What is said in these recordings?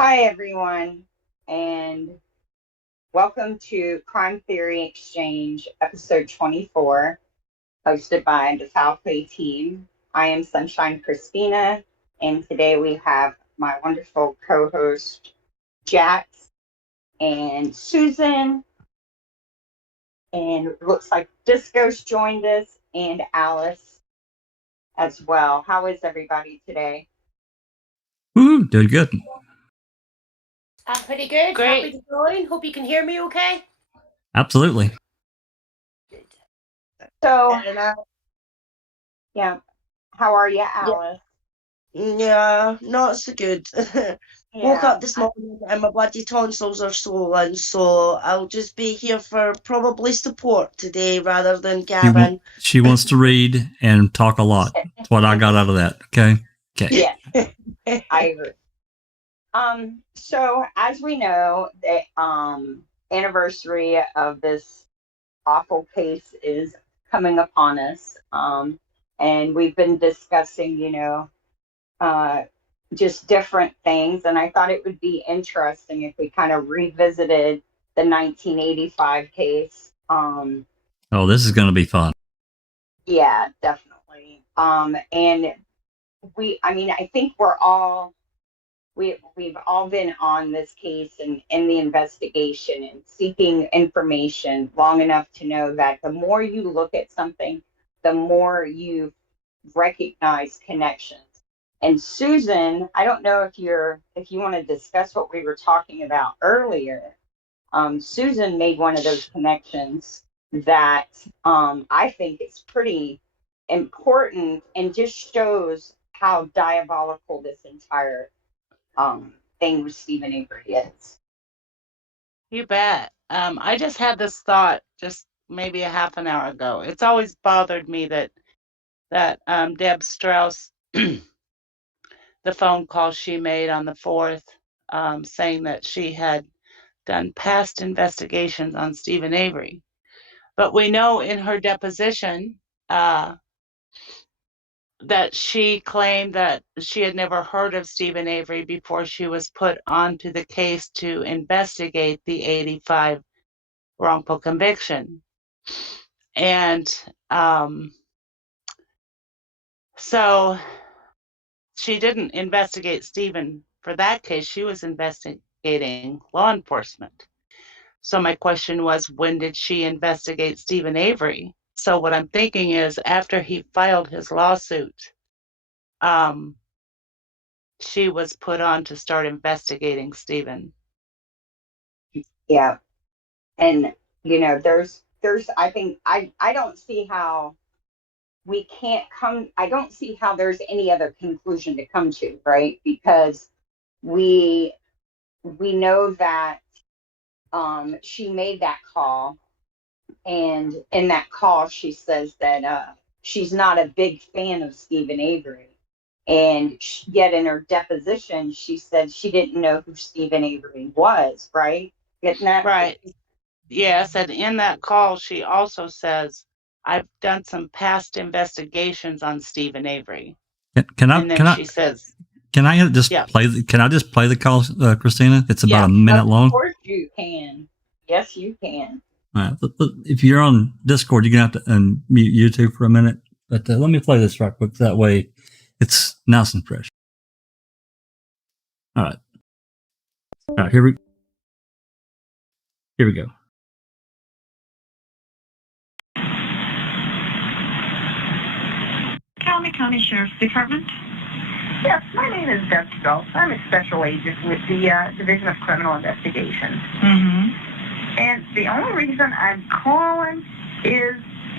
Hi, everyone, and welcome to Crime Theory Exchange, episode 24, hosted by the Foul Play team. I am Sunshine Christina, and today we have my wonderful co-host, Jax and Susan, and it looks like Disco's joined us, and Alice as well. How is everybody today? Doing good. I'm pretty good. Great. Happy to join. Hope you can hear me okay. Absolutely. So, yeah, how are you, Alice? Yeah, not so good. Woke up this morning and my bloody tonsils are swollen, so I'll just be here for probably support today rather than Gavin. She wants to read and talk a lot. That's what I got out of that. Okay. Yeah, I agree. So as we know, the anniversary of this awful case is coming upon us. And we've been discussing, just different things. And I thought it would be interesting if we kind of revisited the 1985 case. Oh, this is going to be fun. Yeah, definitely. And I think we've all been on this case and in the investigation and seeking information long enough to know that the more you look at something, the more you recognize connections. And Susan, I don't know if you want to discuss what we were talking about earlier. Susan made one of those connections that I think is pretty important and just shows how diabolical this entire thing with Stephen Avery is. You bet. I just had this thought just maybe a half an hour ago. It's always bothered me that Deb Strauss, the phone call she made on the 4th, saying that she had done past investigations on Stephen Avery. But we know in her deposition that she claimed that she had never heard of Stephen Avery before she was put onto the case to investigate the 85 wrongful conviction. And so she didn't investigate Stephen for that case. She was investigating law enforcement. So my question was, when did she investigate Stephen Avery? So what I'm thinking is after he filed his lawsuit, she was put on to start investigating Stephen. Yeah. And, there's, I think, I don't see how I don't see how there's any other conclusion to come to, right? Because we know that she made that call. And in that call, she says that she's not a big fan of Stephen Avery. And yet in her deposition, she said she didn't know who Stephen Avery was, right? Getting that? Right. Yes, and in that call, she also says, I've done some past investigations on Stephen Avery. Can I just play the call, Christina? It's about a minute long. Of course you can. Yes, you can. All right. If you're on Discord, you're going to have to unmute YouTube for a minute. But let me play this right quick. That way it's nice and fresh. All right. Here we go. County Sheriff's Department. Yes, my name is Deb Strauss. I'm a special agent with the Division of Criminal Investigation. Mm-hmm. And the only reason I'm calling is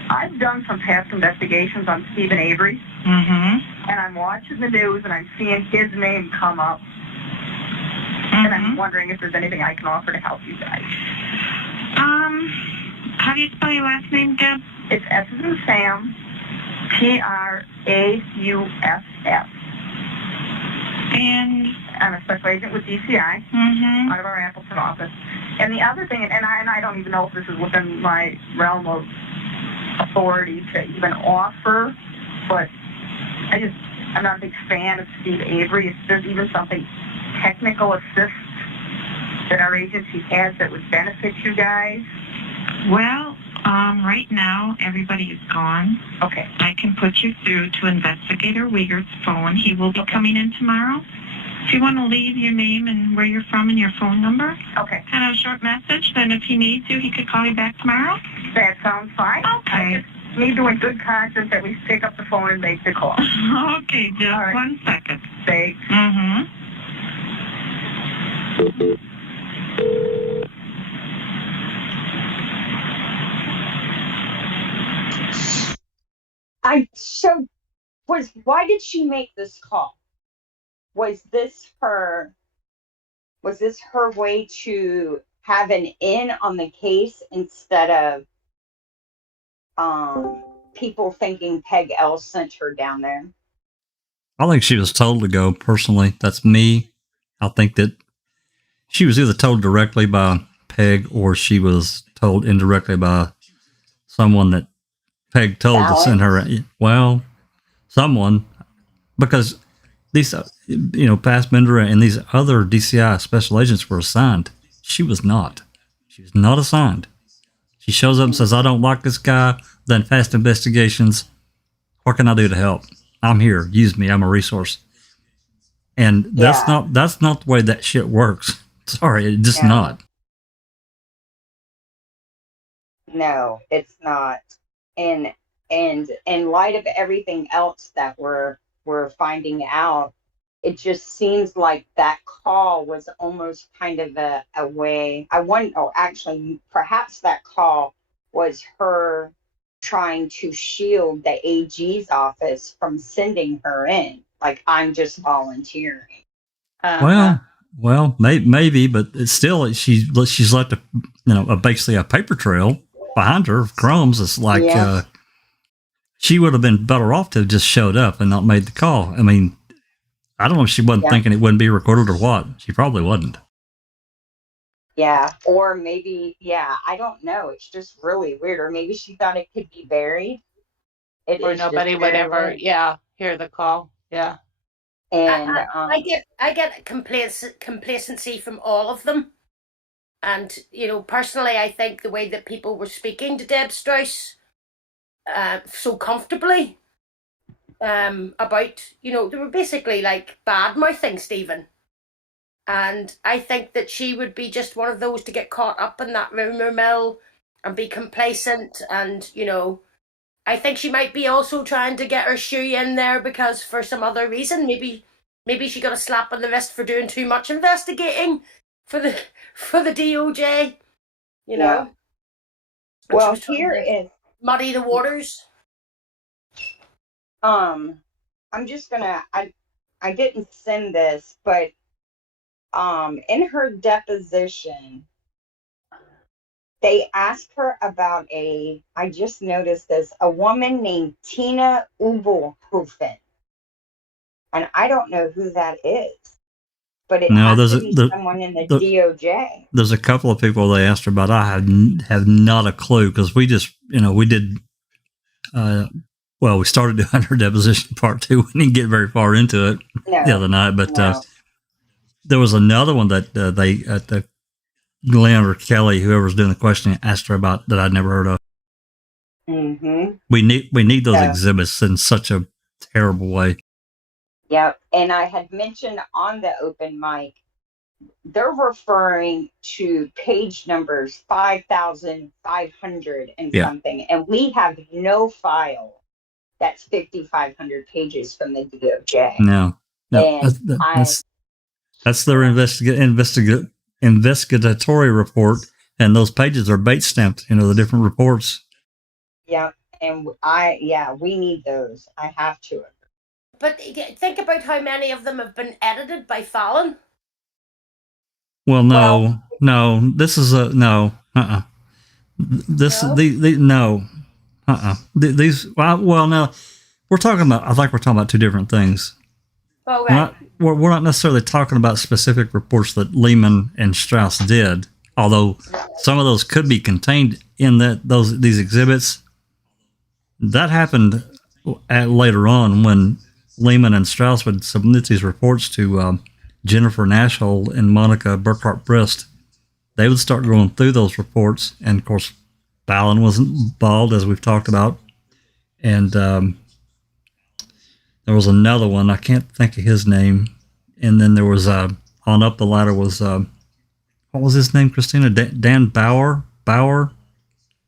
I've done some past investigations on Stephen Avery. Mm-hmm. And I'm watching the news and I'm seeing his name come up. Mm-hmm. And I'm wondering if there's anything I can offer to help you guys. How do you spell your last name, Deb? It's S as in Sam, Trauss. And I'm a special agent with DCI, mm-hmm. out of our Appleton office. And the other thing, and I don't even know if this is within my realm of authority to even offer, but I'm not a big fan of Steve Avery. If there's even something technical assist that our agency has that would benefit you guys? Well, right now, everybody is gone. Okay. I can put you through to Investigator Uyghur's phone. He will be coming in tomorrow. If you want to leave your name and where you're from and your phone number, Okay. and a short message, then if he needs you, he could call you back tomorrow. That sounds fine. Okay. I just need to, in good conscience, at least pick up the phone and make the call. Okay, just All right. 1 second. Thanks. Mm-hmm. Why did she make this call? Was this her way to have an in on the case instead of people thinking Peg L sent her down there? I think she was told to go, personally. That's me. I think that she was either told directly by Peg or she was told indirectly by someone that Peg told to send her. Well, someone, because these, Fassbender and these other DCI special agents were assigned. She was not. She was not assigned. She shows up and says, I don't like this guy, done fast investigations. What can I do to help? I'm here. Use me. I'm a resource. And that's not the way that shit works. Sorry, it's just not. No, it's not. And in light of everything else that we're finding out, it just seems like that call was almost kind of a way. Actually, perhaps that call was her trying to shield the AG's office from sending her in. Like, I'm just volunteering. Well, maybe, but it's still she's left basically a paper trail behind her of crumbs. It's like she would have been better off to have just showed up and not made the call. I mean, I don't know if she wasn't thinking it wouldn't be recorded or what. She probably wasn't. Yeah, or maybe, I don't know. It's just really weird. Or maybe she thought it could be buried. Or nobody would ever, hear the call. Yeah. And I get complacency from all of them. And, personally, I think the way that people were speaking to Deb Strauss so comfortably about, they were basically like bad-mouthing Stephen. And I think that she would be just one of those to get caught up in that rumor mill and be complacent. And, I think she might be also trying to get her shoe in there because for some other reason, maybe she got a slap on the wrist for doing too much investigating for the DOJ, Well, here is muddy the waters. I'm just gonna. I didn't send this, but in her deposition, they asked her about I just noticed this, a woman named Tina Ubelhofen. And I don't know who that is. But it has to be someone in the DOJ. There's a couple of people they asked her about. I have not a clue because we just, we did, we started doing her deposition part 2. We didn't get very far into it the other night. But there was another one that the Glenn or Kelly, whoever's doing the questioning, asked her about that I'd never heard of. Mm-hmm. We need those exhibits in such a terrible way. Yep. And I had mentioned on the open mic, they're referring to page numbers 5,500 and something. And we have no file that's 5,500 pages from the DOJ. No. That's their investigatory report, and those pages are bait stamped, the different reports. Yeah, and we need those. I have to. But think about how many of them have been edited by Fallon. Well, no. This is no. These. Now we're talking about. I think we're talking about two different things. Oh, right. We're not necessarily talking about specific reports that Lehman and Strauss did, although some of those could be contained in these exhibits. That happened later on when Lehman and Strauss would submit these reports to Jennifer Nashville and Monica Burkhart-Brist, they would start going through those reports. And of course, Fallon was involved, as we've talked about. And there was another one. I can't think of his name. And then there was, on up the ladder was, what was his name, Christina? Dan Bauer?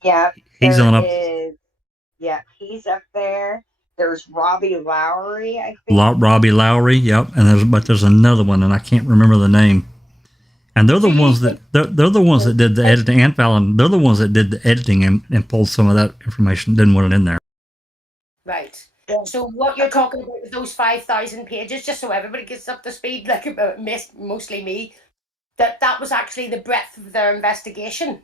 Yeah. He's on up. Yeah, he's up there. There's Robbie Lowry, I think. Robbie Lowry, yep. And there's another one, and I can't remember the name. And they're the ones that they're the ones that did the editing. And Fallon, they're the ones that did the editing and pulled some of that information, didn't want it in there. Right. So what you're talking about with those 5,000 pages, just so everybody gets up to speed, like about mostly me, that was actually the breadth of their investigation.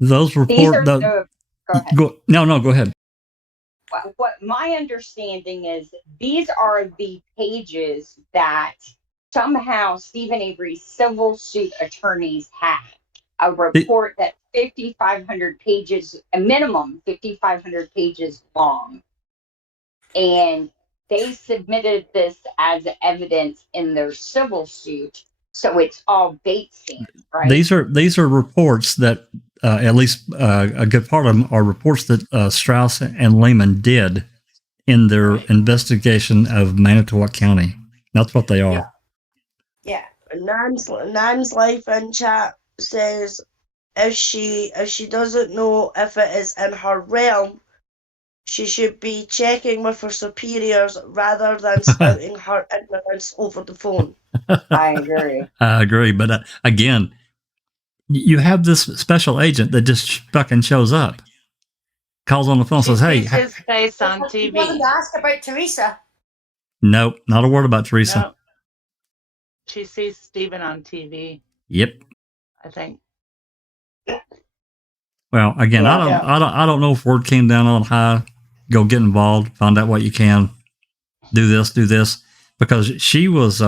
Those reports. Go ahead. Go ahead. What my understanding is, these are the pages that somehow Stephen Avery's civil suit attorneys had. A report that 5,500 pages, a minimum 5,500 pages long. And they submitted this as evidence in their civil suit. So it's all bait stamps, right? These are reports that at least a good part of them are reports that Strauss and Lehman did in their investigation of Manitowoc County. That's what they are. Yeah. Nan's life in chat says if she doesn't know if it is in her realm, she should be checking with her superiors rather than spouting her ignorance over the phone. I agree. I agree, but again, you have this special agent that just fucking shows up, calls on the phone, says, "Hey." His face on TV. He wasn't asked about Teresa. Nope, not a word about Teresa. No. She sees Stephen on TV. Yep. I think. Well, again, I don't know if word came down on high. Go get involved, find out what you can. Do this, because she was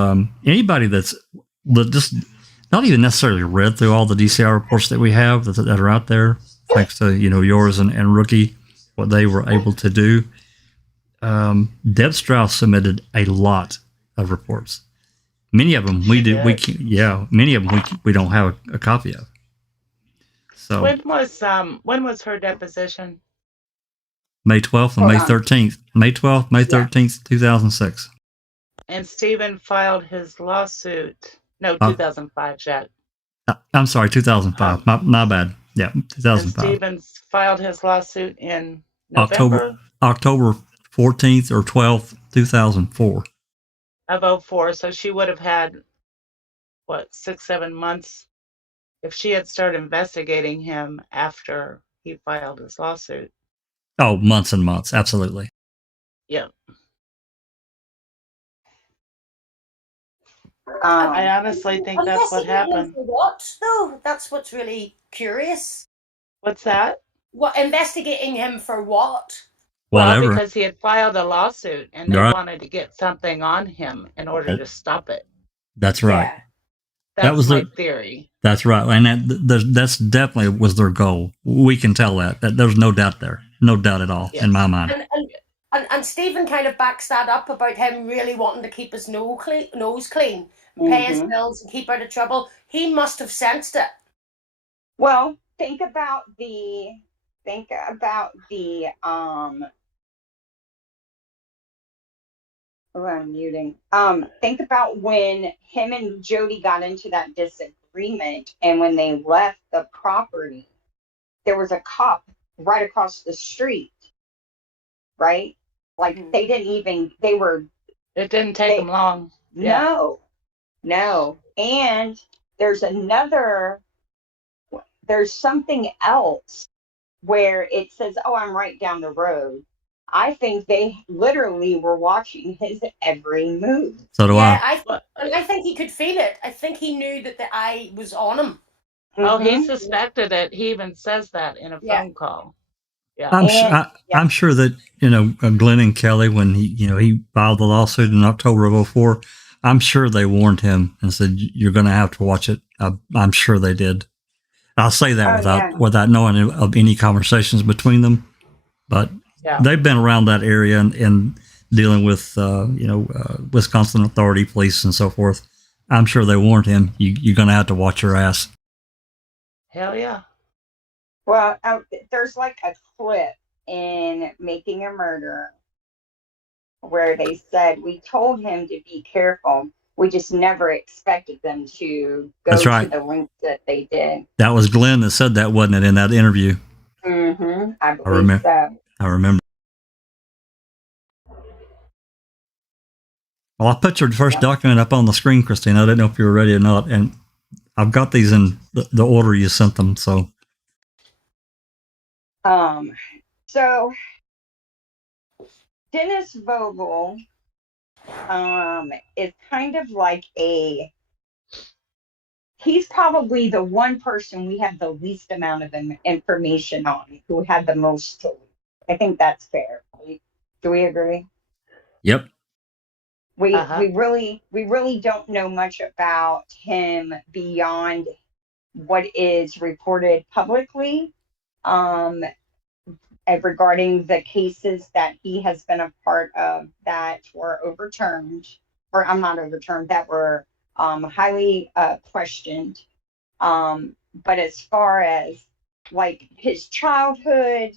anybody that's just not even necessarily read through all the DCI reports that we have that are out there, thanks to yours and Rookie, what they were able to do. Deb Strauss submitted a lot of reports. Many of them we don't have a copy of. So when was her deposition? May 12th and May 13th. May 12th, May 13th, 2006. And Stephen filed his lawsuit. No, 2005, Jack. I'm sorry, 2005. My bad. Yeah, 2005. And Stevens filed his lawsuit in November. October 14th or 12th, 2004. Of 2004. So she would have had, 6-7 months if she had started investigating him after he filed his lawsuit. Oh, months and months. Absolutely. Yeah. I honestly think that's what happened. For what? No, that's what's really curious. What's that? What, investigating him for what? Whatever. Well, because he had filed a lawsuit and they wanted to get something on him in order to stop it. That's right. Yeah. That was my theory. That's right. And that's definitely was their goal. We can tell that there's no doubt there. No doubt at all in my mind. And Stephen kind of backs that up about him really wanting to keep his nose clean, pay his bills and keep out of trouble. He must have sensed it. Well, think about the I'm muting. Think about when him and Jody got into that disagreement, and when they left the property, there was a cop right across the street, right? Like it didn't take them long. No. And there's something else where it says, "Oh, I'm right down the road." I think they literally were watching his every move. So do I. I think he could feel it. I think he knew that the eye was on him. Oh, he suspected it. He even says that in a phone call. Yeah, I'm sure that Glenn and Kelly, when he filed the lawsuit in October of 2004, I'm sure they warned him and said, "You're going to have to watch it." I'm sure they did. I'll say that without knowing of any conversations between them, but they've been around that area and dealing with Wisconsin Authority police and so forth. I'm sure they warned him, you're going to have to watch your ass. Hell yeah. Well, there's like a clip in Making a Murderer where they said, we told him to be careful. We just never expected them to go That's right. to the length that they did. That was Glenn that said that, wasn't it, in that interview? Mm-hmm. I believe so. I remember. Well, I put your first document up on the screen, Christine. I didn't know if you were ready or not. And I've got these in the order you sent them. So Dennis Vogel is kind of like he's probably the one person we have the least amount of information on, who had the most to lose. I think that's fair. Do we agree? Yep. We really don't know much about him beyond what is reported publicly regarding the cases that he has been a part of that were overturned, or I'm not overturned, that were highly questioned. But as far as like his childhood,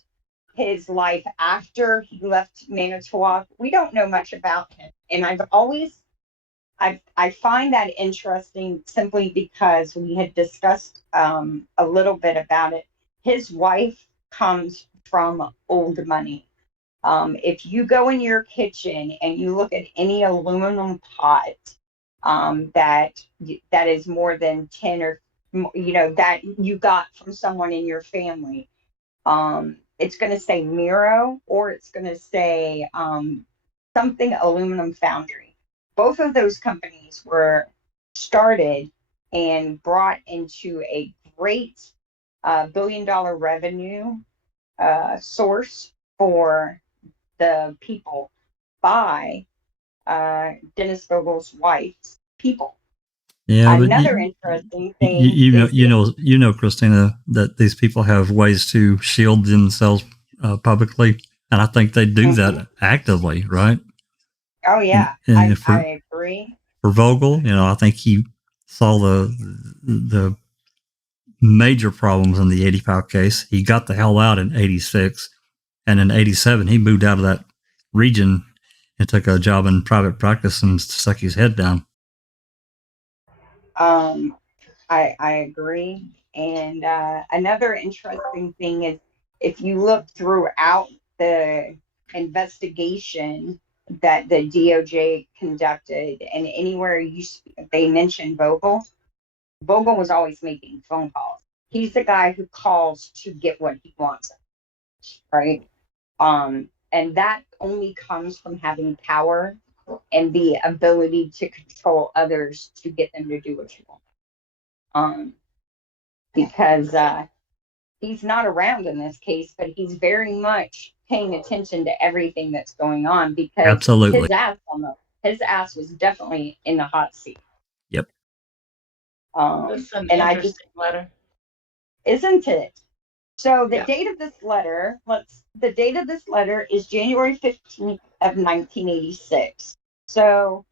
his life after he left Manitowoc, we don't know much about him. And I find that interesting simply because we had discussed a little bit about it. His wife comes from old money. If you go in your kitchen and you look at any aluminum pot that is more than 10 or that you got from someone in your family, it's going to say Miro, or it's going to say something aluminum foundry. Both of those companies were started and brought into a great $1 billion revenue source for the people by Dennis Vogel's wife's people. Yeah, another interesting thing, you know, Christina, that these people have ways to shield themselves publicly, and I think they do that actively, right? Oh yeah, and I agree. For Vogel, I think he saw the major problems in the 85 case. He got the hell out in 86, and in 87 he moved out of that region and took a job in private practice and stuck his head down. I agree. And another interesting thing is, if you look throughout the investigation that the DOJ conducted, and anywhere they mentioned Vogel was always making phone calls. He's the guy who calls to get what he wants, right? And that only comes from having power and the ability to control others to get them to do what you want. Because he's not around in this case, but he's very much paying attention to everything that's going on, because absolutely his ass was definitely in the hot seat. Yep. That's an interesting letter, isn't it? So the date of this letter, is January 15th of 1986. So,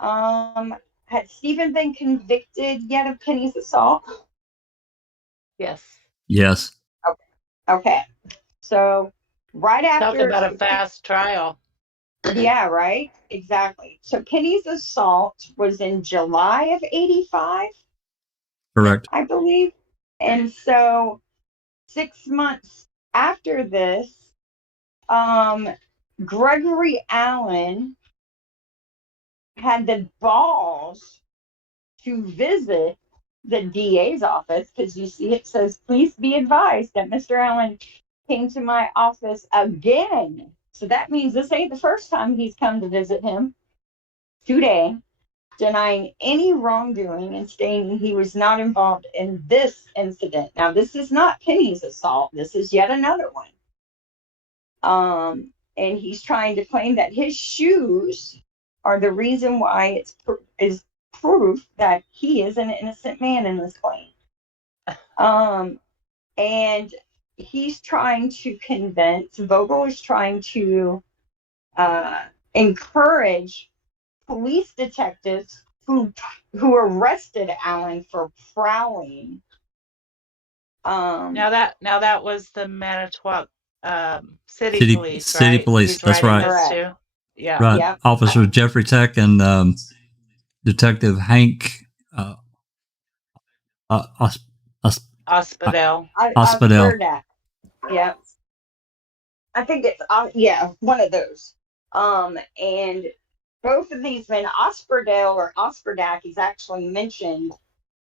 had Stephen been convicted yet of Penny's assault? Yes. Okay. So right after. Talk about a fast trial. Yeah, right. Exactly. So Penny's assault was in July of 85. Correct. I believe. And so 6 months after this, Gregory Allen had the balls to visit the DA's office, because you see it says, please be advised that Mr. Allen came to my office again. So that means this ain't the first time he's come to visit him today, denying any wrongdoing and stating he was not involved in this incident. Now, this is not Penny's assault. This is yet another one. And he's trying to claim that his shoes are the reason why is proof that he is an innocent man in this claim. And he's trying to convince, Vogel is trying to encourage police detectives who arrested Allen for prowling. Now that was the Manitowoc city police, city right? police. Who's That's writing right. this Correct. too? Yeah. Right. Yep. Officer Jeffrey Tech and Detective Hank Hospital. Hospital. That. Yeah. I think it's one of those. And both of these men, Osperdale or Osperdak, is actually mentioned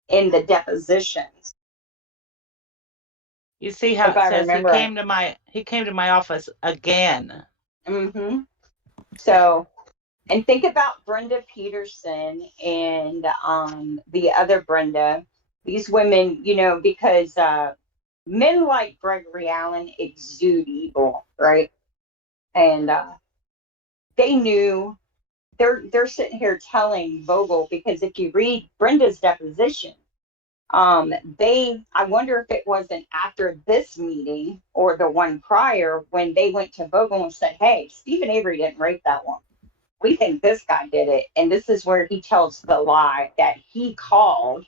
in the depositions. You see how If it I says remember he came to my office again. Mm-hmm. So, and think about Brenda Peterson and the other Brenda. These women, because men like Gregory Allen exude evil, right? And they knew they're sitting here telling Vogel, because if you read Brenda's deposition, I wonder if it wasn't after this meeting or the one prior when they went to Vogel and said, hey, Stephen Avery didn't rape that woman. We think this guy did it. And this is where he tells the lie that he called,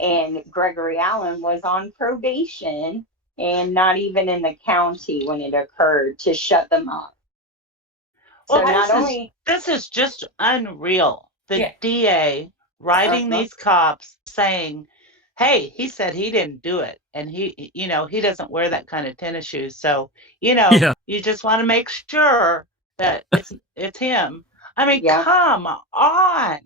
and Gregory Allen was on probation and not even in the county when it occurred, to shut them up. Well, So this is just unreal. The Yeah. DA writing these cops saying, hey, he said he didn't do it, and he doesn't wear that kind of tennis shoes, so Yeah. you just want to make sure that it's him. I mean, Yeah. come on.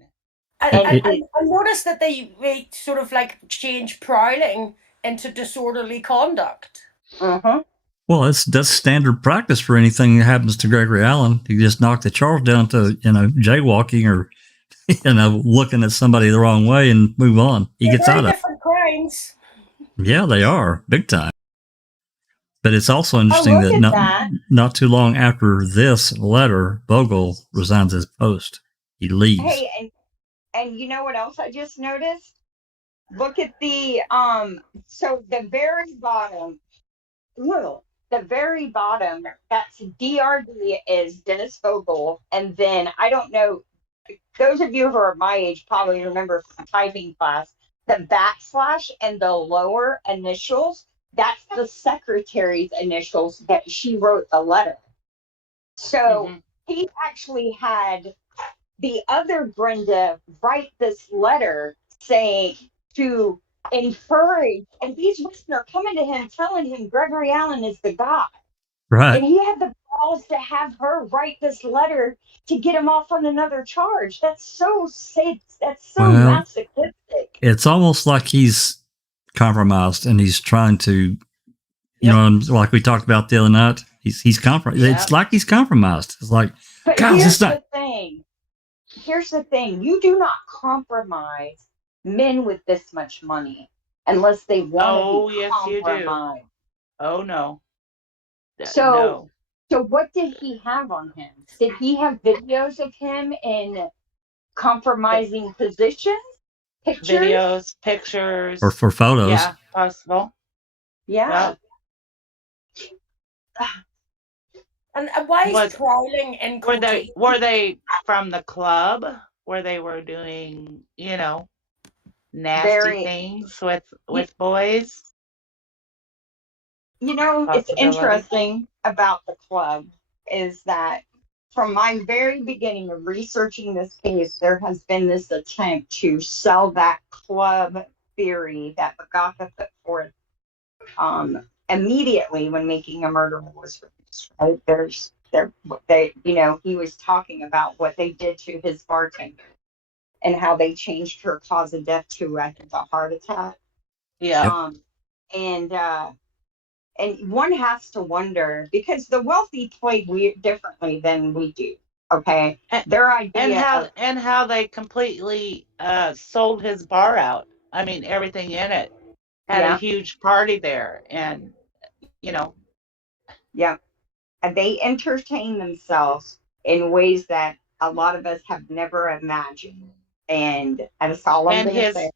I noticed that they sort of like change prowling into disorderly conduct. Uh-huh. Well, that's standard practice for anything that happens to Gregory Allen. You just knock the charge down to, jaywalking or, looking at somebody the wrong way and move on. He gets out of it. Different crimes. Yeah, they are big time. But it's also interesting look that at not too long after this letter, Vogel resigns his post. He leaves. Hey, and you know what else I just noticed? Look at the so the very bottom, that's DRD is Dennis Vogel, and then I don't know, those of you who are my age probably remember from typing class, the backslash and the lower initials, that's the secretary's initials that she wrote the letter. So he actually had the other Brenda write this letter saying to encourage, and these women are coming to him telling him Gregory Allen is the guy. Right. And he had the balls to have her write this letter to get him off on another charge. That's so sick. That's so masochistic. It's almost like he's compromised and he's trying to, like we talked about the other night, he's compromised. Yep. It's like he's compromised. It's like, but God, here's the thing. Here's the thing. You do not compromise men with this much money unless they want to be compromised. You do. Oh, no. So what did he have on him? Did he have videos of him in compromising positions? Pictures? Videos, pictures. Or for photos. Yeah, possible. Yeah. And why is prowling in were they from the club where they were doing, nasty things with boys? It's interesting about the club is that from my very beginning of researching this case, there has been this attempt to sell that club theory that Vogel put forth immediately when Making a Murderer was released. Right? He was talking about what they did to his bartender and how they changed her cause of death to, I think, a heart attack. Yeah. And one has to wonder, because the wealthy play differently than we do. Okay, their idea and how they completely sold his bar out. I mean, everything in it had a huge party there, and and they entertain themselves in ways that a lot of us have never imagined. And that's all I'm going to say.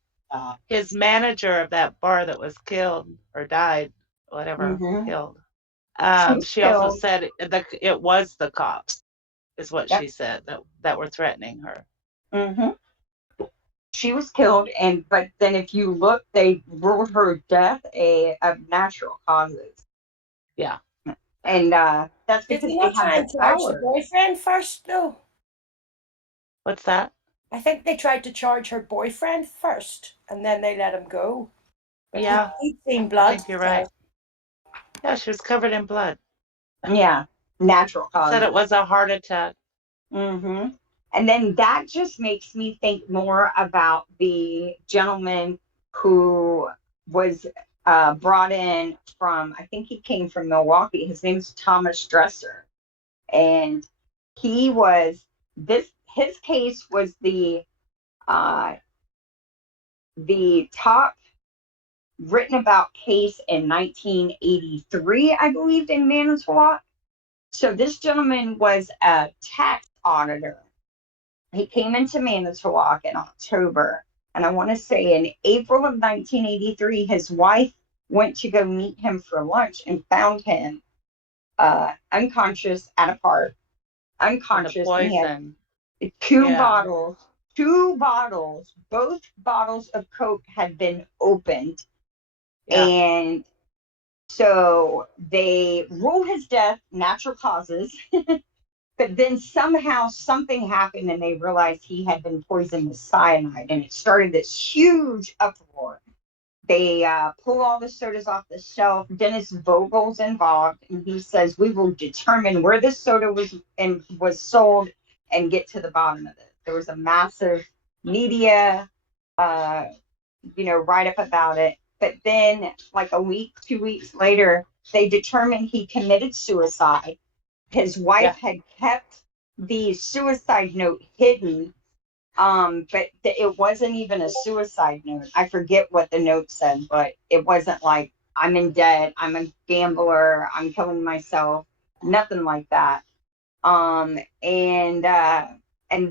His manager of that bar that was killed or died, whatever, killed. She also said it was the cops, is what she said, that were threatening her. she was killed, but then if you look, they ruled her death of natural causes. Yeah. And that's Did because they they not had try the and charge the power. boyfriend first, though? What's that? I think they tried to charge her boyfriend first, and then they let him go. But Yeah, he'd seen I blood. think you're right. Yeah, she was covered in blood. Yeah, natural causes. Said it was a heart attack. Mm-hmm. And then that just makes me think more about the gentleman who was brought in from, I think he came from Milwaukee. His name is Thomas Dresser. And he was his case was the top written about case in 1983, I believe, in Manitowoc. So this gentleman was a tax auditor. He came into Manitowoc in October, and I want to say in April of 1983, his wife went to go meet him for lunch and found him unconscious at a park, And the unconscious, and he had poison. two Yeah. bottles, both bottles of Coke had been opened. Yeah. And so they rule his death natural causes. But then somehow something happened and they realized he had been poisoned with cyanide, and it started this huge uproar. They pull all the sodas off the shelf. Dennis Vogel's involved, and he says, we will determine where this soda was sold and get to the bottom of it. There was a massive media write up about it. But then like a week, 2 weeks later, they determined he committed suicide. His wife had kept the suicide note hidden, but it wasn't even a suicide note. I forget what the note said, but it wasn't like, I'm in debt, I'm a gambler, I'm killing myself, nothing like that. And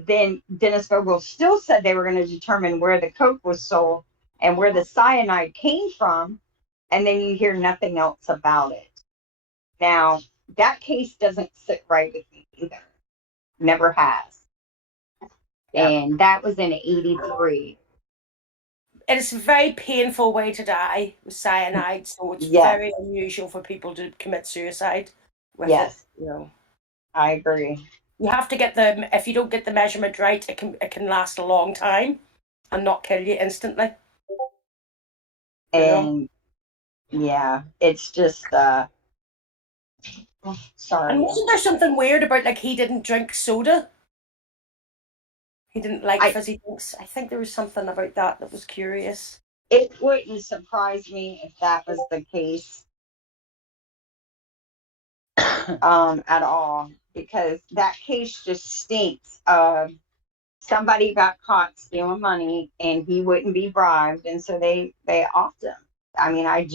then Dennis Vogel still said they were going to determine where the Coke was sold and where the cyanide came from, and then you hear nothing else about it. Now, that case doesn't sit right with me either. Never has. Yeah. And that was in 83. It's a very painful way to die with cyanide, so it's Yes. very unusual for people to commit suicide with Yes. it. I agree. You have to get if you don't get the measurement right, it can last a long time and not kill you instantly. And yeah, it's just sorry. And wasn't there something weird about, like, he didn't drink soda? He didn't like fizzy drinks. I think there was something about that was curious. It wouldn't surprise me if that was the case at all, because that case just stinks of somebody got caught stealing money and he wouldn't be bribed, and so they offed him. I mean, I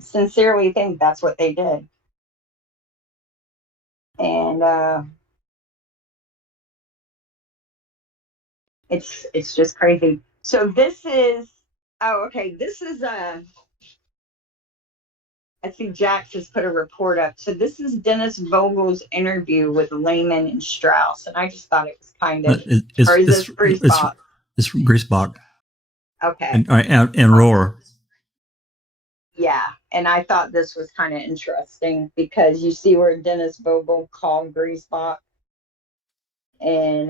sincerely think that's what they did. And it's just crazy. So this is I see Jax has put a report up. So this is Dennis Vogel's interview with Lehman and Strauss, and I just thought it was kind of. Or is this Griesbach? It's Griesbach. Okay. And Roar. Yeah, and I thought this was kind of interesting because you see where Dennis Vogel called Griesbach, and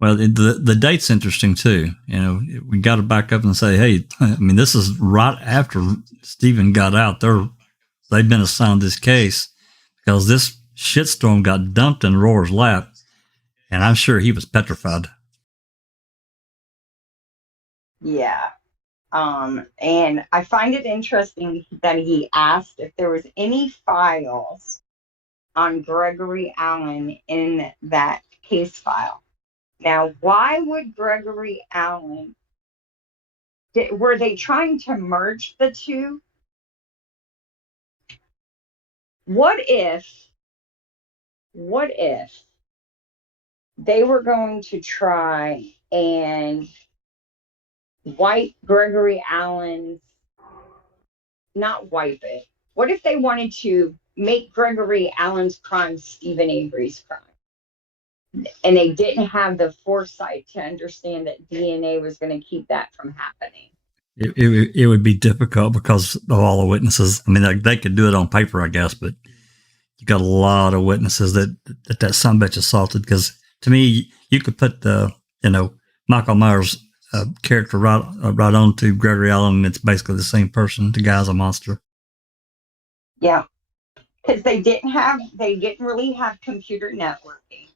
well, the date's interesting too. We got to back up and say, hey, I mean, this is right after Stephen got out. They've been assigned this case because this shitstorm got dumped in Roar's lap, and I'm sure he was petrified. yeah. And I find it interesting that he asked if there was any files on Gregory Allen in that case file. Now, why would Gregory Allen, were they trying to merge the two? What if they were going to try and wipe Gregory Allen's, not wipe it. What if they wanted to make Gregory Allen's crime Stephen Avery's crime? and they didn't have the foresight to understand that DNA was going to keep that from happening. It would be difficult because of all the witnesses. I mean, they could do it on paper, I guess, but you got a lot of witnesses that sumbitch assaulted. Because to me, you could put the Michael Myers character right onto Gregory Allen, and it's basically the same person. The guy's a monster. Yeah, because they didn't really have computer networking.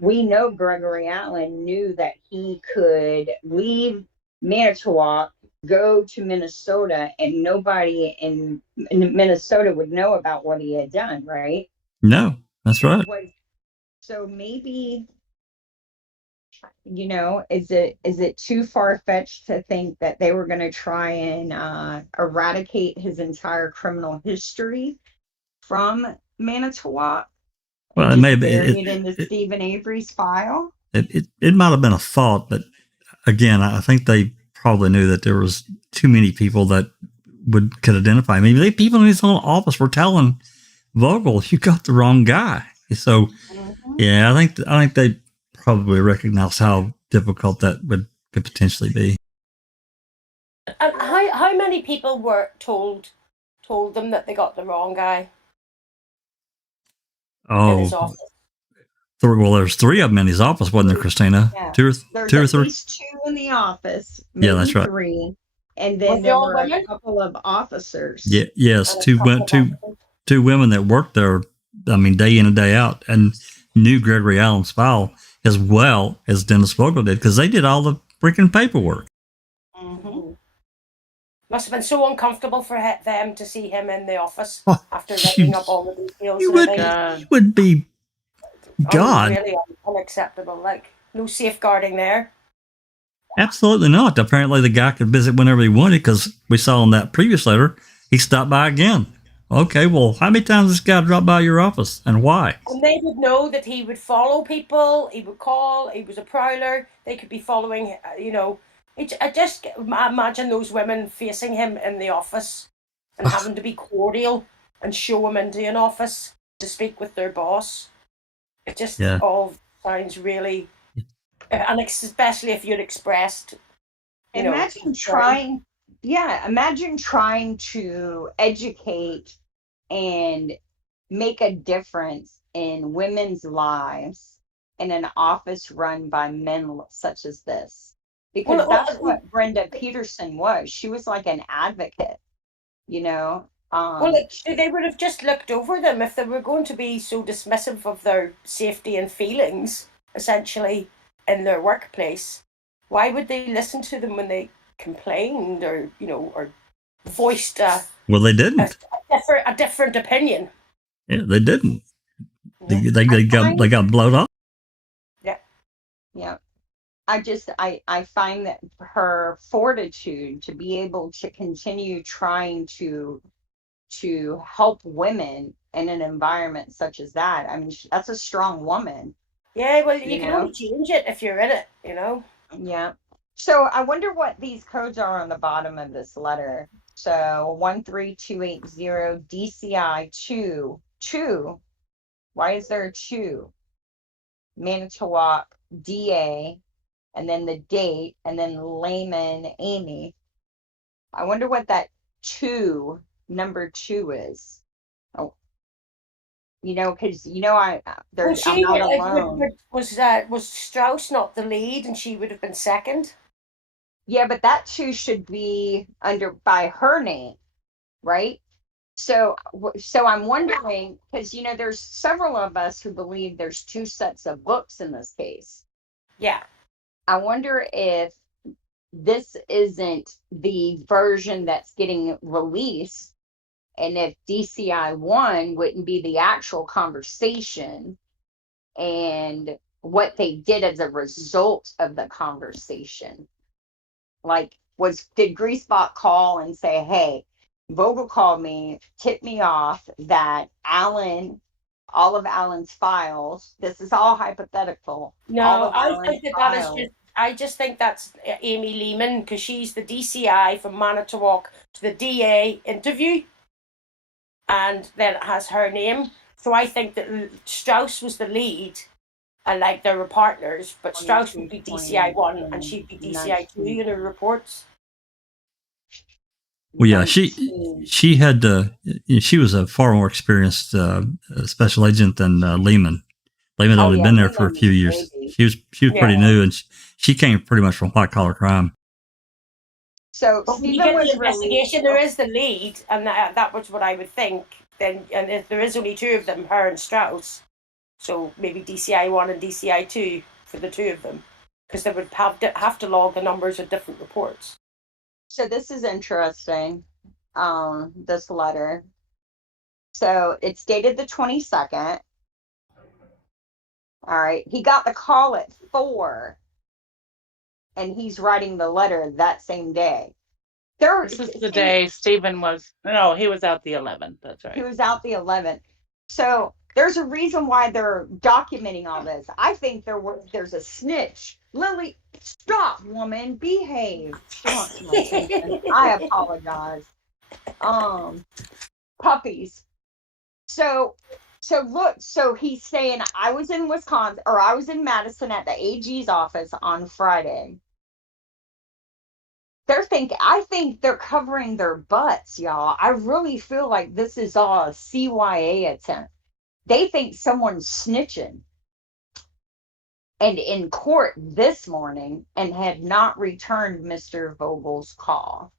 We know Gregory Allen knew that he could leave Manitowoc, go to Minnesota, and nobody in Minnesota would know about what he had done, right? No, that's right. So maybe, is it too far-fetched to think that they were going to try and eradicate his entire criminal history from Manitowoc? Well, And it may be bury it into Stephen Avery's file? It might have been a thought, but again, I think they probably knew that there was too many people that could identify him. I mean, people in his own office were telling Vogel, "You got the wrong guy." So, yeah, I think they probably recognized how difficult that could potentially be. And how many people were told them that they got the wrong guy? In his office? Well, there's 3 of them in his office, wasn't there, Christina? Yeah. There's at or 3? Least 2 in the office. Maybe yeah, that's right. 3. And then there were a couple of officers. Yeah, yes, two women that worked there. I mean, day in and day out, and knew Gregory Allen's file as well as Dennis Vogel did, because they did all the freaking paperwork. Mm-hmm. Must have been so uncomfortable for them to see him in the office after writing up all the details. It would be God. Really unacceptable. Like, no safeguarding there. Absolutely not. Apparently, the guy could visit whenever he wanted, because we saw in that previous letter he stopped by again. Okay, well, how many times this guy dropped by your office, and why? And they would know that he would follow people, he would call, he was a prowler, they could be following, I just imagine those women facing him in the office and having to be cordial and show him into an office to speak with their boss. It just all sounds really, and especially if you'd expressed, imagine trying to educate and make a difference in women's lives in an office run by men such as this. Because that's what Brenda Peterson was. She was like an advocate, they would have just looked over them if they were going to be so dismissive of their safety and feelings, essentially, in their workplace. Why would they listen to them when they complained or voiced well, they didn't. A different opinion? Yeah, they didn't. They got blown up. Yeah. I find that her fortitude to be able to continue trying to help women in an environment such as that. I mean, that's a strong woman. Yeah, well, you can only change it if you're in it, Yeah. So I wonder what these codes are on the bottom of this letter. So 13280 DCI 2. Why is there a 2? Manitowoc DA, and then the date, and then Layman Amy. I wonder what that 2, number 2 is. Oh, because I'm not alone. Was Strauss not the lead, and she would have been second? Yeah, but that 2 should be by her name, right? So I'm wondering, because there's several of us who believe there's 2 sets of books in this case. Yeah. I wonder if this isn't the version that's getting released, and if DCI 1 wouldn't be the actual conversation and what they did as a result of the conversation. Like, did Greasebot call and say, hey, Vogel called me, tipped me off that all of Allen's files, this is all hypothetical. No, I just think that's Amy Lehman, because she's the DCI from Manitowoc to the DA interview, and then it has her name. So I think that Strauss was the lead, and like they were partners, but Strauss would be 22, DCI 1 and 20, she'd be DCI 2 in her reports. Well, yeah, 19. she had she was a far more experienced special agent than Lehman. Lehman Oh, only yeah, been there for a Lehman few was years. baby. She was pretty Yeah. new, and she came pretty much from white collar crime. So But when you Stephen get was the investigation, there is the lead, and that was what I would think. Then, and if there is only two of them, her and Strauss, so maybe DCI 1 and DCI 2 for the two of them, because they would have to log the numbers of different reports. So this is interesting. This letter. So it's dated the 22nd. All right. He got the call at 4, and he's writing the letter that same day. This is the day Stephen was. No, he was out the 11th. That's right. He was out the 11th. So there's a reason why they're documenting all this. I think there's a snitch. Lily, stop, woman, behave. She wants my attention. I apologize. Puppies. So look, so he's saying I was in Wisconsin, or I was in Madison at the AG's office on Friday. I think they're covering their butts, y'all. I really feel like this is all a CYA attempt. They think someone's snitching. And in court this morning, and had not returned Mr. Vogel's call.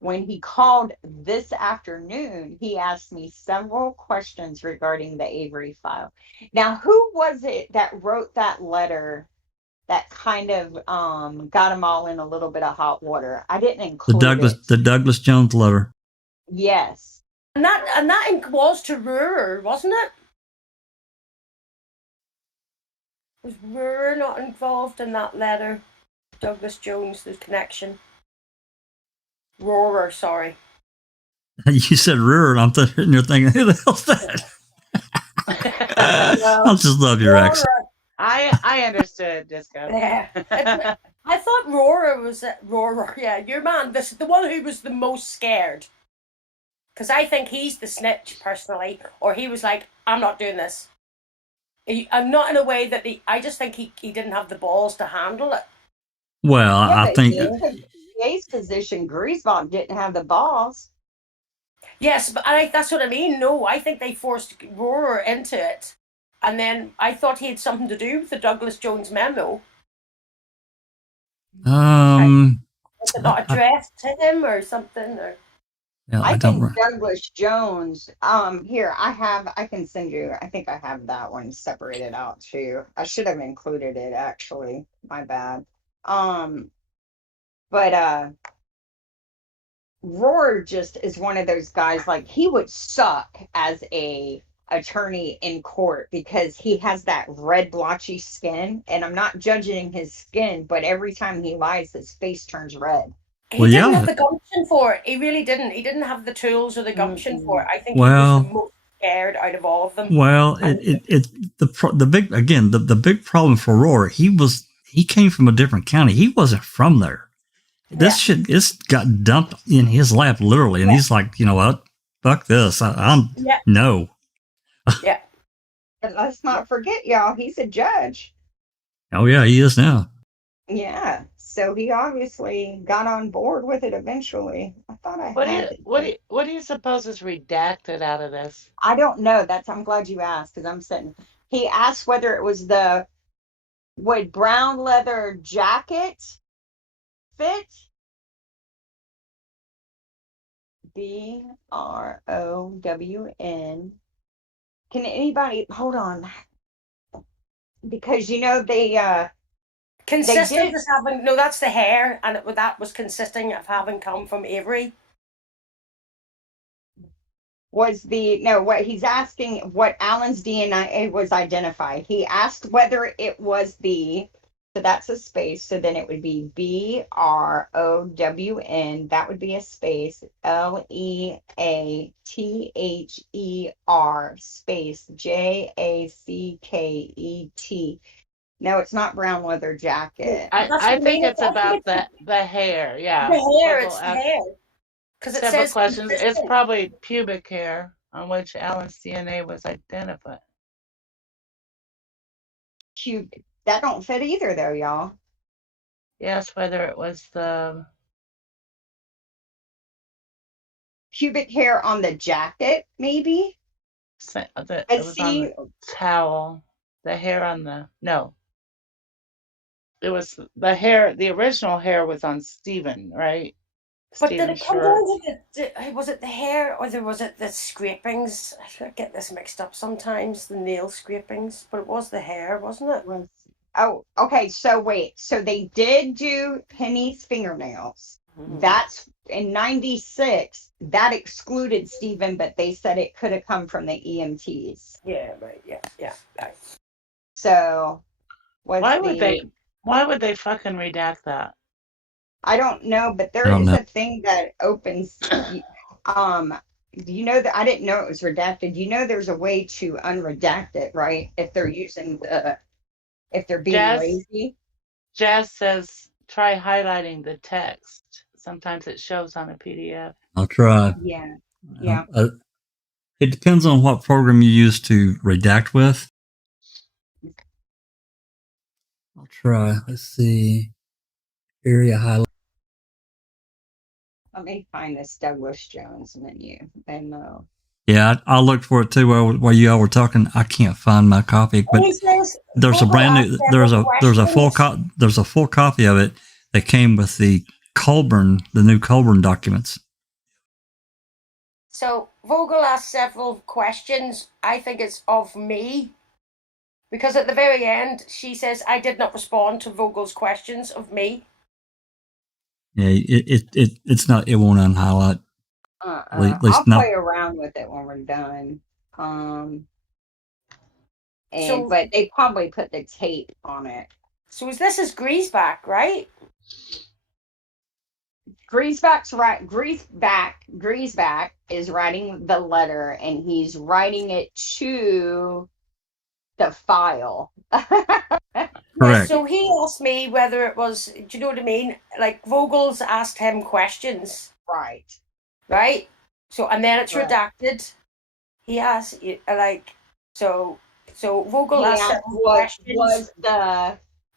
When he called this afternoon, he asked me several questions regarding the Avery file. Now, who was it that wrote that letter that kind of got them all in a little bit of hot water? I didn't include the Douglas Jones letter. Yes. And that was to Ruhr, wasn't it? Was Ruhr not involved in that letter? Douglas Jones, the connection. Rohrer, sorry. You said Ruhr, and I'm sitting there thinking, who the hell's that? I just love your accent. I understood, Disco. Yeah. I thought Rohrer was Rohrer. Yeah, your man, the one who was the most scared. Because I think he's the snitch, personally. Or he was like, I'm not doing this. I'm not in a way that I just think he didn't have the balls to handle it. Well, yeah, I think DA's position, Griesbach didn't have the balls. Yes, but that's what I mean. No, I think they forced Rohrer into it. And then I thought he had something to do with the Douglas Jones memo. Was it not addressed to him or something? Or? Yeah, I think Douglas Jones, here, I can send you, I think I have that one separated out too. I should have included it, actually. My bad. But Rohr just is one of those guys, like, he would suck as a attorney in court because he has that red blotchy skin, and I'm not judging his skin, but every time he lies, his face turns red. He didn't have the gumption for it. He really didn't. He didn't have the tools or the gumption for it. I think he was the most scared out of all of them. Well, the big problem for Rohr, he came from a different county. He wasn't from there. This shit got dumped in his lap literally, and he's like, you know what? Fuck this. No. Yeah. And let's not forget, y'all, he's a judge. Oh yeah, he is now. Yeah. So he obviously got on board with it eventually. I thought what do you suppose is redacted out of this? I don't know. I'm glad you asked, because I'm sitting. He asked whether it was would brown leather jacket fit? BROWN. Can anybody hold on? Because they consistent as having that's the hair, and that was consisting of having come from Avery. What he's asking, what Allen's DNA was identified. He asked whether it was so that's a space, so then it would be BROWN, that would be a space, LEATHER space JACKET. No, it's not brown leather jacket. I think it's about the hair. Yeah, the hair. It's the hair. Because it says questions. It's probably pubic hair on which Allen's DNA was identified. That don't fit either, though, y'all. Yes, whether it was the Pubic hair on the jacket, maybe. it I was on see. the towel, the hair on the no. It was the hair. The original hair was on Stephen, right? But did Stephen's it come shirt. down to was it the hair or was it the scrapings? I get this mixed up sometimes, the nail scrapings, but it was the hair, wasn't it? Was oh, okay. So wait. So they did do Penny's fingernails. That's in '96. That excluded Stephen, but they said it could have come from the EMTs. Yeah, right. Yeah. Right. So Why would they fucking redact that? I don't know, but there I don't is know. a thing that opens. You know that I didn't know it was redacted. You know, there's a way to unredact it, right? If they're being lazy. Jazz says try highlighting the text. Sometimes it shows on a PDF. I'll try. Yeah. It depends on what program you use to redact with. I'll try. Let's see. Area highlight. Let me find this Douglas Jones menu. And Yeah, I looked for it too while you all were talking. I can't find my copy, but there's a brand new. There's a full copy of it that came with the new Colburn documents. So Vogel asked several questions. I think it's of me. Because at the very end, she says, I did not respond to Vogel's questions of me. Yeah, it's not. It won't unhighlight. At least I'll not. play around with it when we're done. But they probably put the tape on it. So this is Greaseback, right? Greaseback's right. Greaseback is writing the letter, and he's writing it to the file. Correct. Yeah, so he asked me whether it was. Do you know what I mean? Like Vogel's asked him questions. Right. So and then it's redacted. He asked so Vogel asked several questions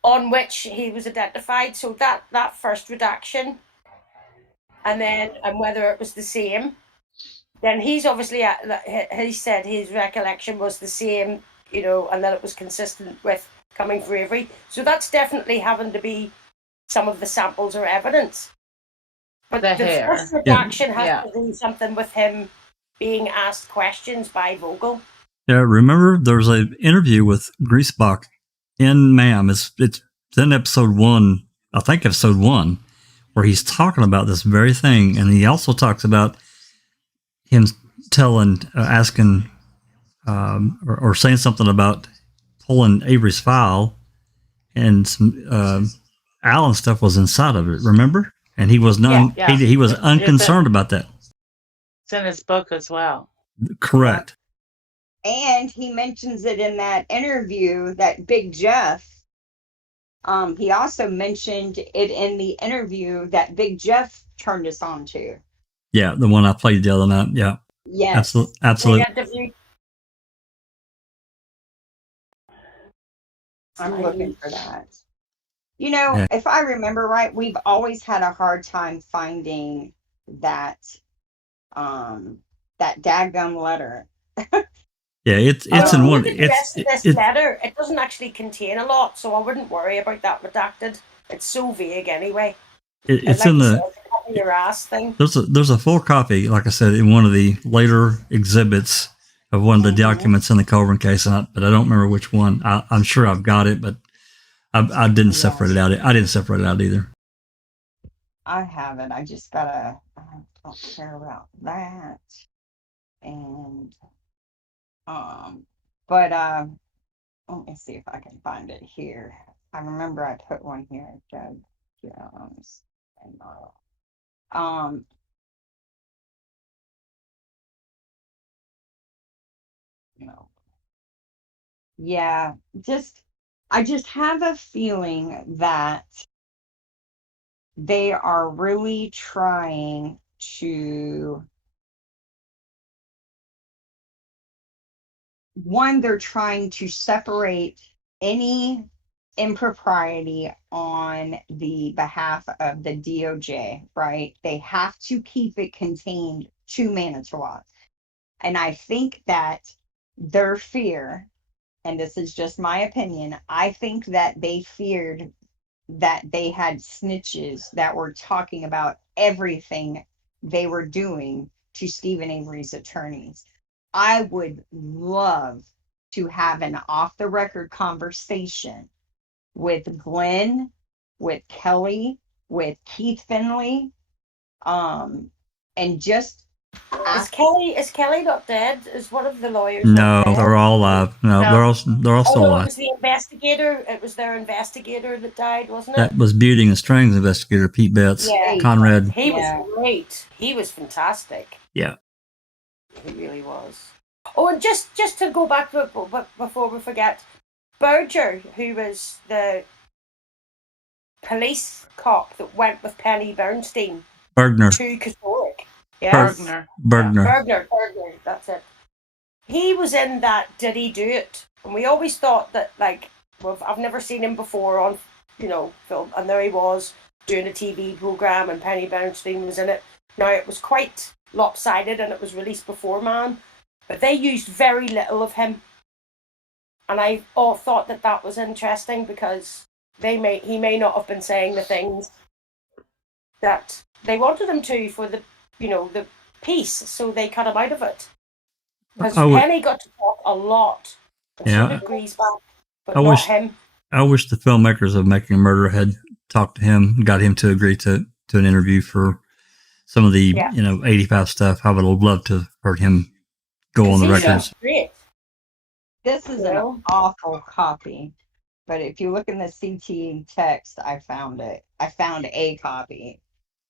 on which he was identified. So that first redaction. And then, whether it was the same, then he's obviously, he said his recollection was the same, and that it was consistent with coming from Avery. So that's definitely having to be some of the samples or evidence. But the first redaction has to do something with him being asked questions by Vogel. Yeah, remember there's an interview with Greaseback in MAM. It's in episode 1, I think episode 1. Where he's talking about this very thing, and he also talks about him asking, or saying something about pulling Avery's file, and some Allen stuff was inside of it. Remember, and he was he was unconcerned about that. It's in his book as well. Correct. And he mentions it in that interview that Big Jeff. He also mentioned it in the interview that Big Jeff turned us on to. Yeah, the one I played the other night. Yeah. Yes. Absolutely. I'm looking for that. If I remember right, we've always had a hard time finding that dadgum letter. Yeah, it's in one. This letter, it doesn't actually contain a lot, so I wouldn't worry about that redacted. It's so vague anyway. It's in the copy your ass thing. There's a full copy, like I said, in one of the later exhibits of one of the documents in the Colburn case, but I don't remember which one. I'm sure I've got it, but I didn't separate it out. I didn't separate it out either. I haven't. I just gotta. I don't care about that. And but let me see if I can find it here. I remember I put one here. Doug Jones and no. Yeah, I just have a feeling that they are really trying to. One, they're trying to separate any impropriety on the behalf of the DOJ, right? They have to keep it contained to Manitowoc. And I think that their fear, and this is just my opinion, I think that they feared that they had snitches that were talking about everything they were doing to Stephen Avery's attorneys. I would love to have an off the record conversation with Glenn, with Kelly, with Keith Finley, and just ask. Is Kelly not dead? Is one of the lawyers No, not dead? they're all alive. No, No. they're all Oh still no, it alive. was the investigator. It was their investigator that died, wasn't it? That was Beauty and Strings investigator Pete Betts. Yeah. Conrad. He was Yeah. great. He was fantastic. Yeah. He really was. Oh, and just to go back before we forget, Berger, who was the police cop that went with Penny Bernstein Bergner. to Kusche. Yes. Bergner. Bergner, that's it. He was in that Did He Do It? And we always thought that, like, well, I've never seen him before on, film. And there he was doing a TV program and Penny Bernstein was in it. Now, it was quite lopsided and it was released before Man, but they used very little of him. And I thought that was interesting because he may not have been saying the things that they wanted him to for the piece, so they cut him out of it. Because Penny got to talk a lot. Yeah. So did Griesbach, but not him. I wish the filmmakers of Making a Murder had talked to him, got him to agree to an interview for some of the 85 stuff. I would have loved to have heard him go on the records. Great. This is an awful copy, but if you look in the CTE text, I found it. I found a copy.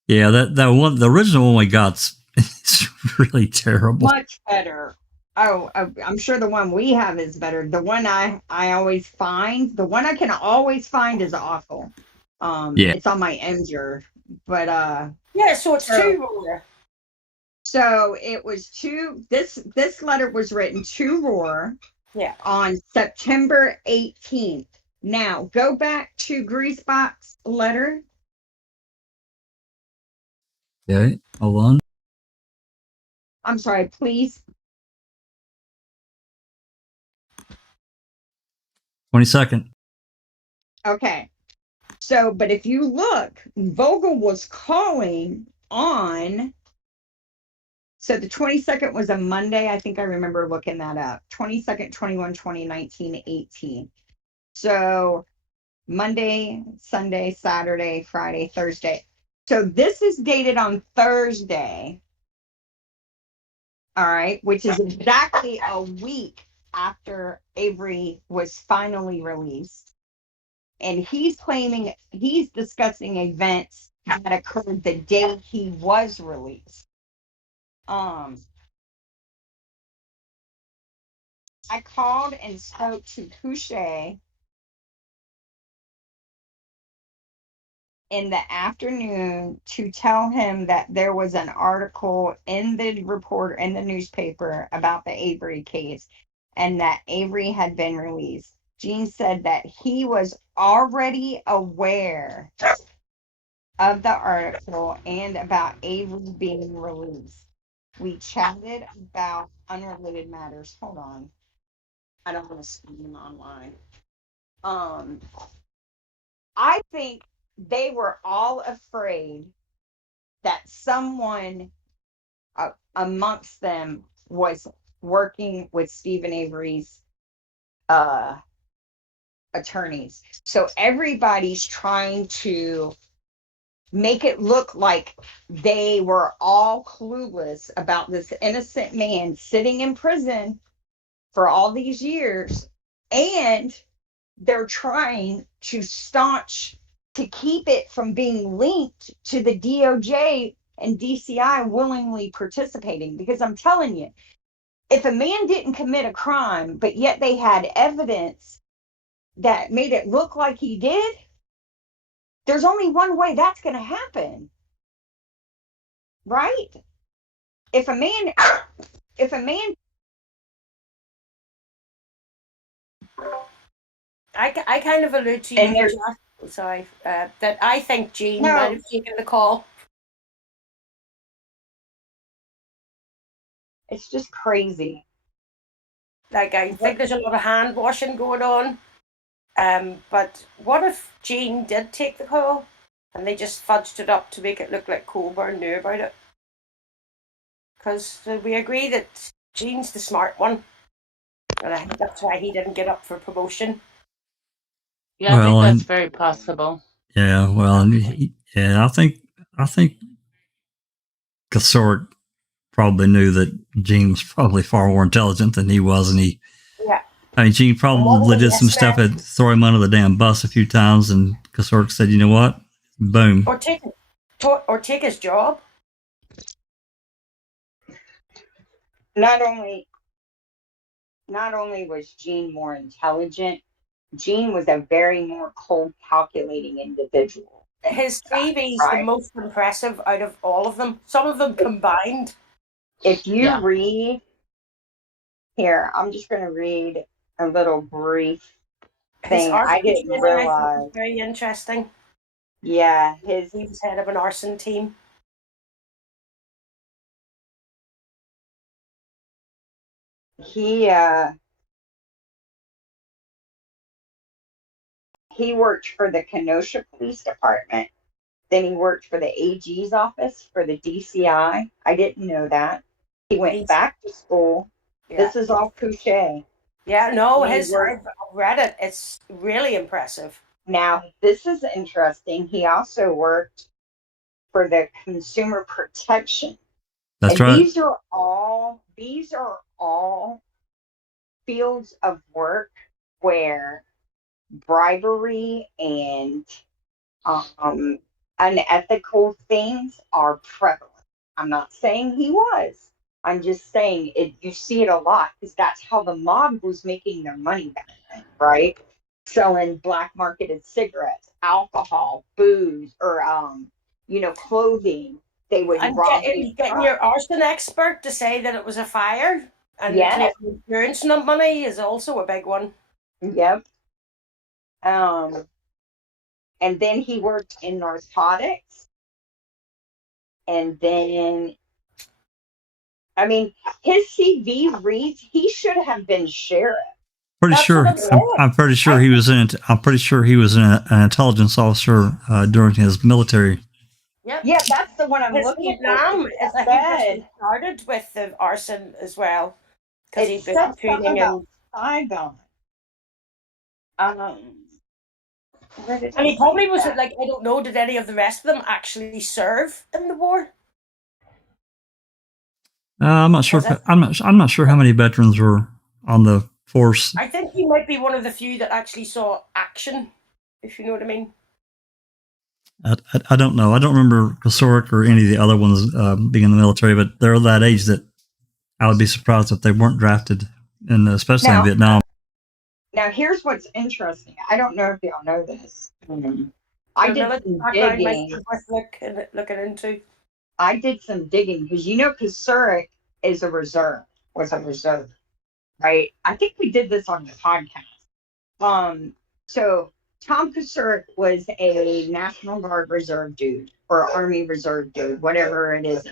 Yeah, that one, the original one we got's really terrible. Much better. Oh, I'm sure the one we have is better. The one I always find, the one I can always find is awful. It's on my Emger, but so it's two. So it was two. This letter was written to Roar. Yeah. On September 18th. Now go back to Griesbach's letter. Okay, hold on. I'm sorry, please. 22nd. Okay. So, but if you look, Vogel was calling on. So the 22nd was a Monday. I think I remember looking that up. 22nd, 21, 20, 19, 18. So Monday, Sunday, Saturday, Friday, Thursday. So this is dated on Thursday. All right, which is exactly a week after Avery was finally released. And he's discussing events that occurred the day he was released. I called and spoke to Kusche in the afternoon to tell him that there was an article in the newspaper about the Avery case and that Avery had been released. Gene said that he was already aware of the article and about Avery being released. We chatted about unrelated matters. Hold on. I don't want to scream online. I think they were all afraid that someone amongst them was working with Stephen Avery's attorneys. So everybody's trying to make it look like they were all clueless about this innocent man sitting in prison for all these years, and they're trying to keep it from being linked to the DOJ and DCI willingly participating. Because I'm telling you, if a man didn't commit a crime, but yet they had evidence that made it look like he did, there's only one way that's going to happen, right? If a man I kind of allude to And you, there's Jack, sorry, that I think Jean No. might have taken the call. it's just crazy. Like, I think there's a lot of hand washing going on. But what if Jean did take the call and they just fudged it up to make it look like Colburn knew about it? Because we agree that Jean's the smart one, and I think that's why he didn't get up for promotion. Yeah, I Well, think that's and- very possible. Yeah, well, yeah, I think Kasort probably knew that Gene was probably far more intelligent than he was, and Yeah. I mean, Gene probably did some Yes, stuff sir. that throw him under the damn bus a few times, and Kasort said, "You know what? Boom." Or take his job. Not only was Gene more intelligent, Gene was a very more cold, calculating individual. His CV's the most impressive out of all of them. Some of them combined. If you Yeah. read here, I'm just going to read a little brief His thing. I didn't training, I thought, realize. was very interesting. Yeah, He was head of an arson team. He worked for the Kenosha Police Department. Then he worked for the AG's office for the DCI. I didn't know that. He went back to school. Yeah. This is all Kusche. Yeah, no, He worked- I've read it. It's really impressive. Now, this is interesting. He also worked for the Consumer Protection. That's and right. These are all fields of work where bribery and unethical things are prevalent. I'm not saying he was. I'm just saying it. You see it a lot because that's how the mob was making their money back then, right? Selling black marketed cigarettes, alcohol, booze, or clothing. They would rob. Getting your arson expert to say that it was a fire and Yes. claiming insurance money is also a big one. Yep. And then he worked in narcotics. And then, I mean, his CV reads he should have been sheriff. Pretty That's sure. what I'm saying. I'm pretty sure he was in. I'm pretty sure he was an intelligence officer during his military. Yep. Yeah, that's the one I'm His looking Vietnam, for. I think he started with the arson as well. Because It he'd said been something training about in. Saigon. And he probably was like, I don't know, did any of the rest of them actually serve in the war? I'm not sure. I'm not sure how many veterans were on the force. I think he might be one of the few that actually saw action, if you know what I mean. I don't know. I don't remember Kasoric or any of the other ones being in the military, but they're that age that I would be surprised if they weren't drafted, and especially in Vietnam. Now, here's what's interesting. I don't know if y'all know this. I did some digging. Looking into. I did some digging because Kasuric is was a reserve, right? I think we did this on the podcast. So Tom Kasuric was a National Guard Reserve dude or Army Reserve dude, whatever it is.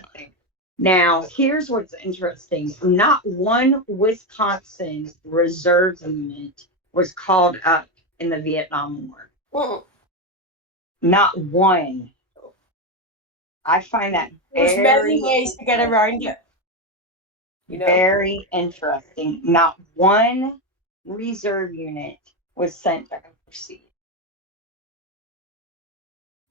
Now, here's what's interesting. Not one Wisconsin reserve unit was called up in the Vietnam War. Mm. Not one. I find that There's many ways to get around it. Very interesting. Not one reserve unit was sent to overseas.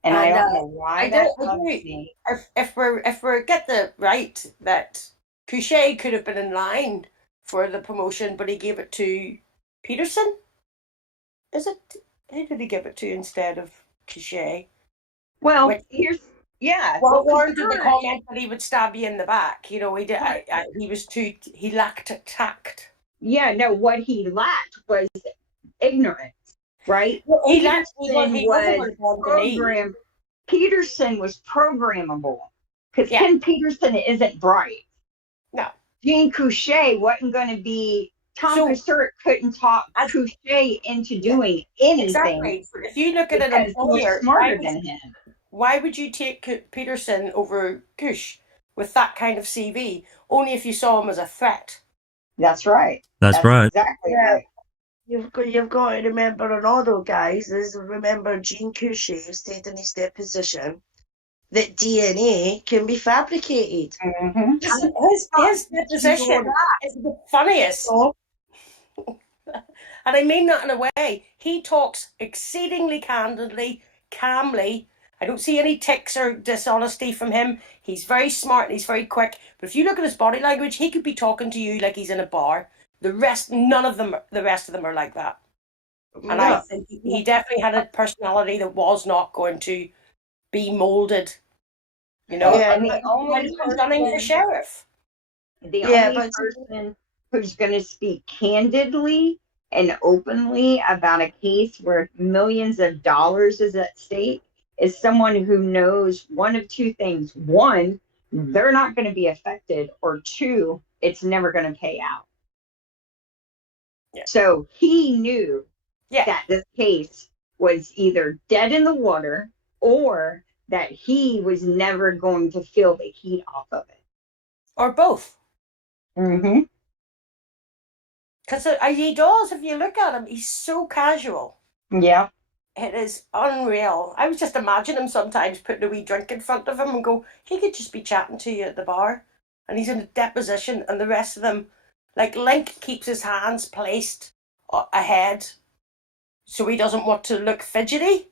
And I don't know why that bugs me. If we get the right that Kusche could have been in line for the promotion, but he gave it to Peterson. Is it? Who did he give it to instead of Kusche? Well, Well, warranted the comment that he would stab you in the back. He did. He lacked tact. Yeah, no. What he lacked was ignorance, right? Well, Peterson was programmable because Ken Peterson isn't bright. No. Jean Kusche wasn't going to be Tom So- Kusche couldn't talk I- Kusche into Yeah, doing anything Exactly. If you look at an because he was employer, smarter than him. why would you take Peterson over Kusche with that kind of CV? Only if you saw him as a threat. That's right. That's right. Exactly Yeah. right. You've got to remember another, guys, is remember Gene Kusche stated in his deposition that DNA can be fabricated. Mm-hmm. His deposition is the funniest. So, And I mean that in a way. He talks exceedingly candidly, calmly. I don't see any tics or dishonesty from him. He's very smart and he's very quick. But if you look at his body language, he could be talking to you like he's in a bar. The rest of them are like that. And I think he definitely had a personality that was not going to be molded. You know, Yeah, and the only running for sheriff. person who's going to speak candidly and openly about a case where millions of dollars is at stake is someone who knows one of two things. One, they're not going to be affected, or two, it's never going to pay out. Yeah. So he knew that this case was either dead in the water or that he was never going to feel the heat off of it. Or both. Mm-hmm. Because he does, if you look at him, he's so casual. Yeah. It is unreal. I was just imagining him sometimes putting a wee drink in front of him and go, he could just be chatting to you at the bar. And he's in a deposition and the rest of them, like Link keeps his hands placed ahead so he doesn't want to look fidgety.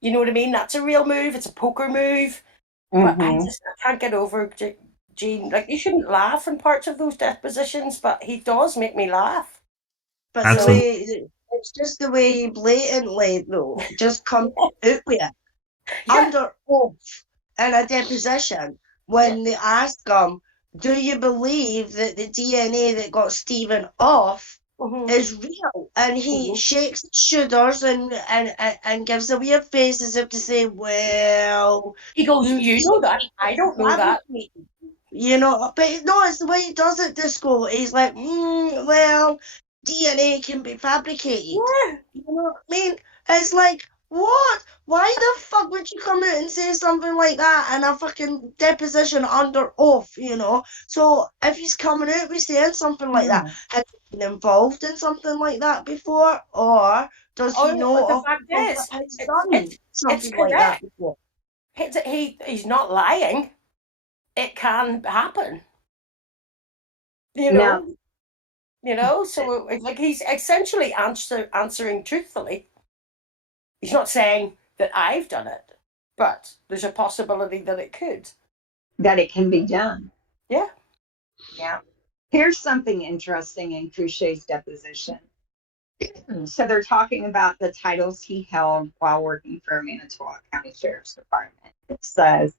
You know what I mean? That's a real move. It's a poker move. But I can't get over Gene. Like, you shouldn't laugh in parts of those depositions, but he does make me laugh. But Absolutely. it's just the way he blatantly, though, just comes out with it. Under oath in a deposition, when they ask him, do you believe that the DNA that got Stephen off is real? And he shakes his shoulders and gives a weird face as if to say, well... He goes, you know that? I don't know that. You know, but no, it's the way he does it, Disco. He's like, well, DNA can be fabricated. Yeah. You know what I mean? It's like, what? Why the fuck would you come out and say something like that in a fucking deposition under oath, you know? So if he's coming out with saying something like that, has he been involved in something like that before? Or does he know the of fact is, has done something like that before? He's not lying. It can happen. You know, so like he's essentially answering truthfully. He's not saying that I've done it, but there's a possibility that it could. That it can be done. Yeah. Yeah. Here's something interesting in Kusche's deposition. So they're talking about the titles he held while working for Manitowoc County Sheriff's Department. It says,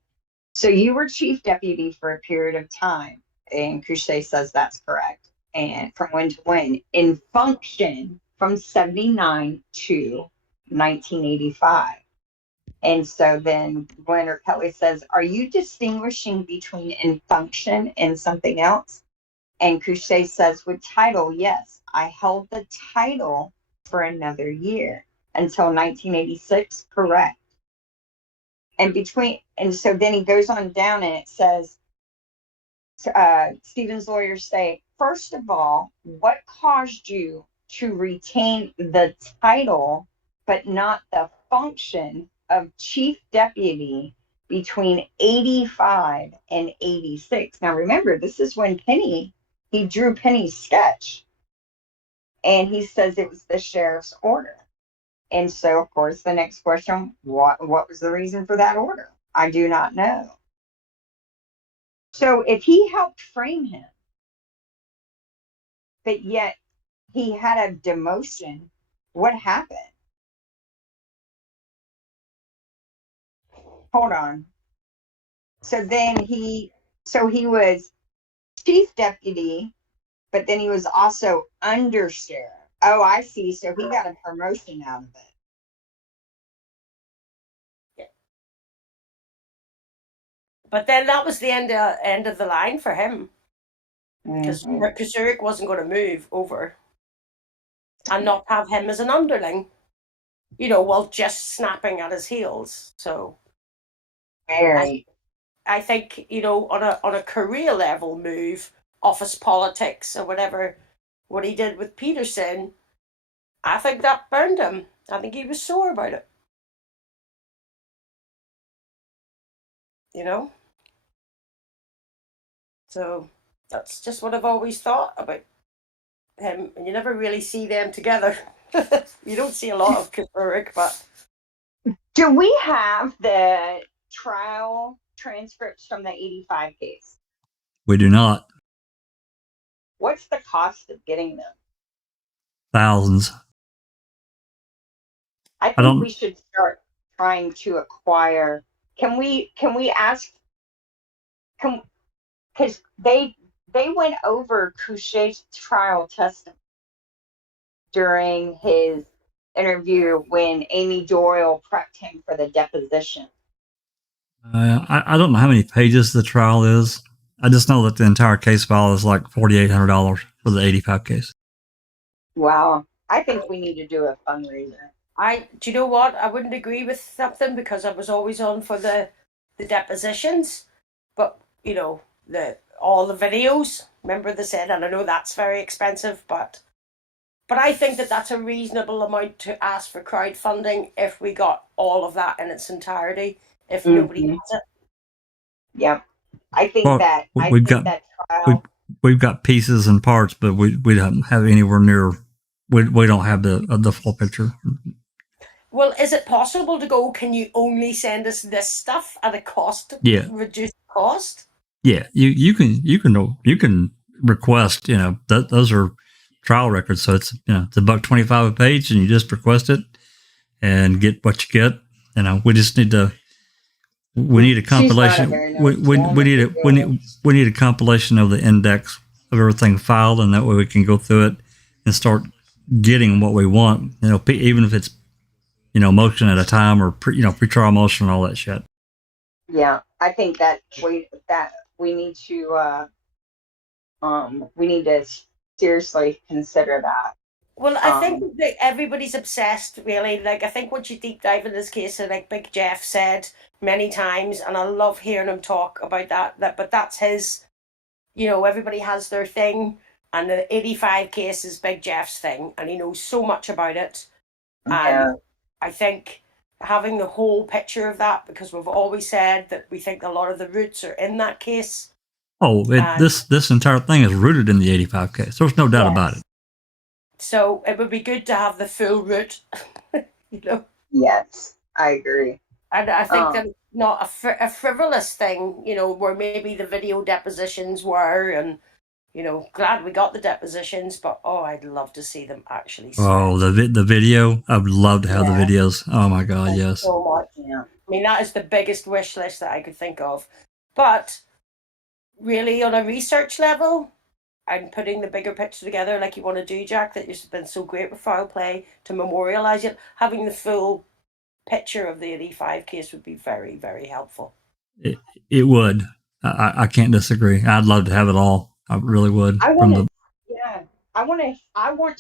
so you were chief deputy for a period of time, and Kusche says that's correct. And from when to when? In function from 79 to 1985. And so then Glenn or Kelly says, are you distinguishing between in function and something else? And Kusche says, with title, yes, I held the title for another year until 1986, correct. And so then he goes on down and it says, Stephen's lawyers say, first of all, what caused you to retain the title, but not the function of chief deputy between 85 and 86? Now, remember, this is when he drew Penny's sketch. And he says it was the sheriff's order. And so, of course, the next question, what was the reason for that order? I do not know. So if he helped frame him, but yet he had a demotion, what happened? Hold on. So then he was chief deputy, but then he was also under sheriff. Oh, I see. So he got a promotion out of it. But then that was the end of the line for him. because Mhm. Zurich wasn't going to move over and not have him as an underling, while just snapping at his heels. So Very. I think, on a career level move, office politics or whatever, what he did with Peterson, I think that burned him. I think he was sore about it. So that's just what I've always thought about him. And you never really see them together. You don't see a lot of Zurich, but Do we have the trial transcripts from the 85 case? We do not. What's the cost of getting them? Thousands. I think we should start trying to acquire. Can we ask? Because they went over Kusche's trial testimony during his interview when Amy Doyle prepped him for the deposition. I don't know how many pages the trial is. I just know that the entire case file is like $4,800 for the 85 case. Wow. I think we need to do a fundraiser. Do you know what? I wouldn't agree with something because I was always on for the depositions, but all the videos. Remember they said, and I know that's very expensive, but I think that that's a reasonable amount to ask for crowdfunding if we got all of that in its entirety. If nobody has it. Yeah, I think that trial. We've got pieces and parts, but we don't have anywhere near. We don't have the full picture. Well, is it possible to go? Can you only send us this stuff at a cost? Yeah. Reduced cost. Yeah, you can request. Those are trial records, so it's it's $1.25 a page, and you just request it and get what you get. We just need to. We need a compilation. We need a compilation of the index of everything filed, and that way we can go through it and start getting what we want. Even if it's motion at a time or pre-trial motion and all that shit. Yeah, I think that we need to seriously consider that. Well, I think that everybody's obsessed, really. Like, I think once you deep dive in this case, like Big Jeff said many times, and I love hearing him talk about that. But that's his, everybody has their thing, and the 85 case is Big Jeff's thing, and he knows so much about it. Yeah. And I think having the whole picture of that, because we've always said that we think a lot of the roots are in that case. Oh, this entire thing is rooted in the 85 case. There's no doubt about it. So it would be good to have the full root, Yes, I agree. And I think that it's not a frivolous thing, where maybe the video depositions were, and, glad we got the depositions, but, I'd love to see them actually. Oh, the video. I would love to have the videos. Oh, my God, yes. So much. Yeah. I mean, that is the biggest wish list that I could think of. But really, on a research level, and putting the bigger picture together like you want to do, Jack, that you've been so great with foul play to memorialise it, having the full picture of the 85 case would be very, very helpful. It would. I can't disagree. I'd love to have it all. I really would. I want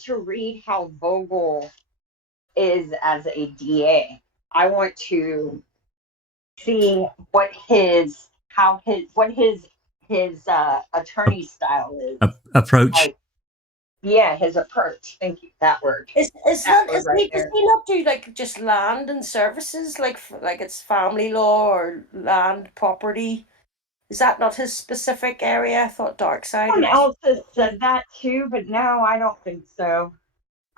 to read how Vogel is as a DA. I want to see what his attorney style is. Approach. His approach. Thank you. That word. Does he not do like just land and services, like it's family law or land property? Is that not his specific area? I thought dark side. Someone else has said that too, but no, I don't think so.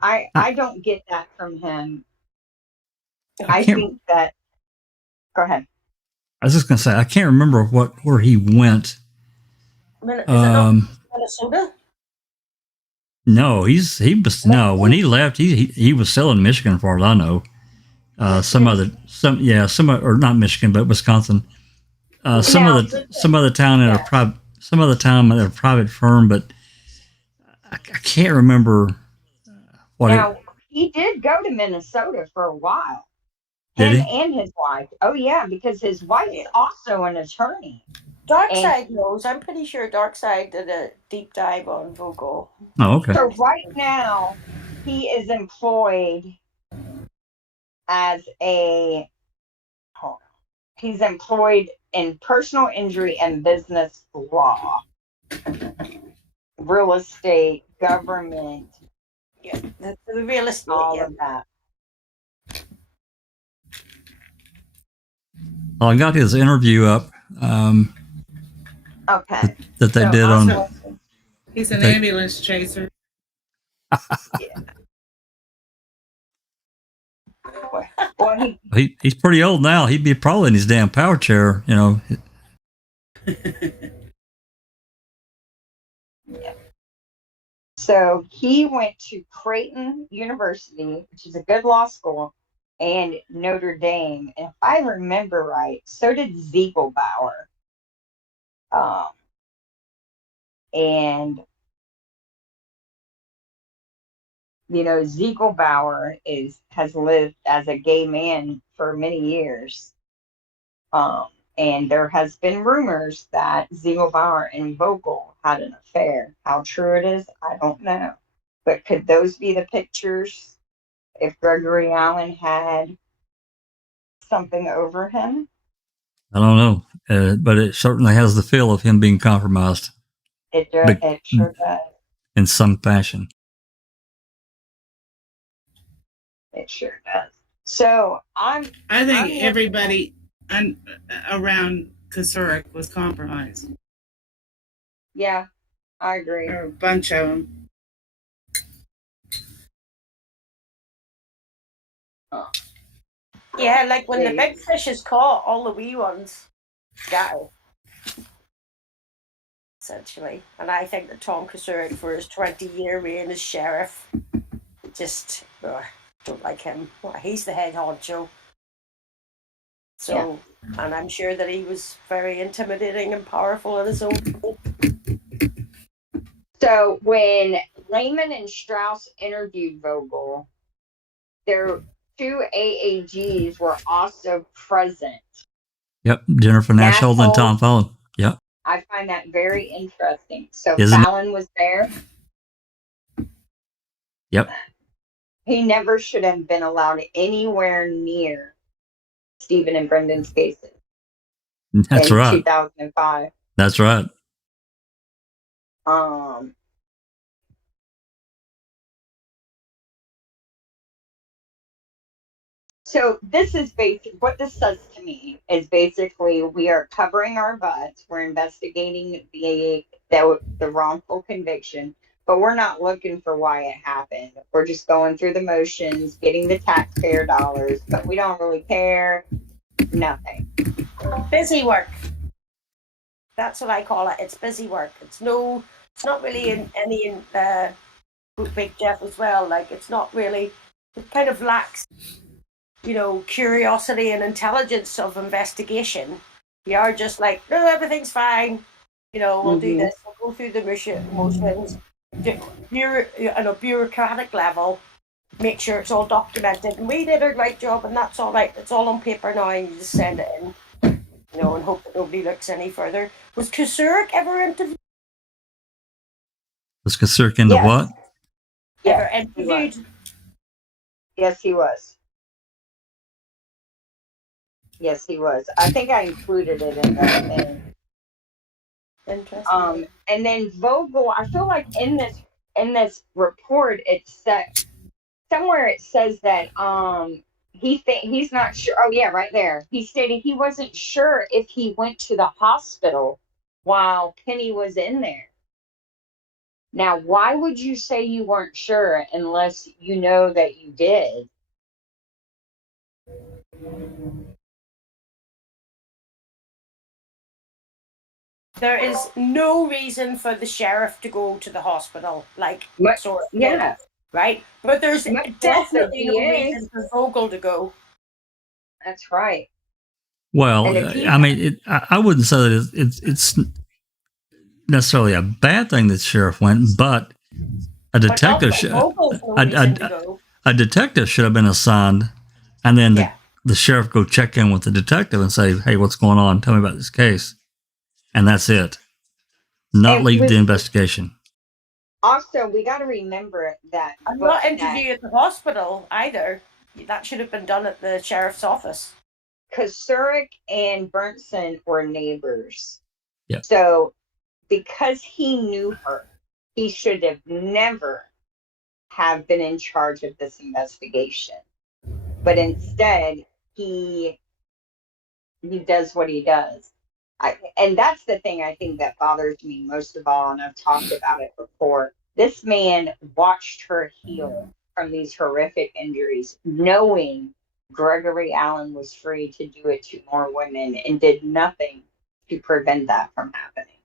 I don't get that from him. I think that. Go ahead. I was just gonna say I can't remember where he went. Is it not Minnesota? No, when he left, he was still in Michigan, as far as I know. Some or not Michigan, but Wisconsin. Some other town at a private firm, but I can't remember what. He did go to Minnesota for a while. Did he? And his wife. Oh yeah, because his wife is also an attorney. Darkside knows. I'm pretty sure Darkside did a deep dive on Vogel. Oh, okay. So right now, he is employed as he's employed in personal injury and business law, real estate, government, Yeah, the real estate. all Yeah. of that. Well, I got his interview up Okay. that they So did on. also, He's an They- ambulance chaser. well, He's pretty old now. He'd be probably in his damn power chair, you know. so he went to Creighton University, which is a good law school, and Notre Dame. And if I remember right, so did Ziegelbauer. And you know, Ziegelbauer has lived as a gay man for many years. And there has been rumors that Ziegelbauer and Vogel had an affair. How true it is, I don't know. But could those be the pictures if Gregory Allen had something over him? I don't know, but it certainly has the feel of him being compromised It sure does. in some fashion. It sure does. So I think everybody around Kusche was compromised. Yeah, I agree. Or a bunch of them. Yeah, like when the big fish is caught, all the wee ones go. Essentially. And I think that Tom Kusche, for his 20-year reign as sheriff, just don't like him. Well, he's the head honcho. So, and I'm sure that he was very intimidating and powerful in his own. So when Lehman and Strauss interviewed Vogel, their two AAGs were also present. Yep, Jennifer Nashhold and Tom Fallon. Yep. I find that very interesting. So Isn't Fallon was there. Yep. He never should have been allowed anywhere near Stephen and Brendan's cases. That's in right. 2005. That's right. So this is what this says to me is basically we are covering our butts. We're investigating the wrongful conviction, but we're not looking for why it happened. We're just going through the motions, getting the taxpayer dollars, but we don't really care. Nothing. Busy work. That's what I call it. It's busy work. It's not really in any Big Jeff as well. Like it's not really. It kind of lacks, curiosity and intelligence of investigation. We are just like, no, everything's fine. We'll do this. We'll go through the motions. On a bureaucratic level, make sure it's all documented. And we did a great job, and that's all right. It's all on paper now, and you just send it in. And hope that nobody looks any further. Was Kusche ever interviewed? Was Kusche into what? Ever interviewed? Yes, he was. Yes, he was. I think I included it in that thing. Interesting. And then Vogel, I feel like in this report, it said somewhere it says that he's not sure. Oh yeah, right there. He stated he wasn't sure if he went to the hospital while Penny was in there. Now, why would you say you weren't sure unless you know that you did? There is no reason for the sheriff to go to the hospital, right? But there's definitely no reason for Vogel to go. That's right. Well, I mean, I wouldn't say that it's necessarily a bad thing that the sheriff went, but a detective a detective should have been assigned, and then the sheriff go check in with the detective and say, "Hey, what's going on? Tell me about this case." and that's it. Not And lead with- the investigation. Also, we got to remember that And not interview at the hospital either. That should have been done at the sheriff's office. Kusche and Berntsen were neighbors. Yeah. So because he knew her, he should have never have been in charge of this investigation. But instead, he does what he does. And that's the thing I think that bothers me most of all, and I've talked about it before. This man watched her heal from these horrific injuries, knowing Gregory Allen was free to do it to more women, and did nothing to prevent that from happening.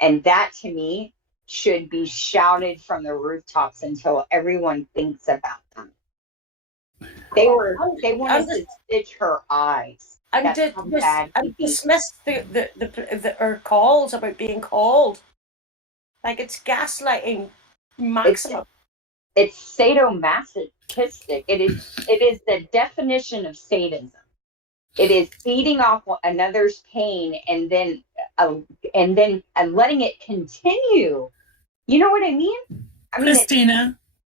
And that, to me, should be shouted from the rooftops until everyone thinks about them. They wanted to stitch her eyes. And dismiss her calls about being called. Like, it's gaslighting maximum. It's sadomasochistic. It is the definition of sadism. It is feeding off another's pain and then letting it continue. You know what I mean? Christina,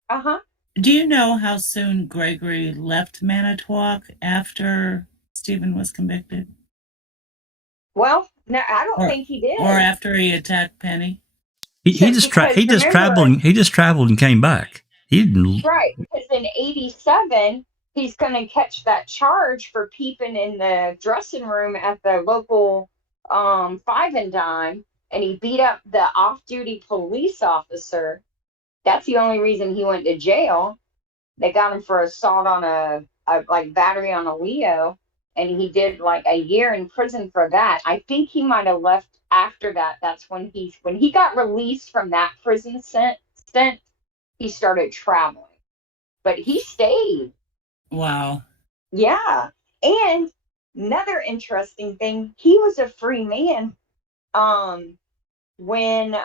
Uh-huh. do you know how soon Gregory left Manitowoc after Stephen was convicted? Well, no, I don't think he did. Or after he attacked Penny? He just traveled and came back. He didn't. Right, because in '87 he's going to catch that charge for peeping in the dressing room at the local Five and Dime, and he beat up the off-duty police officer. That's the only reason he went to jail. They got him for assault on a battery on a Leo, and he did like a year in prison for that. I think he might have left after that. That's when he got released from that prison stint, he started traveling. But he stayed. Wow. Yeah. And another interesting thing, he was a free man when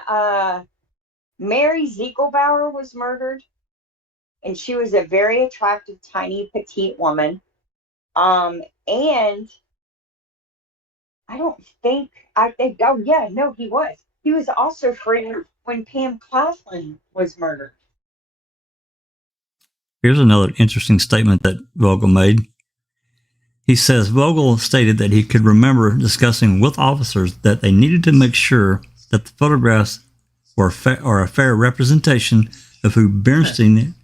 Mary Ziegelbauer was murdered, and she was a very attractive, tiny, petite woman. And he was. He was also free when Pam Claflin was murdered. Here's another interesting statement that Vogel made. He says Vogel stated that he could remember discussing with officers that they needed to make sure that the photographs were a fair representation of who Bernstein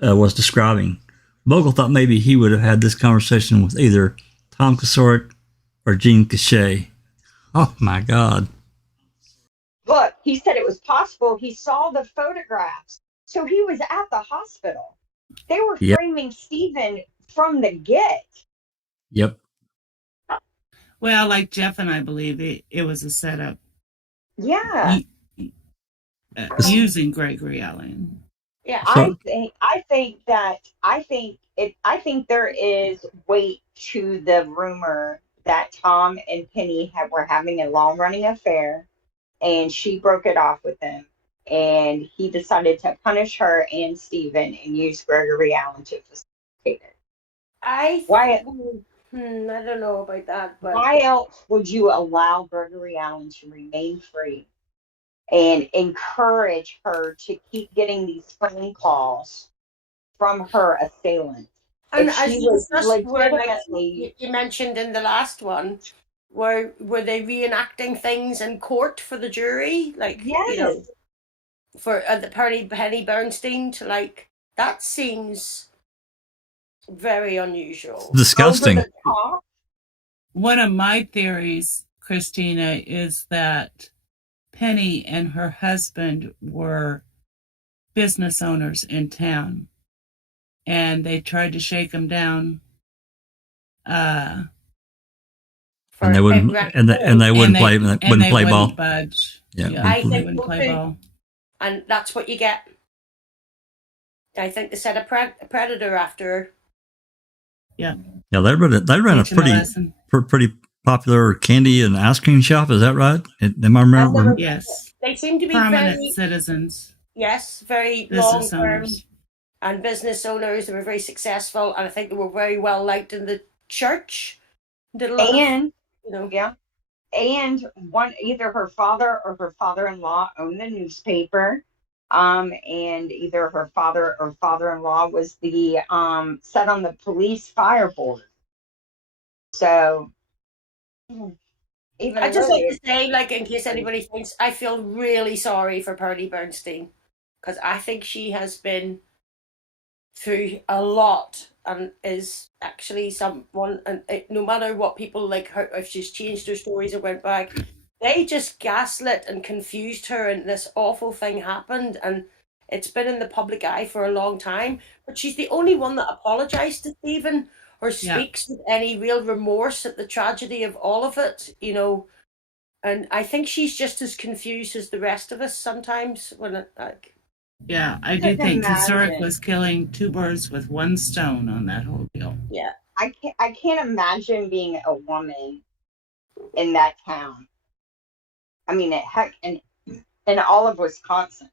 was describing. Vogel thought maybe he would have had this conversation with either Tom Kusche or Jean Kusche. Oh my God. Look, he said it was possible. He saw the photographs. So he was at the hospital. They were framing Stephen from the get. Yep. Well, like Jeff and I believe it was a setup. Yeah. Using Gregory Allen. Yeah. I think there is weight to the rumor that Tom and Penny were having a long-running affair, and she broke it off with him, and he decided to punish her and Stephen and use Gregory Allen to facilitate it. I don't know about that. But why else would you allow Gregory Allen to remain free and encourage her to keep getting these phone calls from her assailant? And if as she you was discussed, legitimately, you mentioned in the last one, were they reenacting things in court for the jury? Like, yes. For the Penny Bernstein to like, that seems very unusual. Disgusting. One of my theories, Christina, is that Penny and her husband were business owners in town, and they tried to shake him down. And they wouldn't play ball. Budge. Yeah, I think they wouldn't play ball. And that's what you get. I think they set a predator after her. Yeah. Yeah, they ran a pretty popular candy and ice cream shop. Is that right? Am I remembering? Yes. They seem to be prominent citizens. Yes, very business long-term owners. And business owners. They were very successful, and I think they were very well liked in the church. and either her father or her father-in-law owned the newspaper. And either her father or father-in-law was the set on the police fire board. So even I just like really, to say, like, in case anybody thinks, I feel really sorry for Pearlie Bernstein, because I think she has been through a lot and is actually someone, and no matter what people like her, if she's changed her stories or went back, they just gaslit and confused her, and this awful thing happened, and it's been in the public eye for a long time. But she's the only one that apologized to Stephen or speaks with any real remorse at the tragedy of all of it, you know. And I think she's just as confused as the rest of us sometimes when it, like, Yeah, I do think Historic was killing two birds with one stone on that whole deal. yeah. I can't imagine being a woman in that town. I mean, heck, in all of Wisconsin,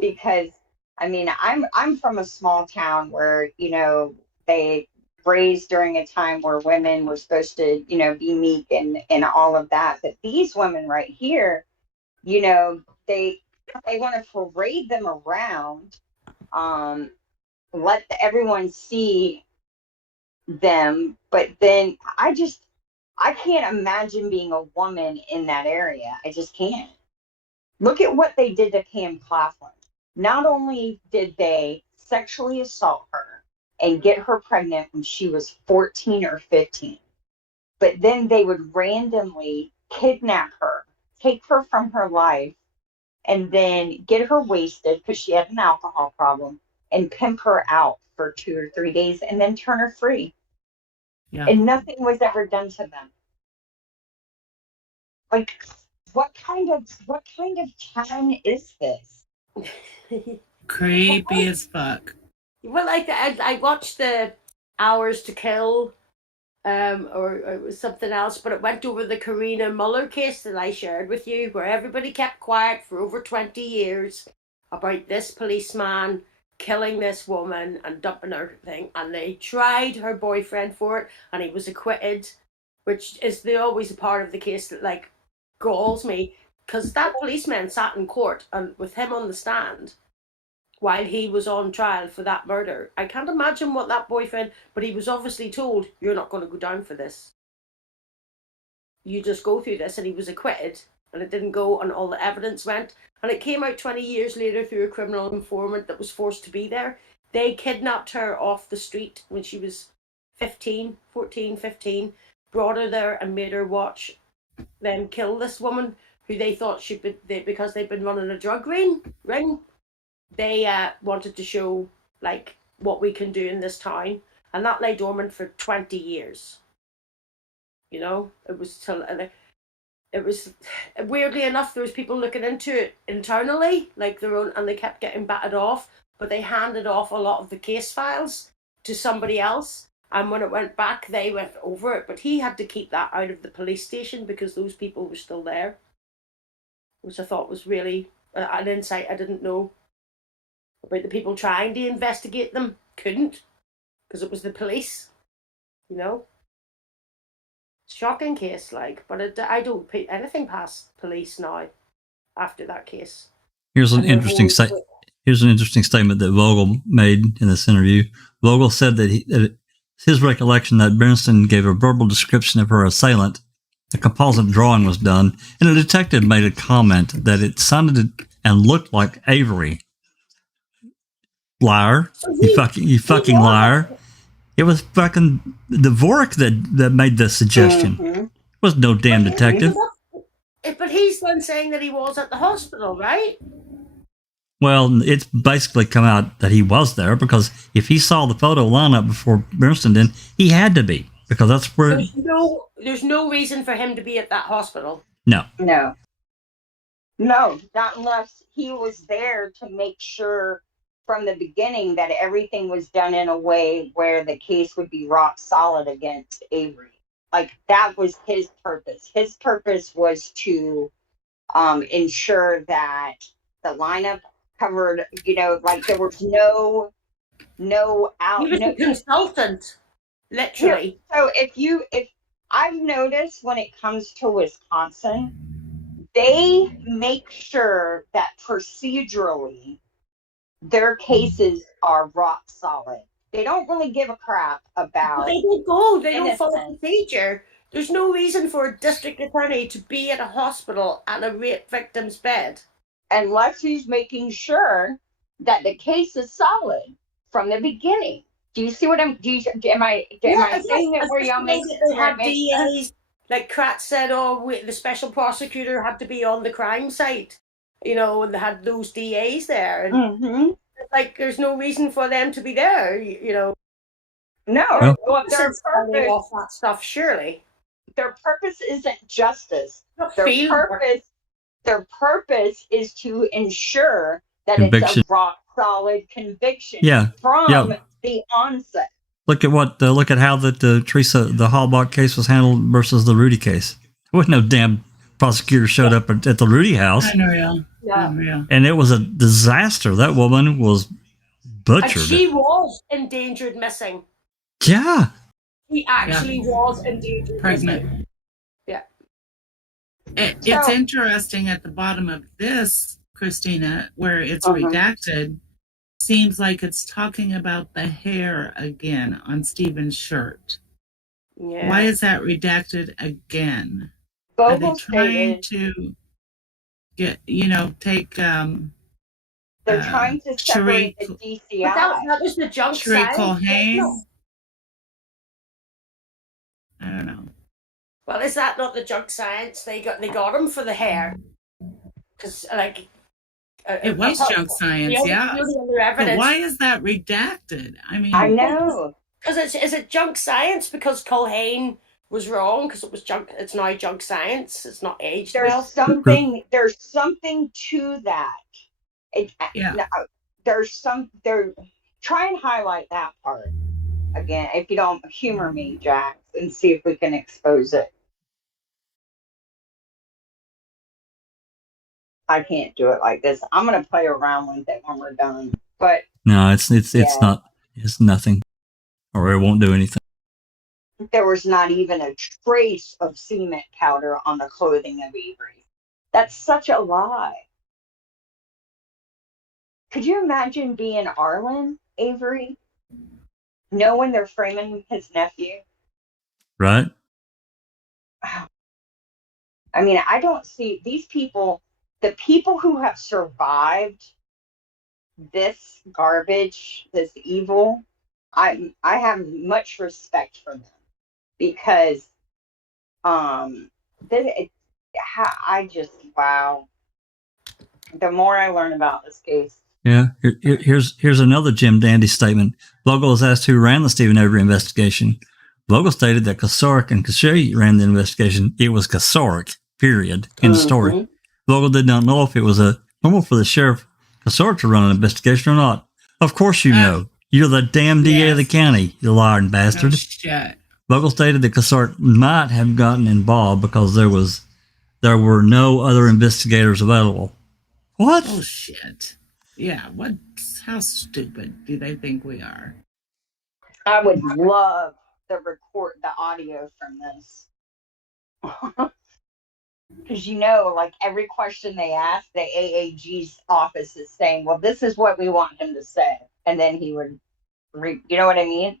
because I mean, I'm from a small town where, you know, they raised during a time where women were supposed to, you know, be meek and all of that. But these women right here, you know, they want to parade them around, let everyone see them, but then I can't imagine being a woman in that area. I just can't. Look at what they did to Pam Claflin. Not only did they sexually assault her and get her pregnant when she was 14 or 15, but then they would randomly kidnap her, take her from her life, and then get her wasted because she had an alcohol problem and pimp her out for 2 or 3 days and then turn her free. Yeah. And nothing was ever done to them. Like, what kind of town is this? Creepy as fuck. Well, like I watched the Hours to Kill, or it was something else, but it went over the Karina Muller case that I shared with you, where everybody kept quiet for over 20 years about this policeman killing this woman and dumping her thing, and they tried her boyfriend for it, and he was acquitted, which is always a part of the case that like galls me, because that policeman sat in court and with him on the stand while he was on trial for that murder. I can't imagine what that boyfriend, but he was obviously told, you're not going to go down for this. You just go through this, and he was acquitted, and it didn't go, and all the evidence went, and it came out 20 years later through a criminal informant that was forced to be there. They kidnapped her off the street when she was 15, brought her there and made her watch them kill this woman who they thought because they'd been running a drug ring. They wanted to show like what we can do in this town, and that lay dormant for 20 years. You know, it was weirdly enough, there was people looking into it internally, like their own, and they kept getting batted off, but they handed off a lot of the case files to somebody else, and when it went back they went over it, but he had to keep that out of the police station because those people were still there, which I thought was really an insight I didn't know about. The people trying to investigate them couldn't because it was the police, you know. Shocking case, like, but I don't put anything past police now after that case. Here's an interesting statement that Vogel made in this interview. Vogel said that it's his recollection that Bernstein gave a verbal description of her assailant. A composite drawing was done, and a detective made a comment that it sounded and looked like Avery. Liar. You fucking liar. It was fucking Dvorak that made the suggestion. It was no damn detective. But he's then saying that he was at the hospital, right? Well, it's basically come out that he was there because if he saw the photo lineup before Bernstein did, he had to be, because that's where... There's no reason for him to be at that hospital. No, not unless he was there to make sure from the beginning that everything was done in a way where the case would be rock solid against Avery. Like, that was his purpose. His purpose was to ensure that the lineup covered, you know, like there was no out. He was a consultant, literally. So I've noticed when it comes to Wisconsin, they make sure that procedurally their cases are rock solid. They don't really give a crap But about they don't go. They don't follow innocence. procedure. There's no reason for a district attorney to be at a hospital at a rape victim's bed. Unless he's making sure that the case is solid from the beginning. Do you see what I'm? Am I saying it where y'all make they have sense? DAs, like Kratz said, the special prosecutor had to be on the crime site, and they had those DAs there, and Mm-hmm. like there's no reason for them to be there, No, Well- well, their purpose, off that stuff, surely. their purpose isn't justice. Not Their field work. purpose is to ensure that Conviction. it's a rock solid conviction Yeah. from Yeah. the onset. Look at how the Teresa the Hallbach case was handled versus the Rudy case. There wasn't no damn prosecutor showed up at the Rudy house, Unreal. Yeah. Unreal. and it was a disaster. That woman was And butchered. she was endangered missing. Yeah, He actually was endangered Pregnant. missing. Yeah. It's So- interesting at the bottom of this, Christina, where it's Uh-huh. redacted, seems like it's talking about the hair again on Stephen's shirt. Yeah. Why is that redacted again? Are they Vogel trying stated to get, take they're trying to separate the But DCI. that was the junk Sheree science. Culhane? I don't know. Well, is that not the junk science? They got him for the hair, because It was junk science, yeah. The other But evidence. why is that redacted? I mean, I know. Because is it junk science because Culhane was wrong because it was junk? It's now junk science. It's not aged well. There's something to that. Yeah. Try and highlight that part again. If you don't, humor me, Jax, and see if we can expose it. I can't do it like this. I'm gonna play around with it when we're done. But no, it's Yeah. not. It's nothing, or it won't do anything. there was not even a trace of cement powder on the clothing of Avery. That's such a lie. Could you imagine being Arlen Avery, knowing they're framing his nephew? Right? I mean, I don't see these people, the people who have survived this garbage, this evil. I have much respect for them because, wow. The more I learn about this case, Yeah. Here's another Jim Dandy statement. Vogel was asked who ran the Stephen Avery investigation. Vogel stated that Kusche and Kusche ran the investigation. It was Kusche, period. In the story. Vogel did not know if it was normal for the sheriff Kusche to run an investigation or not. Of course you know. You're the damn DA of the county, you lying bastard. No shit. Vogel stated that Kusche might have gotten involved because there were no other investigators available. What? Oh shit. Yeah, how stupid do they think we are? I would love the audio from this. Because like every question they ask, the AAG's office is saying, well, this is what we want him to say. And then he would you know what I mean?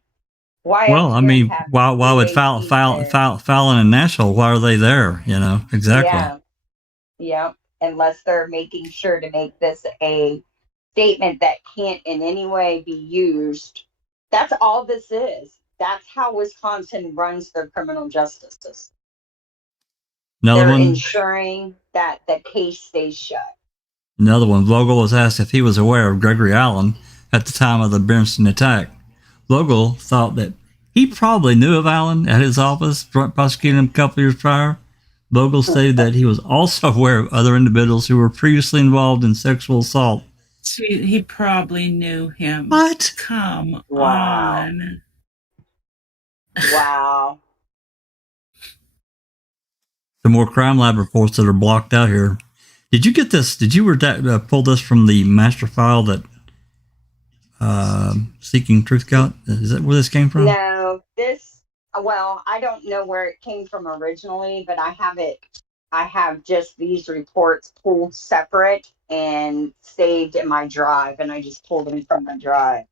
Why? Well, I mean, why would Fallon and Nashville? Why are they there? Exactly. Yeah. Unless they're making sure to make this a statement that can't in any way be used. That's all this is. That's how Wisconsin runs their criminal justice system. They're ensuring that the case stays shut. Another one. Vogel was asked if he was aware of Gregory Allen at the time of the Bernstein attack. Vogel thought that he probably knew of Allen at his office, prosecuting him a couple years prior. Vogel stated that he was also aware of other individuals who were previously involved in sexual assault. He probably knew him. What? Come Wow. on. Wow. Some more crime lab reports that are blocked out here. Did you get this? Did you pull this from the master file that Seeking Truth got? Is that where this came from? No, this well, I don't know where it came from originally, but I have just these reports pulled separate and saved in my drive, and I just pulled them from my drive.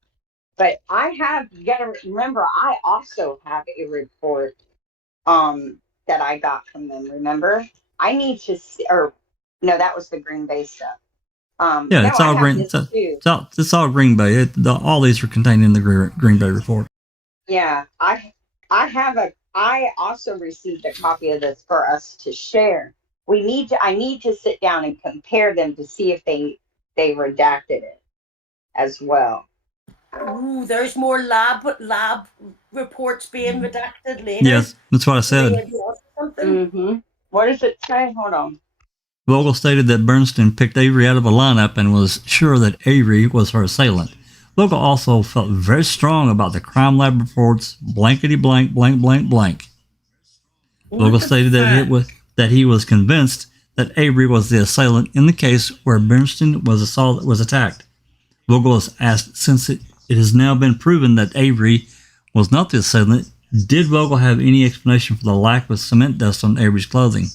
But you gotta remember, I also have a report that I got from them, remember? I need to see, or no, that was the Green Bay stuff. Yeah, No, it's I all have Green. this too. It's all Green Bay. All these are contained in the Green Bay report. Yeah, I also received a copy of this for us to share. I need to sit down and compare them to see if they redacted it as well. Ooh, there's more lab reports being redacted later. Yes, that's what I said. Mm-hmm. What does it say? Hold on. Vogel stated that Bernstein picked Avery out of a lineup and was sure that Avery was her assailant. Vogel also felt very strong about the crime lab reports, blankety blank, blank, blank, blank. Vogel stated that he was convinced that Avery was the assailant in the case where Bernstein was attacked. Vogel was asked, since it has now been proven that Avery was not the assailant, did Vogel have any explanation for the lack of cement dust on Avery's clothing?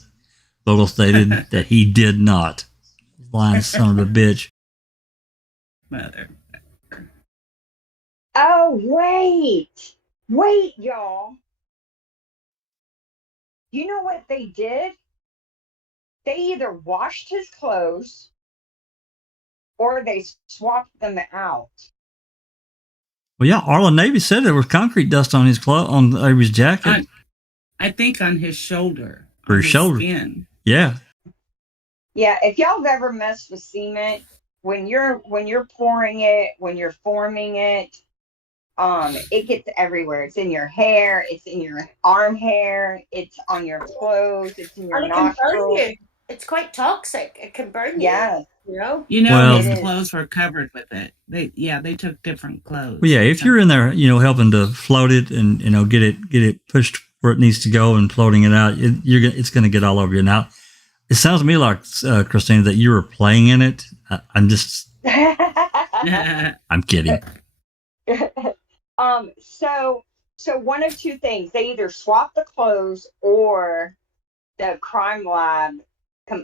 Vogel stated that he did not. Lying son of a bitch. Mother. Oh, wait, y'all. You know what they did? They either washed his clothes or they swapped them out. Well, yeah, Arlen Navy said there was concrete dust on on Avery's jacket. I think on his shoulder. For his shoulder. Skin. Yeah. Yeah, if y'all have ever messed with cement, when you're pouring it, when you're forming it, it gets everywhere. It's in your hair, it's in your arm hair, it's on your clothes, it's in your nostrils. It's quite toxic. It can burn you. Yeah. His clothes were covered with it. They took different clothes. Well, yeah, if you're in there, helping to float it and get it pushed where it needs to go and floating it out, it's going to get all over you. Now, it sounds to me like Christina that you were playing in it. I'm just, I'm kidding. So one of two things: they either swap the clothes or the crime lab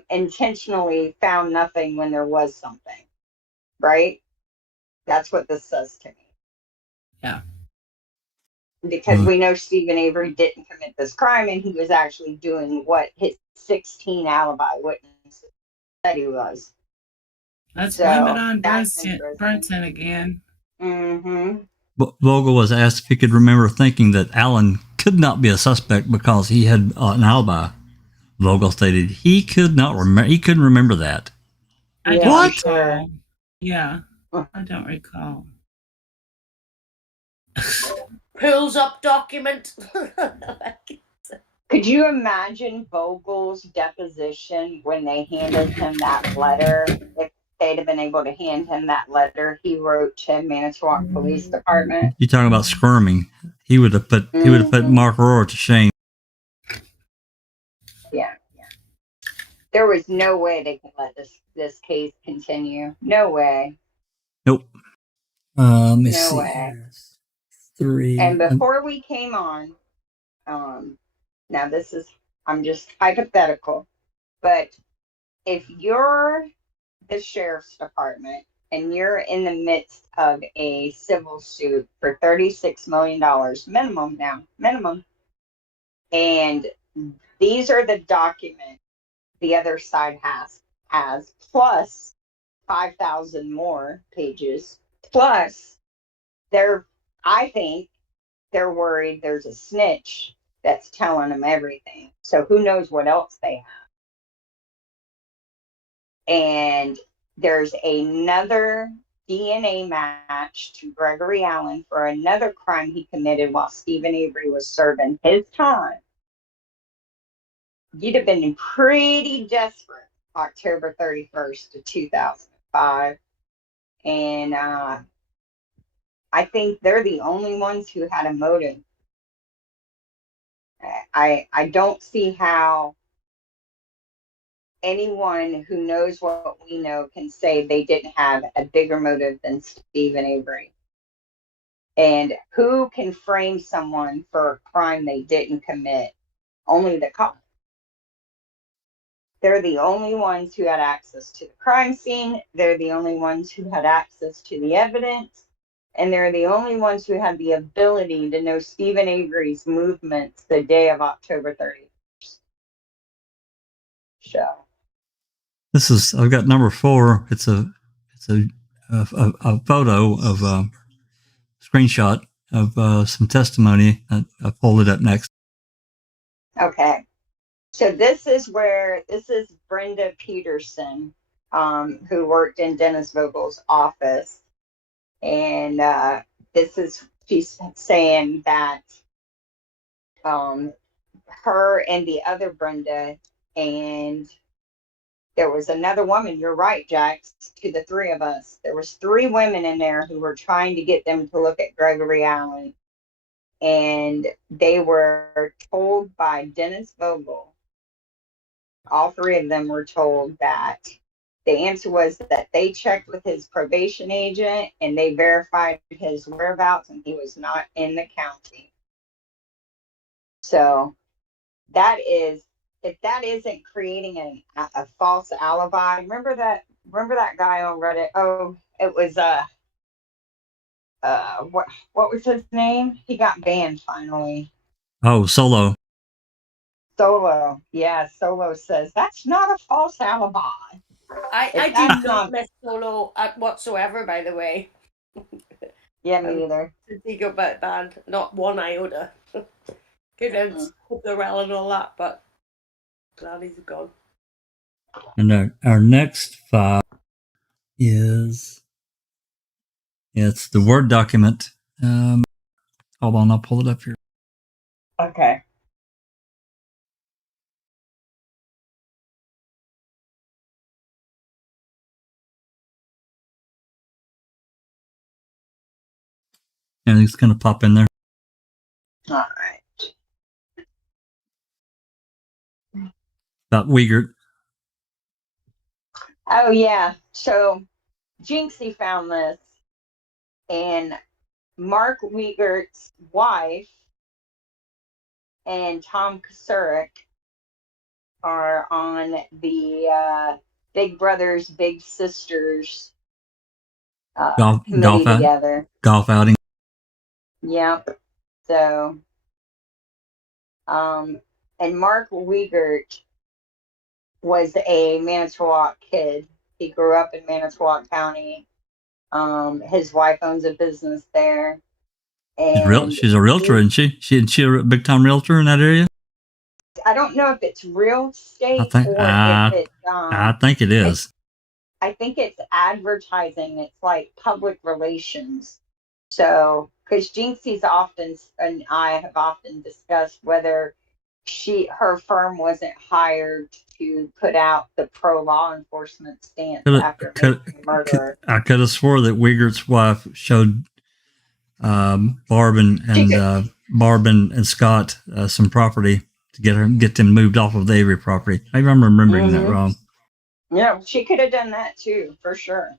intentionally found nothing when there was something, right? That's what this says to me. Yeah. Because we know Stephen Avery didn't commit this crime, and he was actually doing what his 16 alibi witnesses said he was. Let's blame it on Bernstein again. Mm-hmm. Vogel was asked if he could remember thinking that Allen could not be a suspect because he had an alibi. Vogel stated he could not remember. He couldn't remember that. I don't recall. Yeah, I don't recall. Pulls up document. Could you imagine Vogel's deposition when they handed him that letter? If they'd have been able to hand him that letter he wrote to Manitowoc Police Department. You're talking about squirming. He would have put Mark Rohr to shame. Yeah. There was no way they could let this case continue. No way. Nope. Let me see. Way. 3. And before we came on, now I'm just hypothetical, but if you're the sheriff's department and you're in the midst of a civil suit for $36 million minimum, and these are the documents the other side has plus 5,000 more pages, plus I think they're worried there's a snitch that's telling them everything. So who knows what else they have. And there's another DNA match to Gregory Allen for another crime he committed while Stephen Avery was serving his time. You'd have been pretty desperate October 31st of 2005. And I think they're the only ones who had a motive. I don't see how anyone who knows what we know can say they didn't have a bigger motive than Stephen Avery. And who can frame someone for a crime they didn't commit? Only the cop. They're the only ones who had access to the crime scene. They're the only ones who had access to the evidence. And they're the only ones who had the ability to know Stephen Avery's movements the day of October 31st. So This is, I've got number 4. It's a photo of a screenshot of some testimony. I pulled it up next. okay. So this is Brenda Peterson, who worked in Dennis Vogel's office. And she's saying that her and the other Brenda, and there was another woman, you're right, Jax, to the 3 of us. There was 3 women in there who were trying to get them to look at Gregory Allen. And they were told by Dennis Vogel, all 3 of them were told that the answer was that they checked with his probation agent and they verified his whereabouts and he was not in the county. So that is, if that isn't creating a false alibi, remember that guy on Reddit? Oh, it was what was his name? He got banned finally. Oh, Solo. Solo. Yeah, Solo says that's not a false alibi. I do not miss Solo whatsoever, by the way. Yeah, me either. He got banned, not one iota. Good hope they're well and all that, but glad he's gone. And our next file is, it's the Word document. Hold on, I'll pull it up here. Okay. And it's going to pop in there. All right. About Wiegert. Oh, yeah. So Jinxie found this, and Mark Wiegert's wife and Tom Kusurek are on the Big Brothers Big Sisters committee together. Golf outing. Yep. So, and Mark Wiegert was a Manitowoc kid. He grew up in Manitowoc County. His wife owns a business there. And She's a realtor, isn't she? She a big time realtor in that area? I don't know if it's real estate I think, or if it's I think it is. I think it's advertising. It's like public relations. So, because Jinxie's often, and I have often discussed whether her firm wasn't hired to put out the pro law enforcement stance after making murder. I could have swore that Wiegert's wife showed Barb and Scott some property to get them moved off of the Avery property. Maybe I'm remembering that wrong. Yeah, she could have done that too, for sure.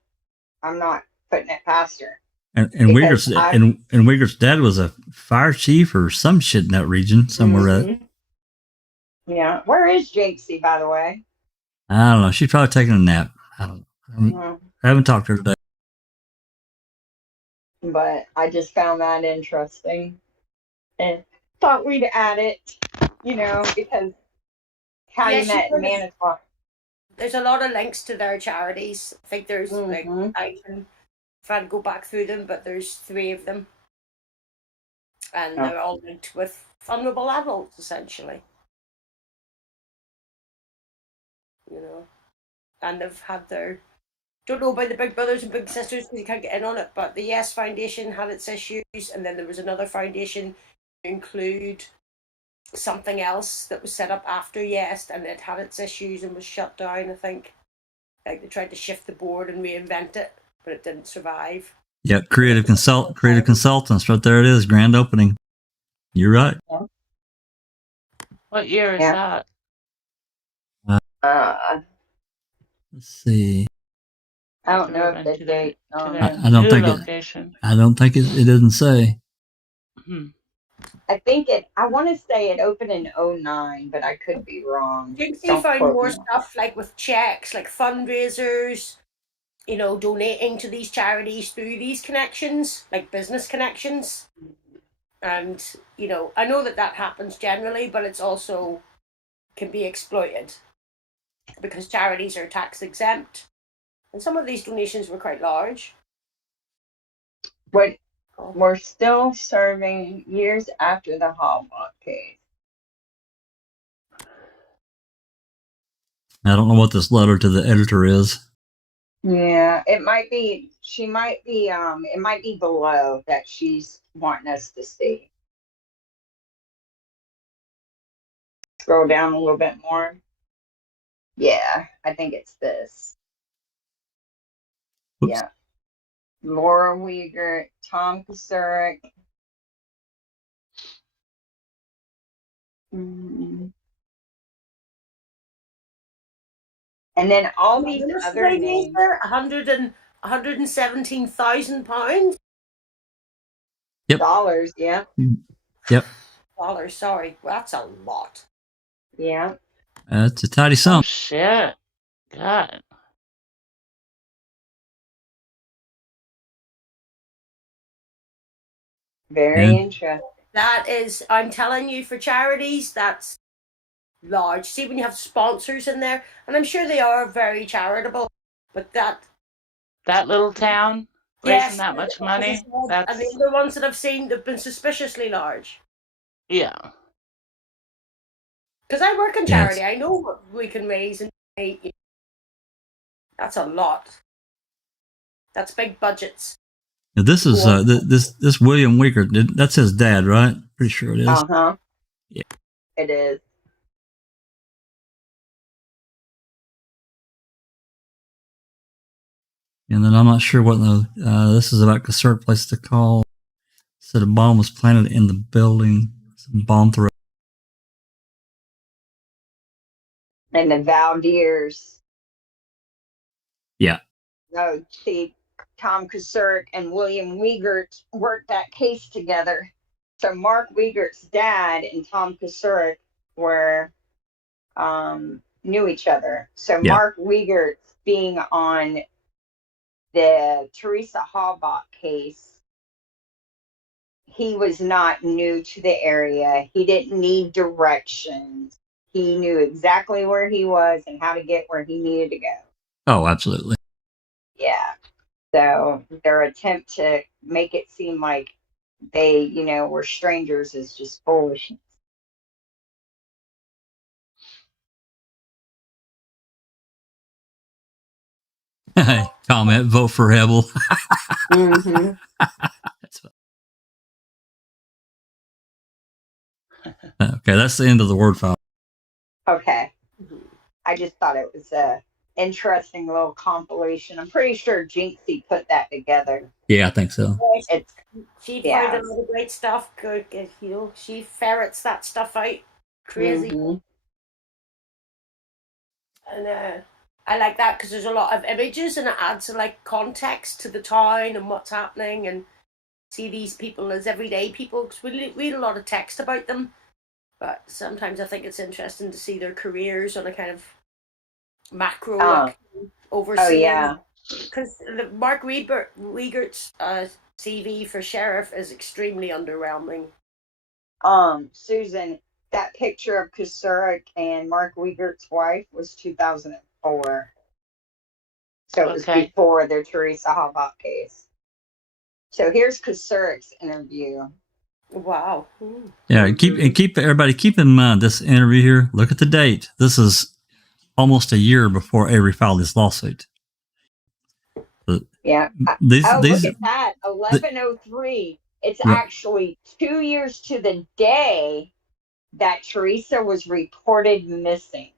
I'm not putting it past her. And Wiegert's dad was a fire chief or some shit in that region somewhere. Yeah. Where is Jinxie, by the way? I don't know. She's probably taking a nap. I don't know. I haven't talked to her today. But I just found that interesting and thought we'd add it, because how you met in Manitowoc. There's a lot of links to their charities. I think there's I can try to go back through them, but there's 3 of them. And they're all linked with vulnerable adults, essentially. And they've had their, don't know about the Big Brothers and Big Sisters because you can't get in on it, but the Yes Foundation had its issues, and then there was another foundation to include something else that was set up after Yes, and it had its issues and was shut down, I think. Like they tried to shift the board and reinvent it, but it didn't survive. Yeah, creative consultants, right there it is, grand opening. You're right. What year is that? Let's see. I don't know if to the date. their I don't new think location. I don't think it doesn't say. I think I want to say it opened in 09, but I could be wrong. Jinxie Don't found quote more me. stuff like with checks, like fundraisers, donating to these charities through these connections, like business connections. And, I know that happens generally, but it's also can be exploited because charities are tax exempt. And some of these donations were quite large. But we're still serving years after the Hallmark case. I don't know what this letter to the editor is. Yeah, it might be. She might be. It might be below that she's wanting us to see. Scroll down a little bit more. Yeah, I think it's this. Oops. Yeah. Laura Wiegert, Tom Kusurik. And then all these other names. £117,000. Yep. Dollars, yeah. Yep. Dollars, sorry. Well, that's a lot. Yeah. It's a tidy sum. Oh shit! God. Very interesting. That is, I'm telling you, for charities, that's large. See, when you have sponsors in there, and I'm sure they are very charitable, but that little town raising that much money. And the other ones that I've seen, they've been suspiciously large. Yeah. Because I work in charity, I know what we can raise and make. That's a lot. That's big budgets. Now this is this William Weaker. That's his dad, right? Pretty sure it is. Yeah. It is. And then I'm not sure what this is about. Concerned place to call. Said a bomb was planted in the building. Some bomb threat. And the Valdiers. Yeah. No, see, Tom Kusurik and William Wiegert worked that case together. So Mark Wiegert's dad and Tom Kusurik were knew each other. So Mark Wiegert being on the Teresa Halbach case, he was not new to the area. He didn't need directions. He knew exactly where he was and how to get where he needed to go. Oh, absolutely. Yeah. So their attempt to make it seem like they, were strangers is just foolishness. Comment, vote for Hebel. Mm-hmm. Okay, that's the end of the Word file. Okay. I just thought it was a interesting little compilation. I'm pretty sure Jinxie put that together. Yeah, I think so. She found a lot of great stuff. Good, she ferrets that stuff out. Crazy. Mm-hmm. And I like that because there's a lot of images and it adds context to the town and what's happening, and see these people as everyday people, because we read a lot of text about them, but sometimes I think it's interesting to see their careers on a kind of macro overseeing. Oh yeah, because Mark Wiegert's CV for sheriff is extremely underwhelming. Susan, that picture of Kusurik and Mark Wiegert's wife was 2004. So it was before their Teresa Halbach case. So here's Kusurik's interview. Wow. Yeah, keep everybody keep in mind this interview here. Look at the date. This is almost a year before Avery filed this lawsuit. Yeah. Look at that. 1103. It's actually 2 years to the day that Teresa was reported missing.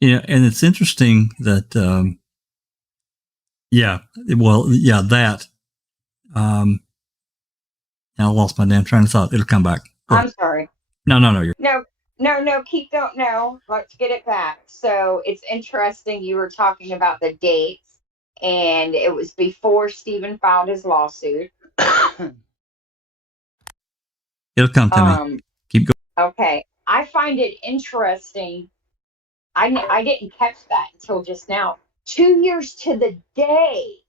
Yeah, and it's interesting that that. I lost my damn train of thought. It'll come back. I'm sorry. No. No, keep going. No, let's get it back. So it's interesting. You were talking about the dates, and it was before Stephen filed his lawsuit. It'll come to me. Keep going. Okay. I find it interesting. I didn't catch that until just now. 2 years to the day.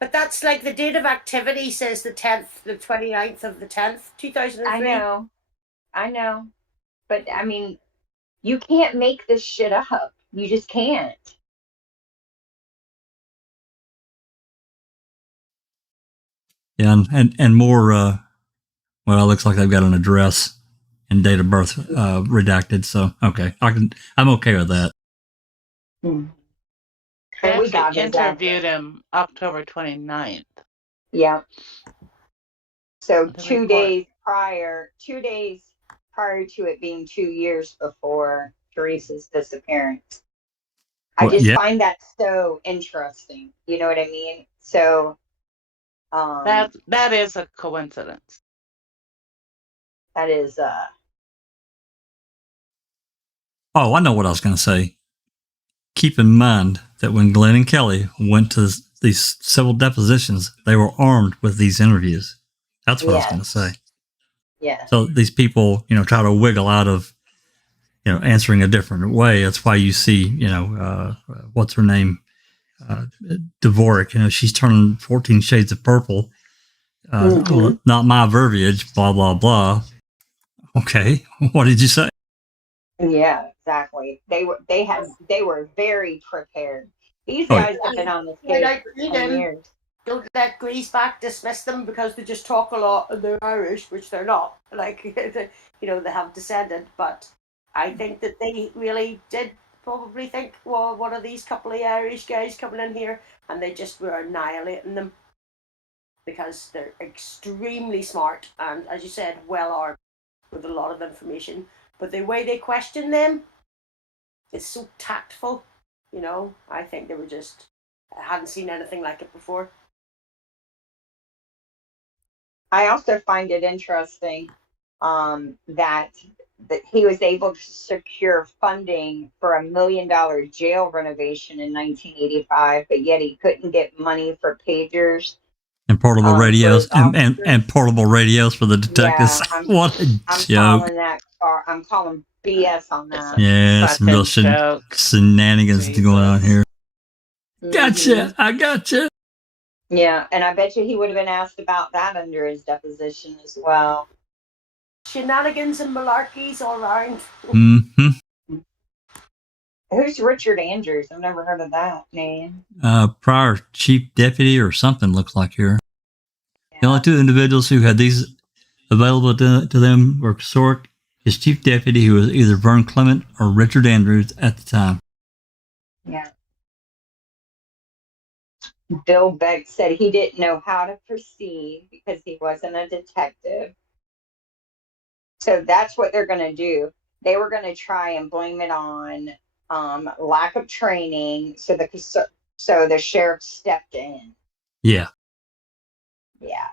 But that's like the date of activity says the 10th, the 29th of the 10th, 2003. I know. But I mean, you can't make this shit up. You just can't. Yeah, and more. Well, it looks like they've got an address and date of birth redacted. So okay, I'm okay with that. And They we got actually his address. interviewed him October 29th. Yeah. So The 2 report. days prior to it being 2 years before Teresa's disappearance. I Well, just yeah. find that so interesting. You know what I mean? So That is a coincidence. that is Oh, I know what I was going to say. Keep in mind that when Glenn and Kelly went to these civil depositions, they were armed with these interviews. That's what I was going to say. Yeah. So these people, try to wiggle out of, answering a different way. That's why you see, what's her name? Dvorak, she's turning 14 shades of purple. Well, not my verbiage, blah, blah, blah. Okay. What did you say? Yeah, exactly. They were very prepared. These guys have been on this case for 10 years. Don't let Greaseback dismiss them because they just talk a lot and they're Irish, which they're not. Like, they have descended, but I think that they really did probably think, well, what are these couple of Irish guys coming in here? And they just were annihilating them because they're extremely smart and, as you said, well armed with a lot of information. But the way they question them is so tactful, I think they were just, I hadn't seen anything like it before. I also find it interesting that he was able to secure funding for $1 million jail renovation in 1985, but yet he couldn't get money for pagers and portable radios and portable radios for the detectives. Yeah, what a joke! I'm calling BS on that. Yeah, some real shenanigans going on here. Gotcha! I gotcha. Yeah, and I bet you he would have been asked about that under his deposition as well. Shenanigans and malarkeys all around. Mm-hmm. Who's Richard Andrews? I've never heard of that name. Prior chief deputy or something looks like here. Yeah. The only two individuals who had these available to them were Sork, his chief deputy, who was either Vern Clement or Richard Andrews at the time. Yeah. Bill Beck said he didn't know how to proceed because he wasn't a detective. So that's what they're going to do. They were going to try and blame it on lack of training. So the sheriff stepped in. Yeah. Yeah.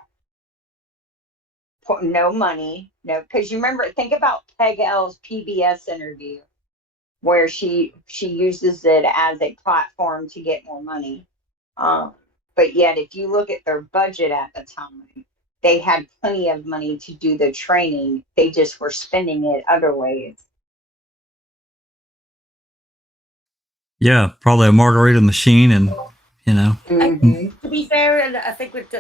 No money. No, because you remember, think about Peg L's PBS interview where she uses it as a platform to get more money. But yet, if you look at their budget at the time, they had plenty of money to do the training. They just were spending it other ways. Yeah, probably a margarita machine and, Mm-hmm. To be fair, and I think with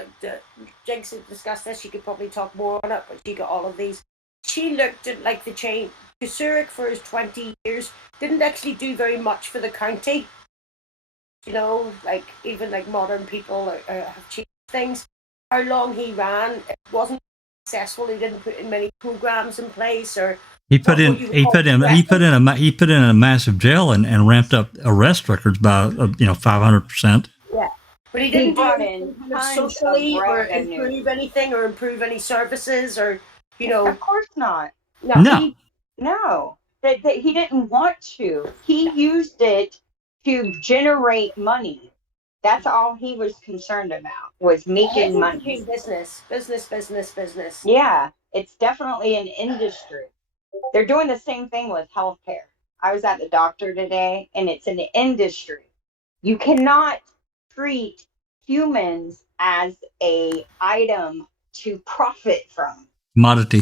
Jinx had discussed this, she could probably talk more on it, but she got all of these. She looked at like the chain. Zurich for his 20 years didn't actually do very much for the county. Even modern people have changed things. How long he ran, it wasn't successful. He didn't put in many programs in place, or he put in a massive jail and ramped up arrest records by 500%. Yeah, but he didn't do anything socially or improve anything or improve any services or Of course not. No. That he didn't want to. He used it to generate money. That's all he was concerned about, was making money. Business. Yeah, it's definitely an industry. They're doing the same thing with healthcare. I was at the doctor today, and it's an industry. You cannot treat humans as a item to profit from. Commodity.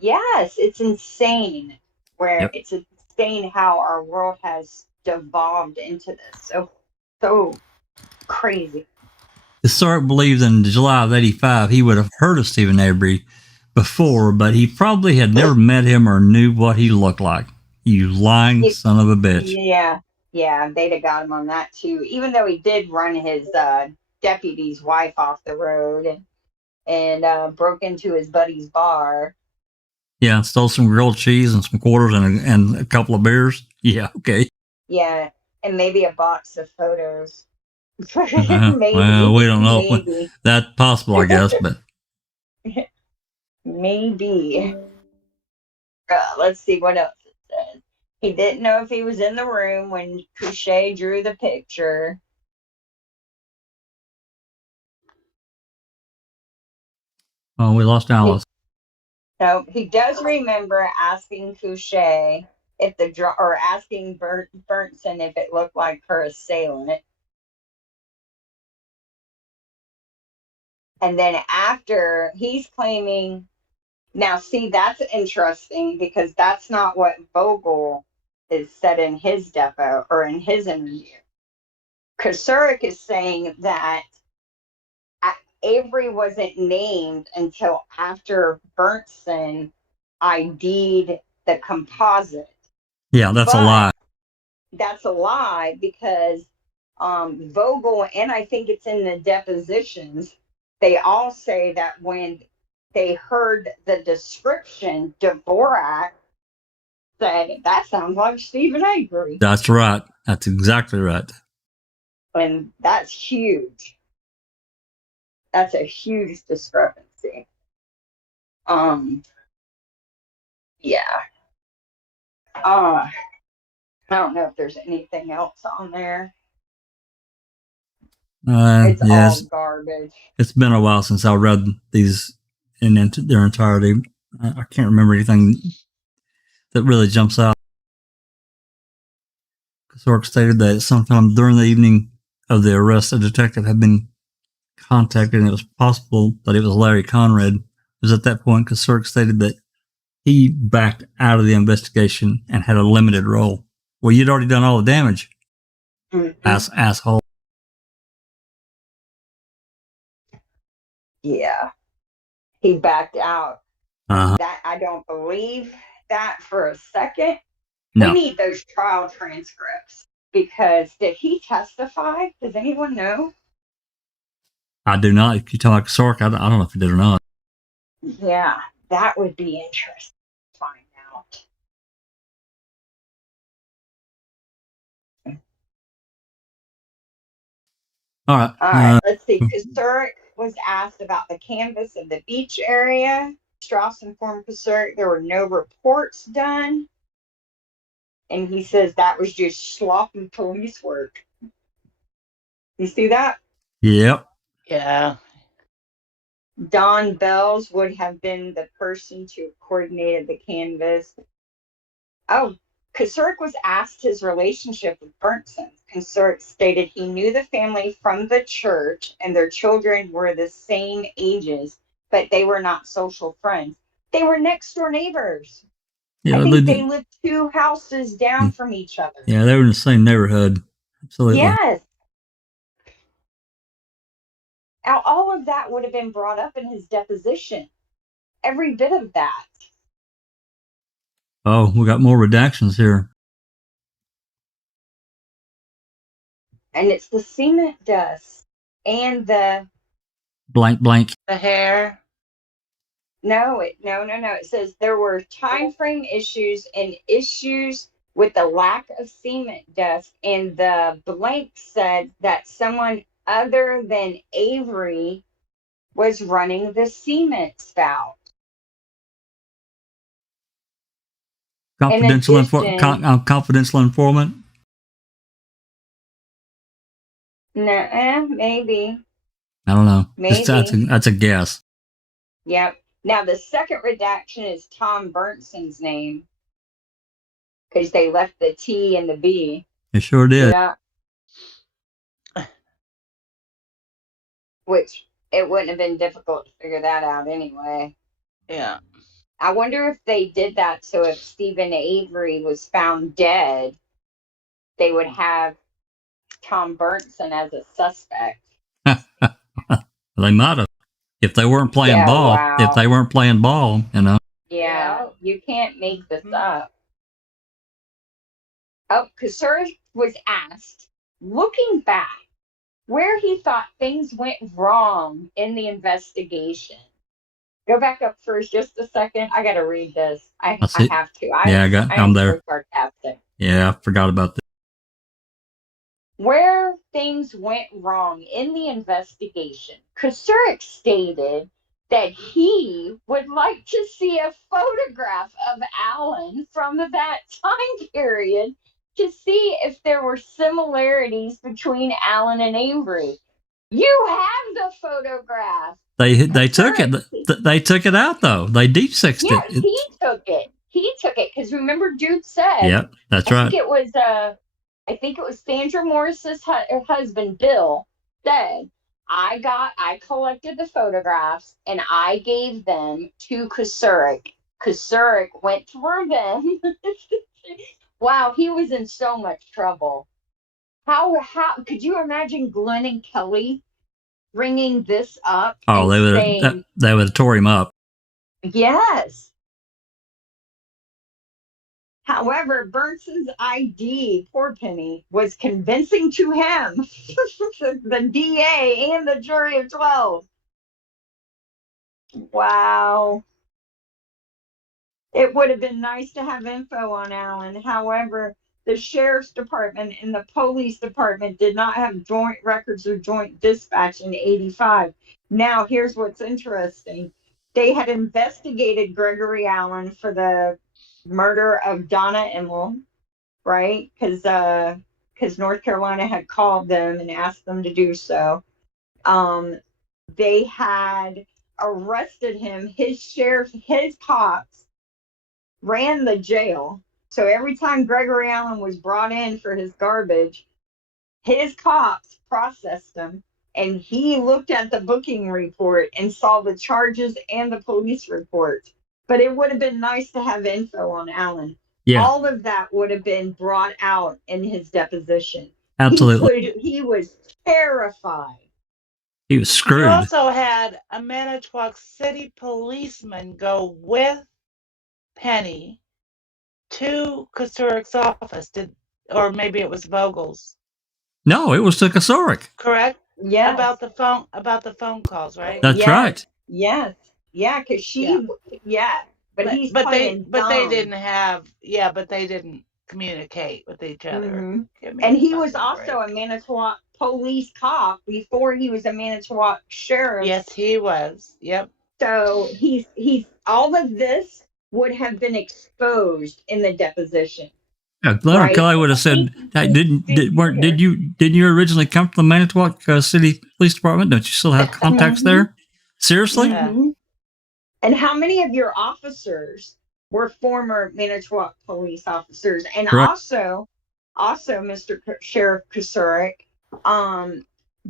Yes, it's insane. Yep. It's insane how our world has devolved into this. So crazy. Sark believed in July of '85 he would have heard of Stephen Avery before, but he probably had never met him or knew what he looked like. You lying son of a bitch. Yeah, they'd have got him on that too. Even though he did run his deputy's wife off the road and broke into his buddy's bar. Yeah, stole some grilled cheese and some quarters and a couple of beers. Yeah, okay. Yeah, and maybe a box of photos. Maybe. Well, we don't know. Maybe. That's possible, I guess, but. Maybe. Let's see what else it says. He didn't know if he was in the room when Kusche drew the picture. Oh, we lost Alice. So he does remember asking Kusche if or asking Berntson if it looked like her assailant. And then after, he's claiming, now see, that's interesting because that's not what Vogel is said in his depo or in his interview. Kusche is saying that Avery wasn't named until after Berntson ID'd the composite. Yeah, that's a lie. That's a lie because Vogel, and I think it's in the depositions, they all say that when they heard the description, Dvorak said, that sounds like Stephen Avery. That's right. That's exactly right. And that's huge. That's a huge discrepancy. Yeah. I don't know if there's anything else on there. It's all garbage. It's been a while since I read these in their entirety. I can't remember anything that really jumps out. Sark stated that sometime during the evening of the arrest, a detective had been contacted and it was possible that it was Larry Conrad. It was at that point because Sark stated that he backed out of the investigation and had a limited role. Well, you'd already done all the damage. Asshole. Yeah. He backed out. That I don't believe that for a second. No. We need those trial transcripts because did he testify? Does anyone know? I do not. If you talk Sark, I don't know if he did or not. Yeah, that would be interesting to find out. All right. All right, let's see. Kusche was asked about the canvas of the beach area. Strauss informed Kusche there were no reports done. And he says that was just sloppy police work. You see that? Yep. Yeah. Don Bells would have been the person to have coordinated the canvas. Oh, Kusche was asked his relationship with Berntson. Kusche stated he knew the family from the church and their children were the same ages, but they were not social friends. They were next door neighbors. Yeah, I think they lived 2 houses down from each other. Yeah, they were in the same neighborhood. Absolutely. Yes. Now, all of that would have been brought up in his deposition. Every bit of that. Oh, we got more redactions here. And it's the cement dust and the blank. The hair. No. It says there were time frame issues and issues with the lack of cement dust, and the blank said that someone other than Avery was running the cement spout. Confidential informant? No, maybe. I don't know. Maybe. That's a guess. Yep. Now, the second redaction is Tom Berntson's name because they left the T and the B. They sure did. Yeah. which it wouldn't have been difficult to figure that out anyway. Yeah. I wonder if they did that so if Stephen Avery was found dead, they would have Tom Burnson as a suspect. They might have. If they weren't playing Yeah, ball. wow. If they weren't playing ball, you know. Yeah, you can't make this up. Oh, Kusche was asked, looking back, where he thought things went wrong in the investigation. Go back up for just a second. I got to read this. I have to. I'm there. so sarcastic. Yeah, I forgot about that. Where things went wrong in the investigation, Kusche stated that he would like to see a photograph of Allen from that time period to see if there were similarities between Allen and Avery. You have the photograph. They took it. They took it out though. They deep sixed Yeah, it. he took it. He took it because remember, dude said. Yep, that's right. I think it was Sandra Morris's husband, Bill, said, I collected the photographs and I gave them to Kusche. Kusche went for them. Wow, he was in so much trouble. How could you imagine Glenn and Kelly bringing this up? Oh, they would have tore him up. Yes. However, Burnson's ID, poor Penny, was convincing to him, the DA and the jury of 12. Wow. It would have been nice to have info on Allen. However, the sheriff's department and the police department did not have joint records or joint dispatch in 85. Now, here's what's interesting. They had investigated Gregory Allen for the murder of Donna Emmel, right? Because North Carolina had called them and asked them to do so. They had arrested him. His cops ran the jail. So every time Gregory Allen was brought in for his garbage, his cops processed him, and he looked at the booking report and saw the charges and the police report. But it would have been nice to have info on Allen. Yeah. All of that would have been brought out in his deposition. Absolutely. He was terrified. He was screwed. You also had a Manitowoc City policeman go with Penny to Kusche's office. Or maybe it was Vogel's. No, it was to Kusche. Correct? Yeah. About the phone calls, right? That's right. Yes. Yeah, because she. Yeah. But they didn't communicate with each other. Mm-hmm. And he was also a Manitowoc police cop before he was a Manitowoc sheriff. Yes, he was. Yep. So he's all of this would have been exposed in the deposition. Yeah, Glenn or Kelly would have said, hey, didn't you originally come from the Manitowoc City Police Department? Don't you still have contacts there? Seriously? Mm-hmm. And how many of your officers were former Manitowoc police officers? And also, Mr. Sheriff Kusche,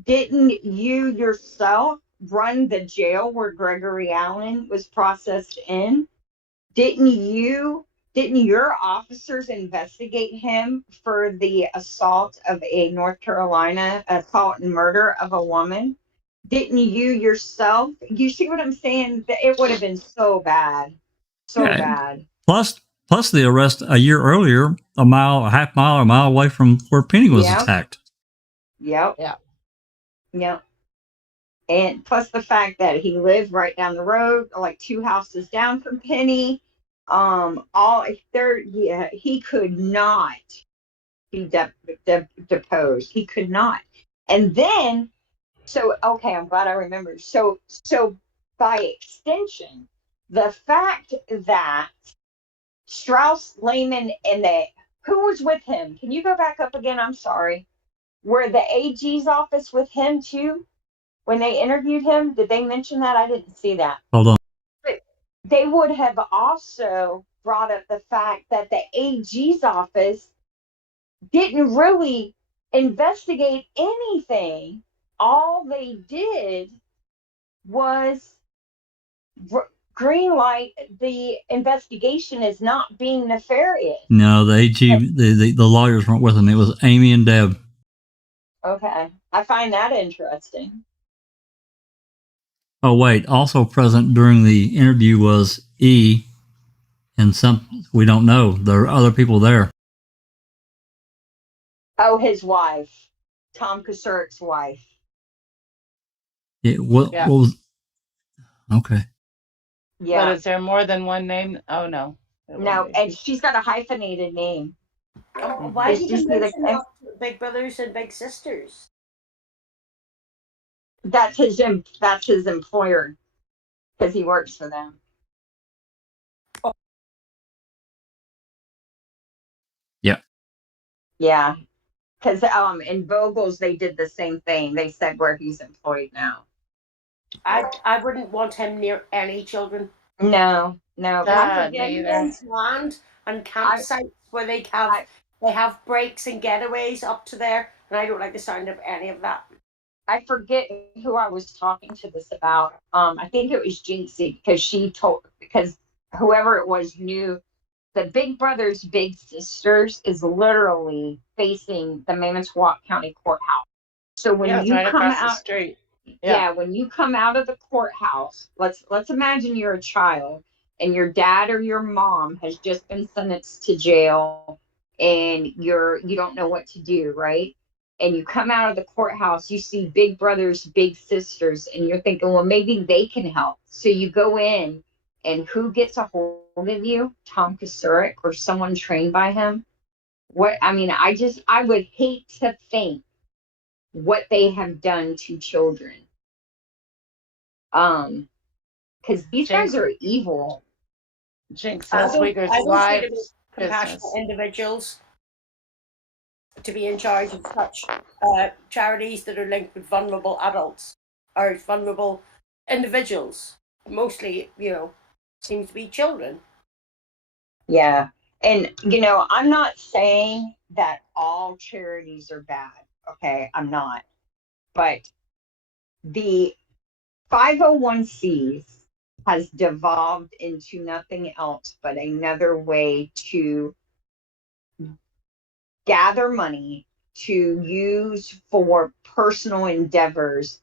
didn't you yourself run the jail where Gregory Allen was processed in? Didn't your officers investigate him for the assault of a North Carolina assault and murder of a woman? Didn't you yourself? You see what I'm saying? It would have been so bad. Bad. Plus the arrest a year earlier, a mile away from where Penny was attacked. Yep. And plus the fact that he lived right down the road, like 2 houses down from Penny. He could not be deposed. He could not. And then, I'm glad I remembered. So by extension, the fact that Strauss, Lehman, and who was with him? Can you go back up again? I'm sorry. Were the AG's office with him too? When they interviewed him, did they mention that? I didn't see that. Hold on. But they would have also brought up the fact that the AG's office didn't really investigate anything all they did was green light the investigation as not being nefarious. No, the AG, the lawyers weren't with them. It was Amy and Deb. Okay, I find that interesting. Oh wait, also present during the interview was E, and some we don't know. There are other people there. Oh, his wife, Tom Kusuric's wife. What was okay? Yeah. But is there more than one name? Oh no. No, and she's got a hyphenated name. Why Did did you you see mention Big Brothers and Big Sisters? That's his employer, because he works for them. Yeah. Yeah, because in Vogel's they did the same thing. They said where he's employed now. I wouldn't want him near any children. No. I forget land and campsites where they have breaks and getaways up to there, and I don't like the sound of any of that. I forget who I was talking to this about. I think it was Jinxie, because whoever it was knew the Big Brothers Big Sisters is literally facing the Manitowoc County Courthouse. So when you right come across out, the street. Yeah, when you come out of the courthouse, let's imagine you're a child and your dad or your mom has just been sentenced to jail and you don't know what to do, right? And you come out of the courthouse, you see Big Brothers, Big Sisters, and you're thinking, well, maybe they can help. So you go in, and who gets a hold of you? Tom Kusuric or someone trained by him? I would hate to think what they have done to children. Because these guys are evil. Jinx says Uyghurs' I lives. Compassionate individuals to be in charge of such charities that are linked with vulnerable adults or vulnerable individuals. Mostly, seems to be children. Yeah. And, I'm not saying that all charities are bad. Okay, I'm not. But the 501Cs has devolved into nothing else but another way to gather money to use for personal endeavors,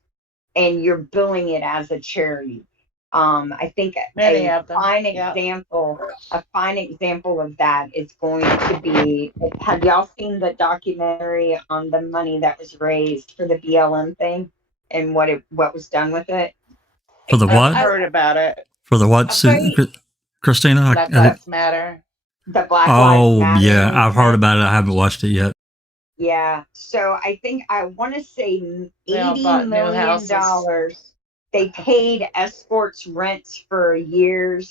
and you're billing it as a charity. I think a fine example of that is going to be, have y'all seen the documentary on the money that was raised for the BLM thing and what was done with it? For the what? I've heard about it. For the what, Christina? Black Lives Matter. The Black Lives Matter. Oh, yeah, I've heard about it. I haven't watched it yet. Yeah, so I want to say $80 million. They paid escorts rents for a year.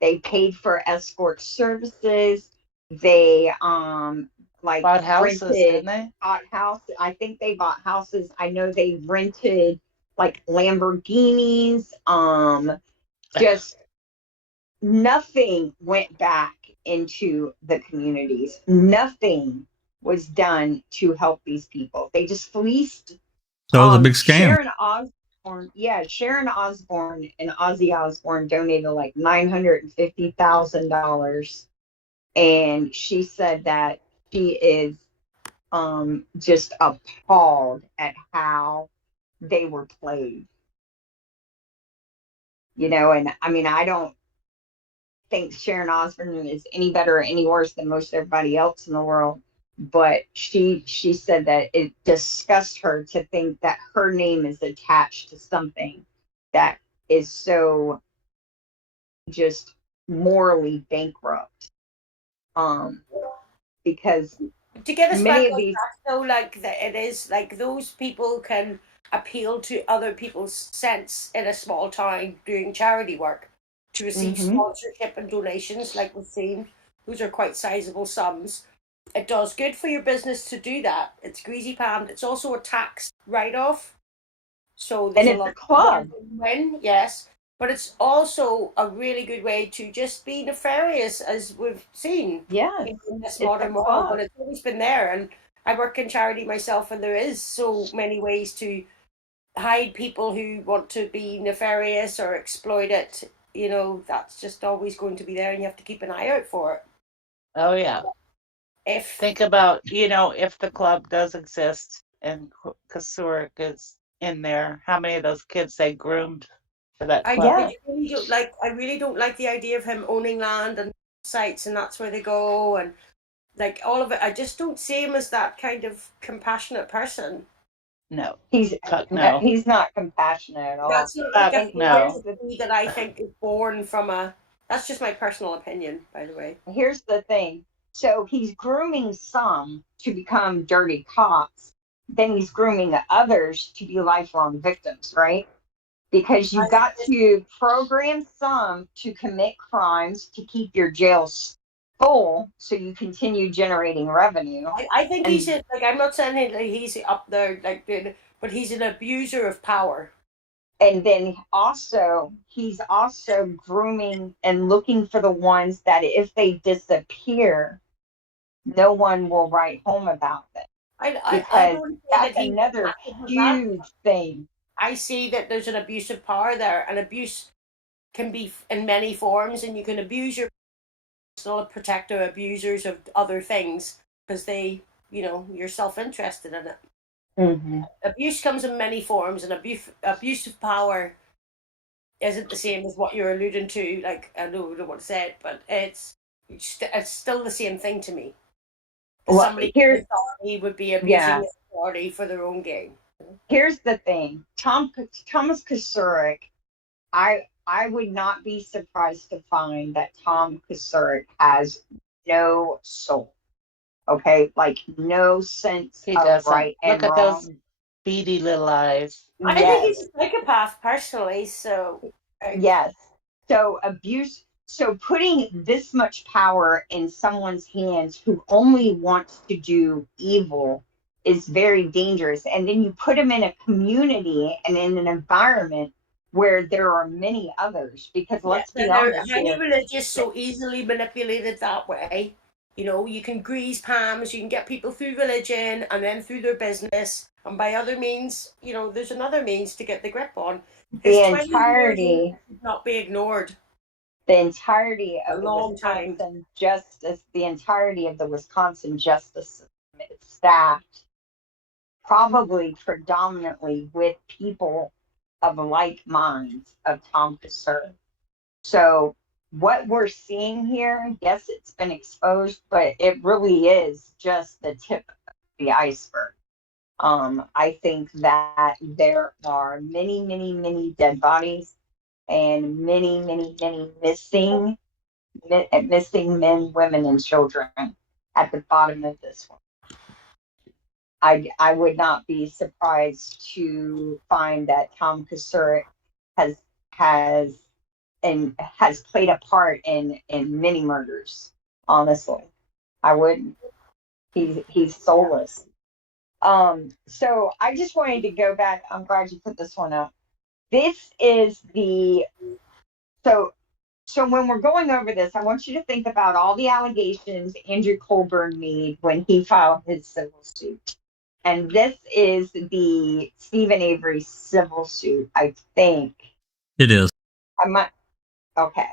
They paid for escort services. They bought houses, didn't they? Bought houses. I think they bought houses. I know they rented like Lamborghinis. Just nothing went back into the communities. Nothing was done to help these people. They just fleeced. So it was a big scam. Sharon Osbourne and Ozzy Osbourne donated like $950,000, and she said that she is just appalled at how they were played. And I don't think Sharon Osbourne is any better or any worse than most everybody else in the world. But she said that it disgusts her to think that her name is attached to something that is so just morally bankrupt. Because to get us many back of these, though, like it is like those people can appeal to other people's sense in a small town doing charity work to receive sponsorship and donations, like we've seen. Those are quite sizable sums. It does good for your business to do that. It's greasy palmed. It's also a tax write-off. So there's a lot of club win, yes. But it's also a really good way to just be nefarious, as we've seen in this modern world. But it's always been there. And I work in charity myself, and there is so many ways to hide people who want to be nefarious or exploit it. You know, that's just always going to be there, and you have to keep an eye out for it. Oh, yeah. If Think about, if the club does exist and Kusche is in there, how many of those kids they groomed for that I club? really don't like the idea of him owning land and sites, and that's where they go, and like all of it. I just don't see him as that kind of compassionate person. No. He's Fuck no. he's not compassionate at all. That's not like a no. philosophy that I think is born from a. That's just my personal opinion, by the way. Here's the thing. So he's grooming some to become dirty cops. Then he's grooming the others to be lifelong victims, right? Because you've got to program some to commit crimes to keep your jails full so you continue generating revenue. I think he's like, I'm not saying that he's up there like, but he's an abuser of power. And then he's also grooming and looking for the ones that if they disappear, no one will write home about them. Because that's another huge thing. I see that there's an abuse of power there, and abuse can be in many forms, and you can abuse your personal protector abusers of other things because you're self-interested in it. Mm-hmm. Abuse comes in many forms, and abuse of power isn't the same as what you're alluding to. Like, I know I don't want to say it, but it's still the same thing to me. Well, somebody he would be abusing authority for their own gain. Here's the thing, Thomas Kusche, I would not be surprised to find that Tom Kusche has no soul. Okay, like no sense of right and wrong. Look at those beady little eyes. I think he's a psychopath personally. So yes, so abuse. So putting this much power in someone's hands who only wants to do evil is very dangerous. And then you put them in a community and in an environment where there are many others. Because let's be honest, highly religious, so easily manipulated that way. You know, you can grease palms, you can get people through religion and then through their business, and by other means, there's another means to get the grip on. The entirety not be ignored. The entirety of the Wisconsin justice, the entirety of the Wisconsin justice system is staffed probably predominantly with people of like minds of Tom Kusche. So what we're seeing here, yes, it's been exposed, but it really is just the tip of the iceberg. I think that there are many, many, many dead bodies and many, many, many missing men, women, and children at the bottom of this one. I would not be surprised to find that Tom Kusche has played a part in many murders. Honestly, I wouldn't. He's soulless. So I just wanted to go back. I'm glad you put this one up. This is so when we're going over this, I want you to think about all the allegations Andrew Colburn made when he filed his civil suit. And this is the Stephen Avery civil suit, I think. It is. Okay.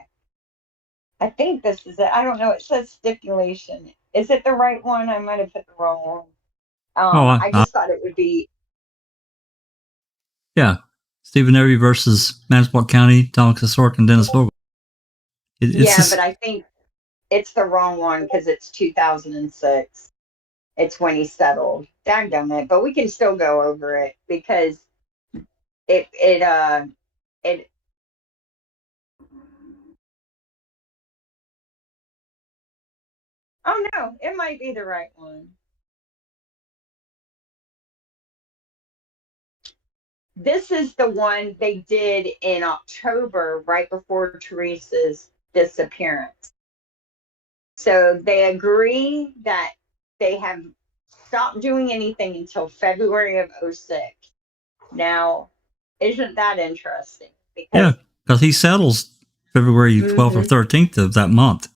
I think this is it. I don't know. It says stipulation. Is it the right one? I might have put the wrong one. I just thought it would be. Yeah. Stephen Avery versus Manitowoc County, Thomas Kusche and Dennis Vogel. But I think it's the wrong one because it's 2006. It's when he settled. Daggum it, but we can still go over it because it. Oh no, it might be the right one. This is the one they did in October, right before Teresa's disappearance. So they agree that they have stopped doing anything until February of 2006. Now, isn't that interesting? Because he settles February 12th or 13th of that month.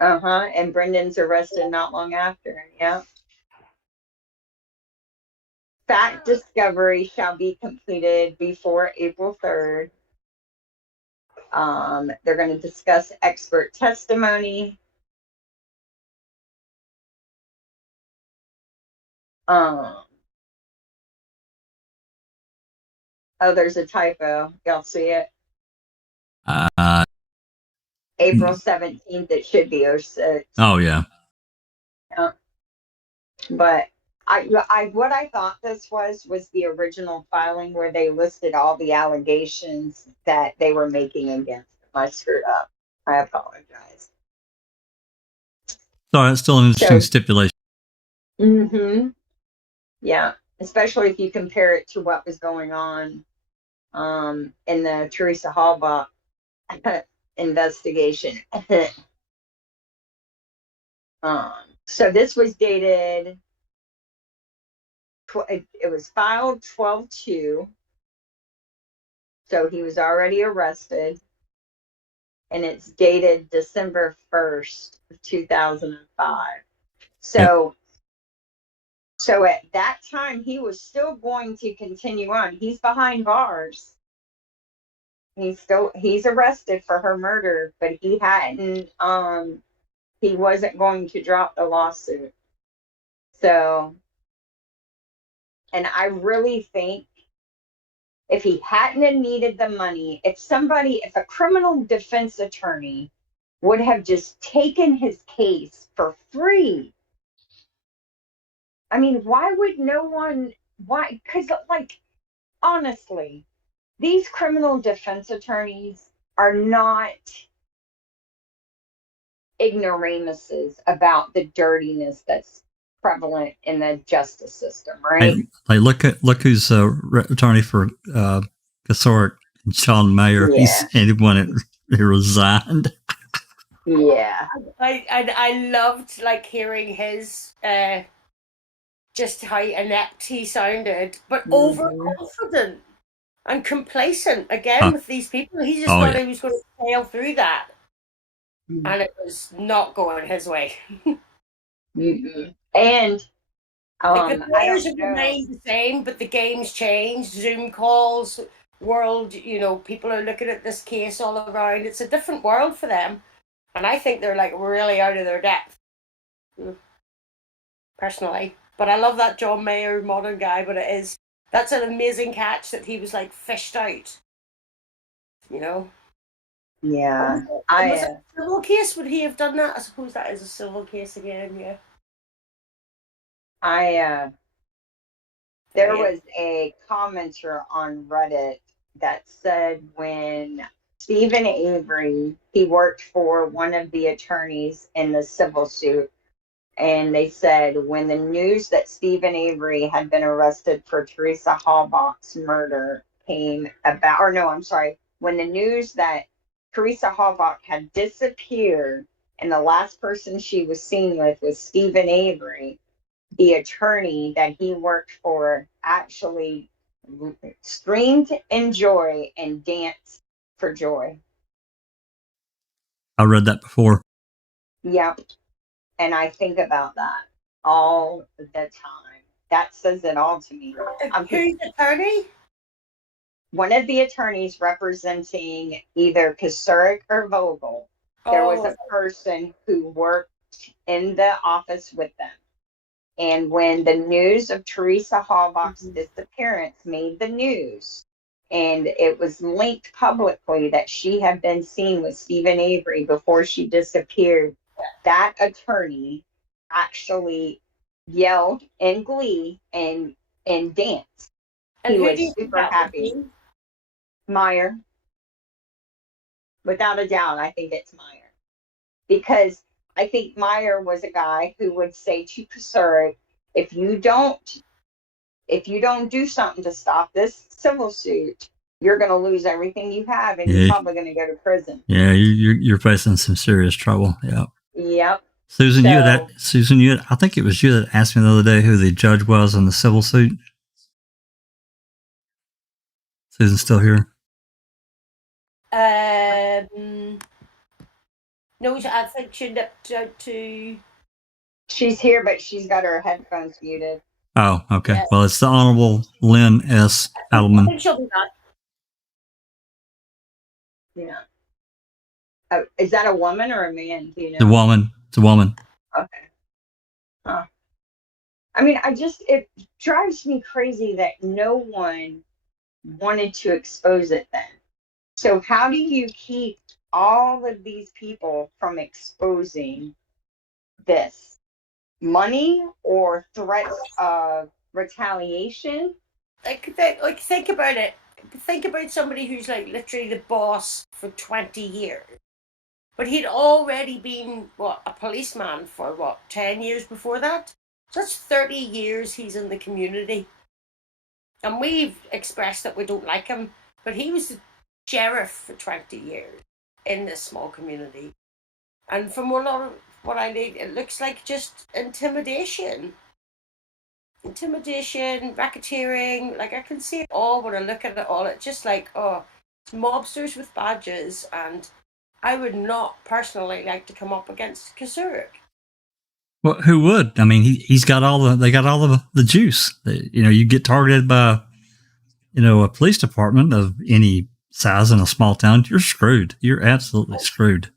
And Brendan's arrested not long after. Yeah. Fact discovery shall be completed before April 3rd. They're going to discuss expert testimony. Oh, there's a typo. Y'all see it? April 17th. It should be 06. Oh, yeah. But what I thought this was the original filing where they listed all the allegations that they were making against them. I screwed up. I apologize. Sorry, it's still an interesting stipulation. Mm-hmm. Yeah, especially if you compare it to what was going on in the Teresa Halbach investigation. So this was dated, it was filed 12/2, so he was already arrested, and it's dated December 1st, 2005. So, so at that time, he was still going to continue on. He's behind bars. He's arrested for her murder, but he wasn't going to drop the lawsuit. So, and I really think if he hadn't needed the money, if a criminal defense attorney would have just taken his case for free. I mean, why would no one, why? Because, like, honestly, these criminal defense attorneys are not ignoramuses about the dirtiness that's prevalent in the justice system, right? Like look who's attorney for Kasoric and Sean Mayer. Yeah. He's anyone that resigned. Yeah. I loved like hearing his just how inept he sounded, but overconfident and complacent again with these people. He just thought he was going to sail through that. And it was not going his way. And the players have remained the same, but the game's changed. Zoom calls, world, people are looking at this case all around. It's a different world for them. And I think they're like really out of their depth, personally. But I love that John Mayer modern guy, but that's an amazing catch that he was like fished out. Yeah. Was it a civil case? Would he have done that? I suppose that is a civil case again, yeah. There was a commenter on Reddit that said when Stephen Avery, he worked for one of the attorneys in the civil suit, and they said when the news that Stephen Avery had been arrested for Teresa Halbach's murder came about, when the news that Teresa Halbach had disappeared and the last person she was seen with was Stephen Avery, the attorney that he worked for actually screamed in joy and danced for joy. I read that before. Yep. And I think about that all the time. That says it all to me. Who's the attorney? One of the attorneys representing either Kusche or Vogel. There was a person who worked in the office with them. And when the news of Teresa Halbach's disappearance made the news, and it was linked publicly that she had been seen with Stephen Avery before she disappeared, that attorney actually yelled in glee and danced. And he was super happy. Meyer. Without a doubt, I think it's Meyer. Because I think Meyer was a guy who would say to Kusche, if you don't do something to stop this civil suit, you're going to lose everything you have, and you're probably going to go to prison. Yeah, you're facing some serious trouble. Yeah. Yep. Susan, I think it was you that asked me the other day who the judge was in the civil suit. Susan's still here? No, I think she nipped out to... She's here, but she's got her headphones muted. Oh, okay. Yeah. Well, it's the Honorable Lynn S. I Adelman. think she'll do that. Yeah. Oh, is that a woman or a man? Do you know? The woman. It's a woman. Okay. Huh. I mean, it drives me crazy that no one wanted to expose it then. So how do you keep all of these people from exposing this? Money or threats of retaliation? Like think about it. Think about somebody who's like literally the boss for 20 years. But he'd already been, a policeman for 10 years before that? So that's 30 years he's in the community. And we've expressed that we don't like him, but he was the sheriff for 20 years in this small community. And from a lot of what I need, it looks like just intimidation. Intimidation, racketeering, like I can see it all when I look at it all. It's just like, it's mobsters with badges, and I would not personally like to come up against Kusche. Well, who would? I mean, he's got they got all the juice. You get targeted by, a police department of any size in a small town, you're screwed. You're absolutely screwed.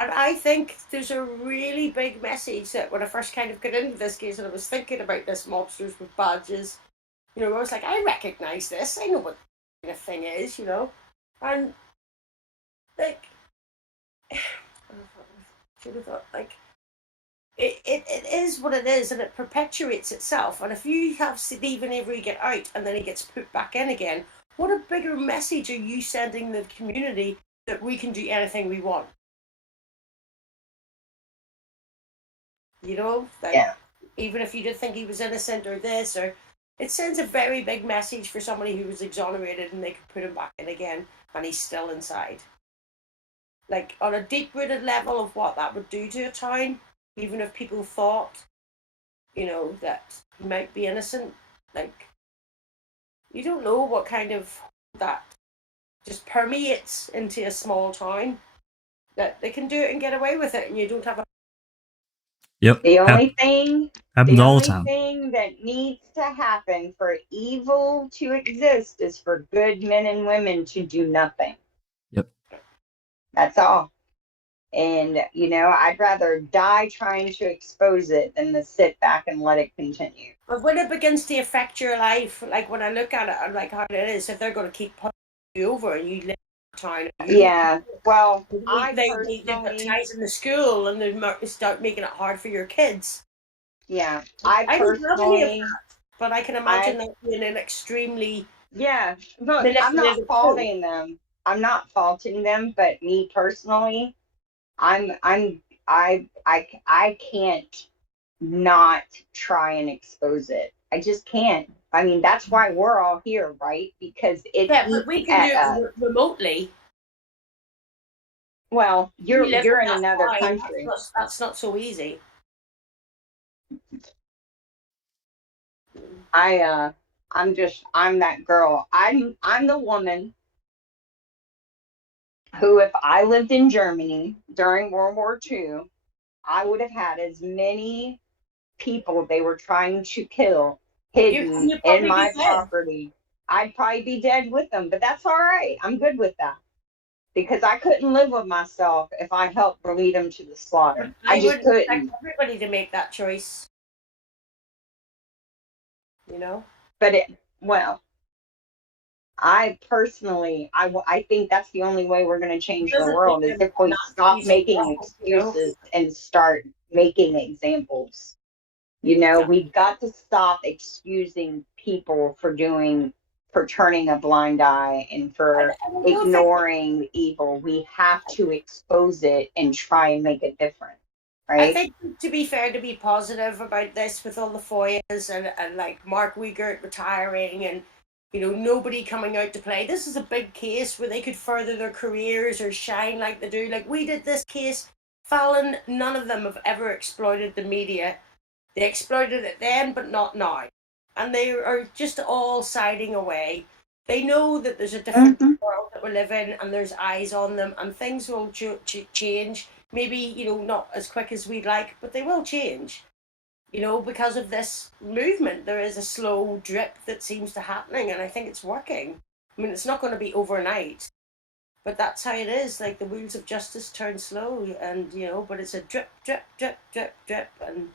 And I think there's a really big message that when I first kind of got into this case and I was thinking about this mobsters with badges, I was like, I recognize this. I know what the kind of thing is, And, like, should have thought, like, it is what it is, and it perpetuates itself. And if you have Stephen Avery get out and then he gets put back in again, what a bigger message are you sending the community that we can do anything we want? Yeah. Even if you did think he was innocent or this, or it sends a very big message for somebody who was exonerated and they could put him back in again and he's still inside. Like, on a deep-rooted level of what that would do to a town, even if people thought, that he might be innocent, like, you don't know what kind of that just permeates into a small town, that they can do it and get away with it, and you don't have a... Yep. The only thing happens all the time. thing that needs to happen for evil to exist is for good men and women to do nothing. Yep. That's all. And, I'd rather die trying to expose it than to sit back and let it continue. But when it begins to affect your life, like when I look at it, I'm like, how it is, if they're going to keep putting you over and you live in a town. Yeah, well, they've got ties in the school and they start making it hard for your kids. Yeah, I don't love any of that, but I can imagine that being an extremely... Yeah, look, I'm not faulting them. I'm not faulting them, but me personally, I can't not try and expose it. I just can't. I mean, that's why we're all here, right? Because it but we can do it remotely. Well, you're in another country. That's not so easy. I'm that girl. I'm the woman who, if I lived in Germany during World War II, I would have had as many people they were trying to kill hidden in my property. I'd probably be dead with them, but that's all right. I'm good with that. Because I couldn't live with myself if I helped lead them to the slaughter. I just couldn't. Expect everybody to make that choice. But I personally, I think that's the only way we're going to change the world is if we stop making excuses and start making examples. We've got to stop excusing people for turning a blind eye and for ignoring evil. We have to expose it and try and make a difference. Right? I think, to be fair, to be positive about this with all the FOIAs and like Mark Wiegert retiring and nobody coming out to play. This is a big case where they could further their careers or shine like they do. Like we did this case. Fallon, none of them have ever exploited the media. They exploited it then, but not now. And they are just all siding away. They know that there's a different world that we live in and there's eyes on them and things will change. Maybe, not as quick as we'd like, but they will change. because of this movement, there is a slow drip that seems to happening, and I think it's working. I mean, it's not going to be overnight, but that's how it is. Like, the wheels of justice turn slow, and but it's a drip, drip, drip, drip, drip, and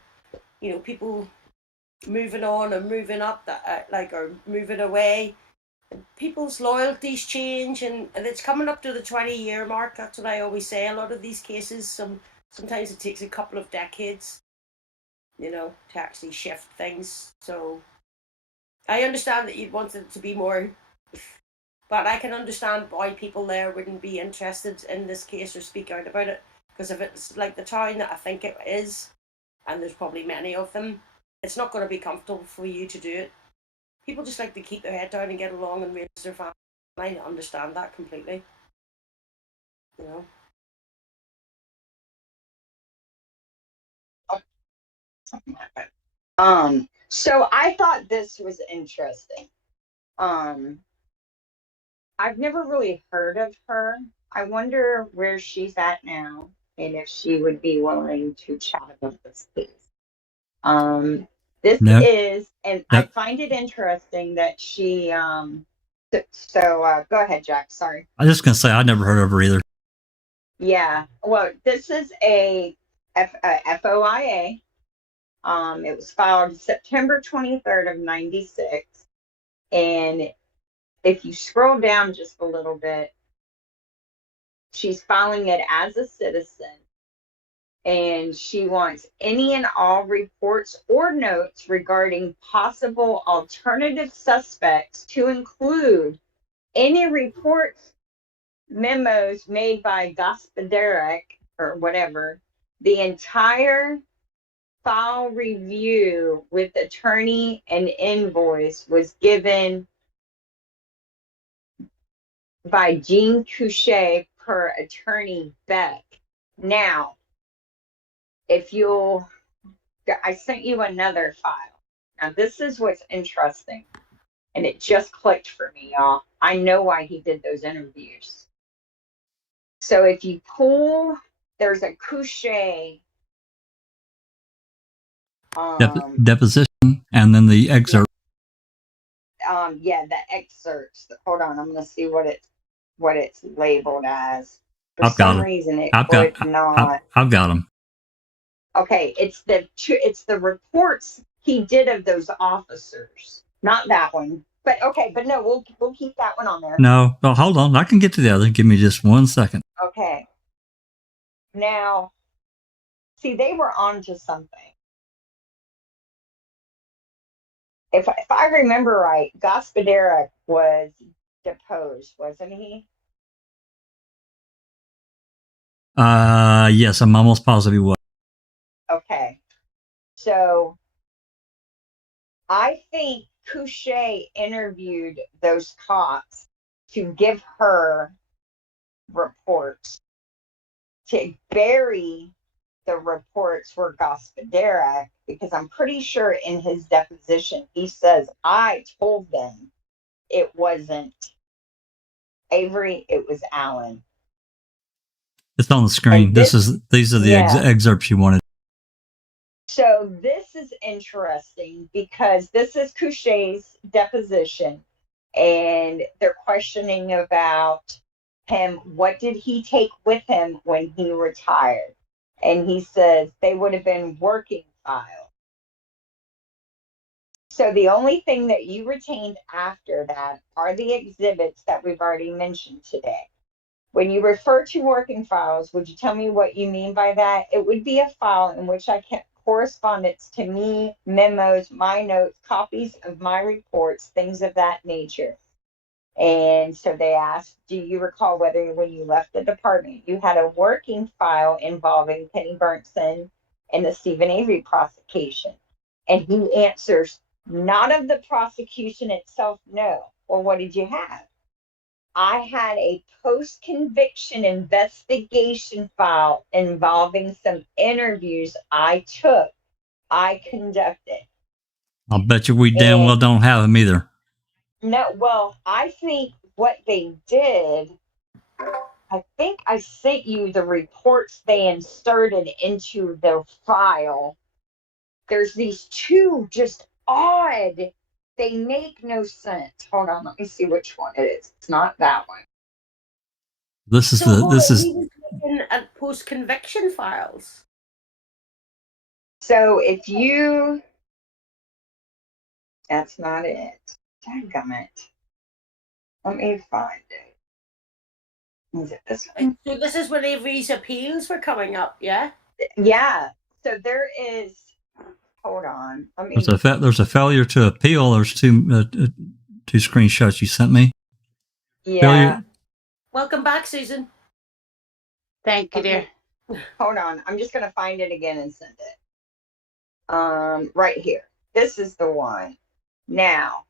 people moving on and moving up, that or moving away. People's loyalties change, and it's coming up to the 20-year mark. That's what I always say. A lot of these cases, sometimes it takes a couple of decades, to actually shift things. So I understand that you'd want it to be more, but I can understand why people there wouldn't be interested in this case or speak out about it. Because if it's like the town that I think it is, and there's probably many of them, it's not going to be comfortable for you to do it. People just like to keep their head down and get along and raise their family. I understand that completely. So I thought this was interesting. I've never really heard of her. I wonder where she's at now and if she would be willing to chat about this case. This No. is, and I Yep. find it interesting that she, go ahead, Jack, sorry. I was just gonna say I never heard of her either. Yeah, well, this is a FOIA. It was filed September 23rd of 96. And if you scroll down just a little bit, she's filing it as a citizen. And she wants any and all reports or notes regarding possible alternative suspects to include any reports, memos made by Gospodarek or whatever, the entire file review with attorney and invoice was given by Jean Kusche per attorney Beck. Now, I sent you another file. Now, this is what's interesting. And it just clicked for me, y'all. I know why he did those interviews. So if you pull, there's a Kusche Deposition, and then the excerpt. The excerpts. Hold on, I'm gonna see what it's labeled as. For I've got some them. reason it I've would got. not. I've got them. Okay, it's the reports he did of those officers, not that one. But okay, but no, we'll keep that one on there. No, hold on. I can get to the other. Give me just 1 second. Okay. Now, see, they were onto something. If I remember right, Gospodarek was deposed, wasn't he? Yes, I'm almost positive he was. Okay. So I think Kusche interviewed those cops to give her reports, to bury the reports for Gospodarek, because I'm pretty sure in his deposition he says, I told them it wasn't Avery, it was Allen. It's on the screen. These are the excerpts you wanted. So this is interesting because this is Kusche's deposition, and they're questioning about him. What did he take with him when he retired? And he says they would have been working files. So the only thing that you retained after that are the exhibits that we've already mentioned today. When you refer to working files, would you tell me what you mean by that? It would be a file in which I kept correspondence to me, memos, my notes, copies of my reports, things of that nature. And so they asked, do you recall whether when you left the department, you had a working file involving Penny Berntsen and the Stephen Avery prosecution? And he answers, not of the prosecution itself, no. Well, what did you have? I had a post-conviction investigation file involving some interviews I conducted. I'll bet you we damn well don't have them either. No, well, I think what they did, I think I sent you the reports they inserted into the file there's these two just odd, they make no sense. Hold on, let me see which one it is. It's not that one. This is So this is he was looking at post-conviction files. So if you, that's not it. Dadgummit. Let me find it. Is it this one? So this is when Avery's appeals were coming up, yeah? Yeah. So there is, hold on. Let me, there's a failure to appeal. There's two screenshots you sent me. yeah. Failure. Welcome back, Susan. Thank you, dear. Hold on. I'm just going to find it again and send it. Right here. This is the one. Now,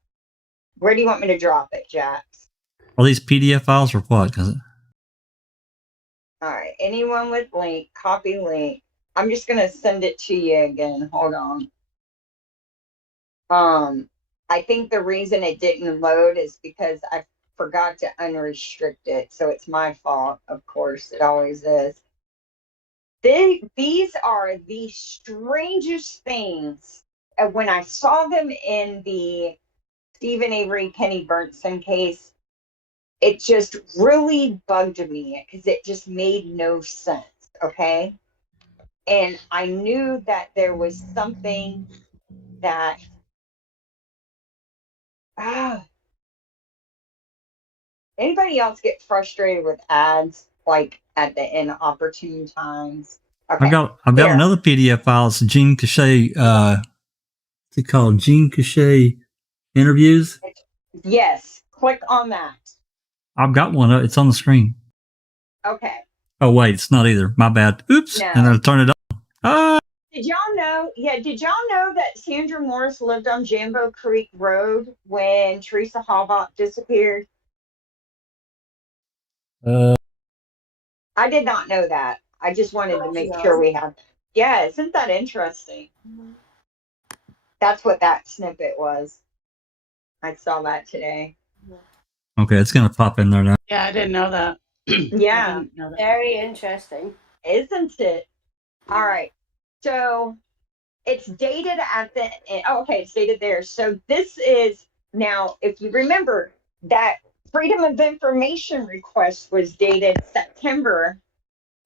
where do you want me to drop it, Jax? Are these PDF files or what? All right. Anyone with link, copy link. I'm just going to send it to you again. Hold on. I think the reason it didn't load is because I forgot to unrestrict it. So it's my fault. Of course, it always is. These are the strangest things. When I saw them in the Stephen Avery, Penny Bernson case, it just really bugged me because it just made no sense. Okay. And I knew that there was something that, anybody else get frustrated with ads like at the inopportune times? Okay. I've got another PDF file. It's Gene Kusche. What's it called? Gene Kusche interviews. Yes. Click on that. I've got one. It's on the screen. Okay. Oh wait, it's not either. My bad. Oops. No. And I turn it on. Did y'all know? Yeah. Did y'all know that Sandra Morris lived on Jambo Creek Road when Teresa Halbach disappeared? I did not know that. I just wanted to make sure we had. Yeah, isn't that interesting? That's what that snippet was. I saw that today. Okay, it's gonna pop in there now. Yeah, I didn't know that. Yeah. I didn't know that. Very interesting. Isn't it? All right. So it's dated at the, okay, it's dated there. So this is, now, if you remember, that Freedom of Information request was dated September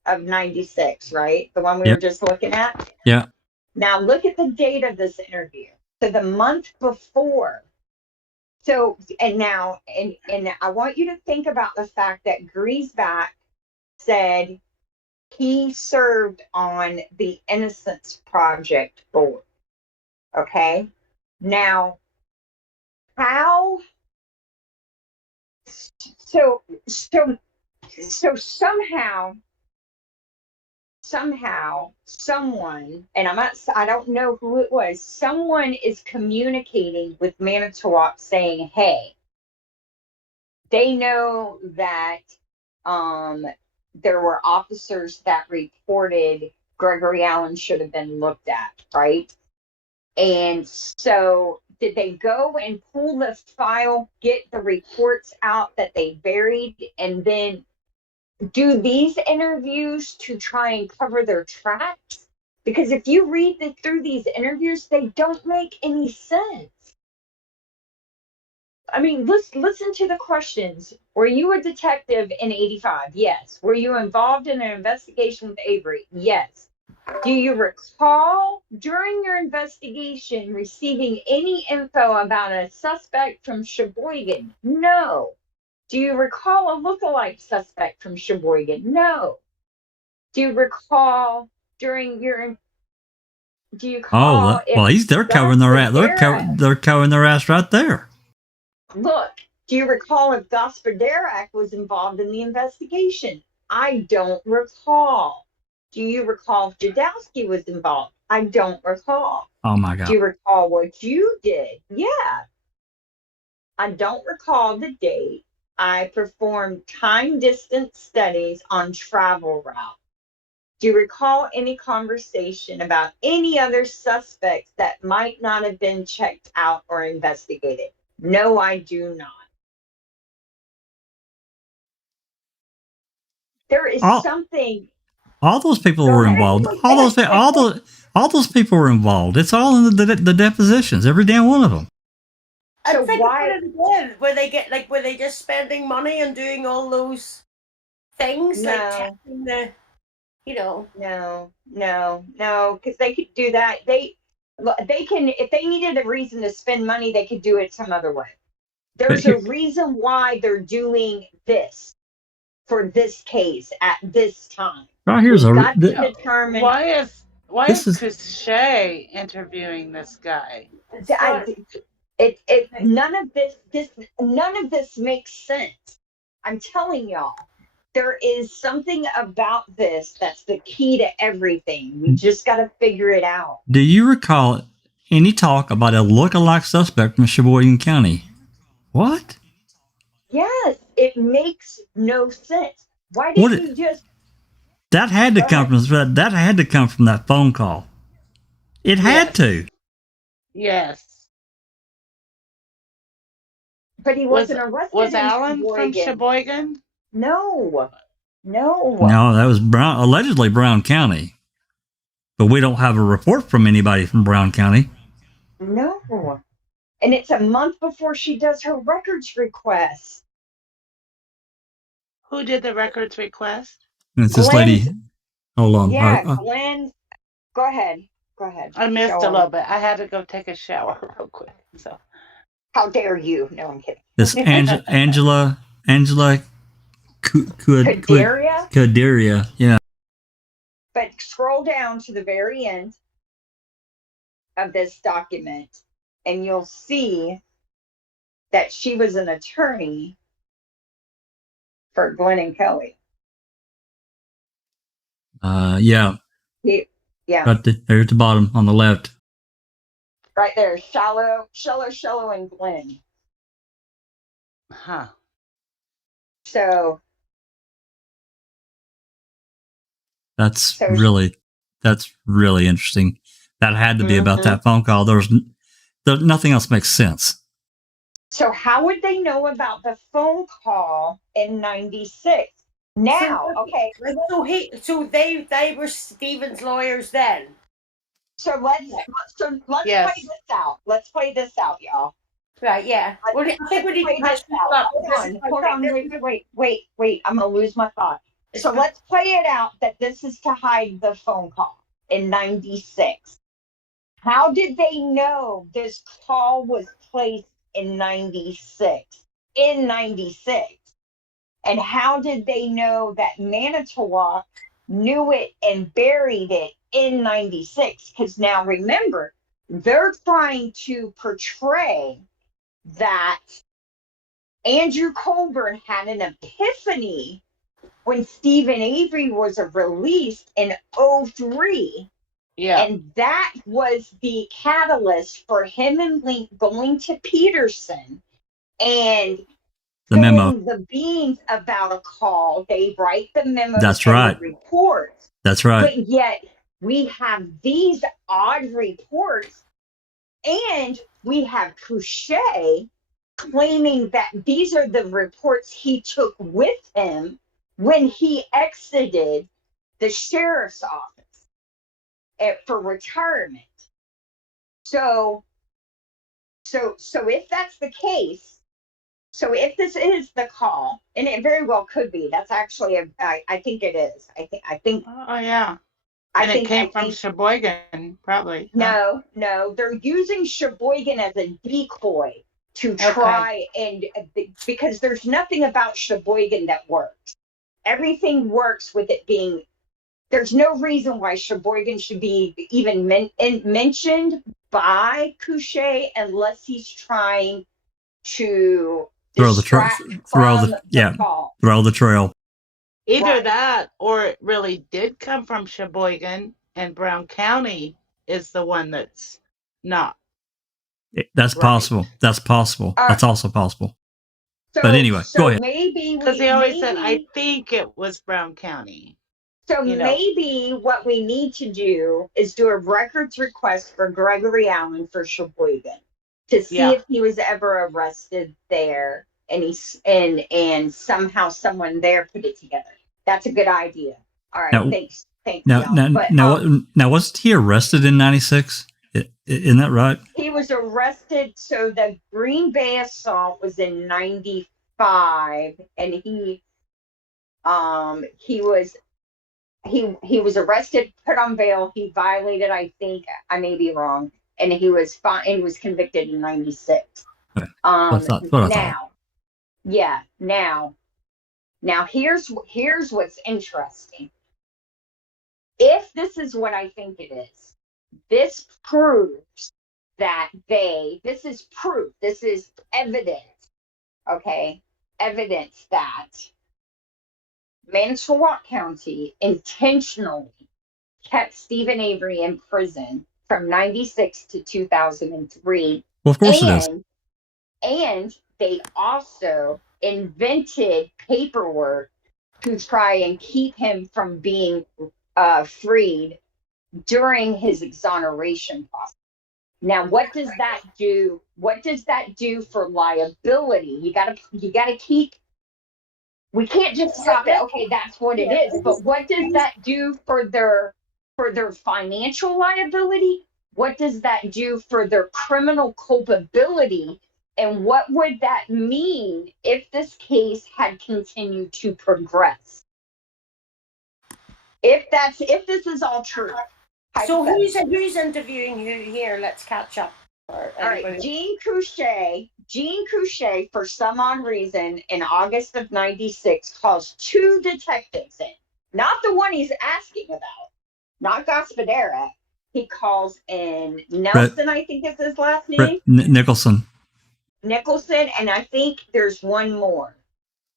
of 96, right? The one we were just looking at? Yeah. Now look at the date of this interview. So the month before. So, and now, and I want you to think about the fact that Griesbach said he served on the Innocence Project board. Okay. Now, how? So somehow, someone, and I don't know who it was, someone is communicating with Manitowoc saying, hey, they know that there were officers that reported Gregory Allen should have been looked at, right? And so did they go and pull the file, get the reports out that they buried, and then do these interviews to try and cover their tracks? Because if you read through these interviews, they don't make any sense. I mean, listen to the questions. Were you a detective in 85? Yes. Were you involved in an investigation with Avery? Yes. Do you recall during your investigation receiving any info about a suspect from Sheboygan? No. Do you recall a lookalike suspect from Sheboygan? No. Do you recall during your, do you call? They're covering their ass. They're covering their ass right there. Look, do you recall if Gospodarak was involved in the investigation? I don't recall. Do you recall if Jadowski was involved? I don't recall. Oh my God. Do you recall what you did? Yeah. I don't recall the date. I performed time distance studies on travel route. Do you recall any conversation about any other suspects that might not have been checked out or investigated? No, I do not. There is something. All those people were involved. All those people were involved. It's all in the depositions. Every damn one of them. I So think why- about it again, were they just spending money and doing all those things, like No. checking the, you know? No, because they could do that. They can, if they needed a reason to spend money, they could do it some other way. There's a reason why they're doing this for this case at this time. Right here's We've a got to determine. Why is This is- Kusche interviewing this guy? None of this makes sense. I'm telling y'all, there is something about this that's the key to everything. We just got to figure it out. Do you recall any talk about a look-alike suspect from Sheboygan County? What? Yes, it makes no sense. Why didn't you just? That had to come from that phone call. It had to. Yes. But he wasn't arrested. Was in Allen from Sheboygan? No. No, that was allegedly Brown County. But we don't have a report from anybody from Brown County. No. And it's a month before she does her records request. Who did the records request? And it's this Glenn. lady. Hold on. Yeah, Glenn. Go ahead. I missed Show a little him. bit. I had to go take a shower real quick. So How dare you? No, I'm kidding. This Angela Kadaria. Yeah. But scroll down to the very end of this document, and you'll see that she was an attorney for Glenn and Kelly. Yeah. Yeah, Right there at the bottom on the left. right there. Shallow, and Glenn. huh. That's So- really interesting. That had to be about that phone call. There's nothing else makes sense. So how would they know about the phone call in '96? Now, okay. So they were Stephen's lawyers then. So let's Yes. play this out. Let's play this out, y'all. Right, yeah. Well, I think we need to Let's catch play people this up. out. Hold on, wait. I'm gonna lose my thought. So let's play it out that this is to hide the phone call in '96. How did they know this call was placed in '96? In '96. And how did they know that Manitowoc knew it and buried it in '96? Because now remember, they're trying to portray that Andrew Colburn had an epiphany when Stephen Avery was released in '03. Yeah. And that was the catalyst for him and Link going to Peterson and The memo. the beans about a call. They write the memo. That's right. Reports. That's right. But yet we have these odd reports, and we have Kusche claiming that these are the reports he took with him when he exited the sheriff's office for retirement. So if that's the case, so if this is the call, and it very well could be, that's actually I think it is. I think. Oh yeah. I And think it came from Sheboygan, probably. No, they're using Sheboygan as a decoy to try and because there's nothing about Sheboygan that works. Everything works with it being. There's no reason why Sheboygan should be even mentioned by Kusche unless he's trying to Throw the trail. Either Right. that or it really did come from Sheboygan and Brown County is the one that's not. That's Right. possible. That's possible. That's also possible. But anyway, go ahead. Maybe Because he always said, I think it was Brown County. So you know. maybe what we need to do is do a records request for Gregory Allen for Sheboygan to see if he was ever arrested there, and somehow someone there put it together. That's a good idea. All right, Now, thanks. Thank you. Now, wasn't he arrested in '96? Isn't that right? He was arrested. So the Green Bay assault was in '95, and he was arrested, put on bail. He violated, I think, I may be wrong, and he was convicted in '96. Okay. What I thought. Yeah. Now here's what's interesting. If this is what I think it is, this proves that this is proof, this is evidence, okay? Evidence that Manitowoc County intentionally kept Stephen Avery in prison from '96 to 2003. Well, of course it is. And they also invented paperwork to try and keep him from being freed during his exoneration process. Now, what does that do? What does that do for liability? You gotta keep. We can't just stop it. Okay, that's what it is. But what does that do for their financial liability? What does that do for their criminal culpability? And what would that mean if this case had continued to progress? If this is all true. So who's interviewing who here? Let's catch up. All right, Jean Kusche, for some odd reason, in August of '96, calls 2 detectives in. Not the one he's asking about, not Gospodera. He calls in Nelson, I think is his last name. Nicholson, and I think there's one more.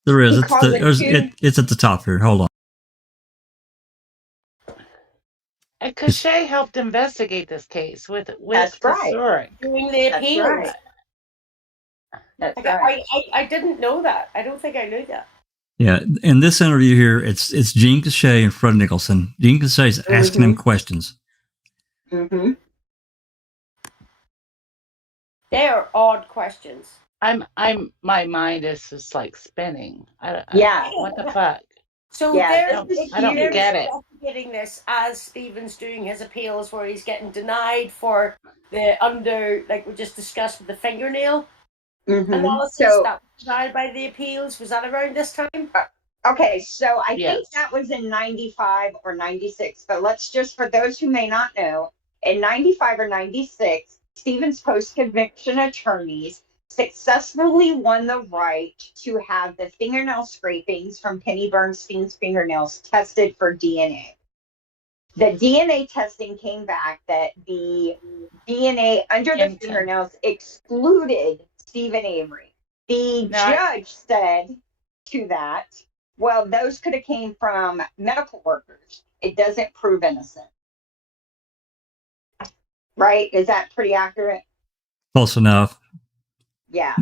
There is. It's at the top here. Hold on. And Kusche helped investigate this case with That's right. Doing the appeals. That's right. I didn't know that. I don't think I knew that. Yeah, in this interview here, it's Jean Kusche and Fred Nicholson. Jean Kusche is asking him questions. Mm-hmm. They are odd questions. My mind is just like spinning. What the fuck? So I don't get it. Investigating this as Stephen's doing his appeals, where he's getting denied for the like we just discussed with the fingernail analysis that was denied by the appeals. Was that around this time? Okay, so I think that was in '95 or '96. But let's just, for those who may not know, in '95 or '96, Stephen's post-conviction attorneys successfully won the right to have the fingernail scrapings from Penny Bernstein's fingernails tested for DNA. The DNA testing came back that the DNA under the fingernails excluded Stephen Avery. The judge said to that, well, those could have came from medical workers. It doesn't prove innocent. Right? Is that pretty accurate? Close enough. Yeah.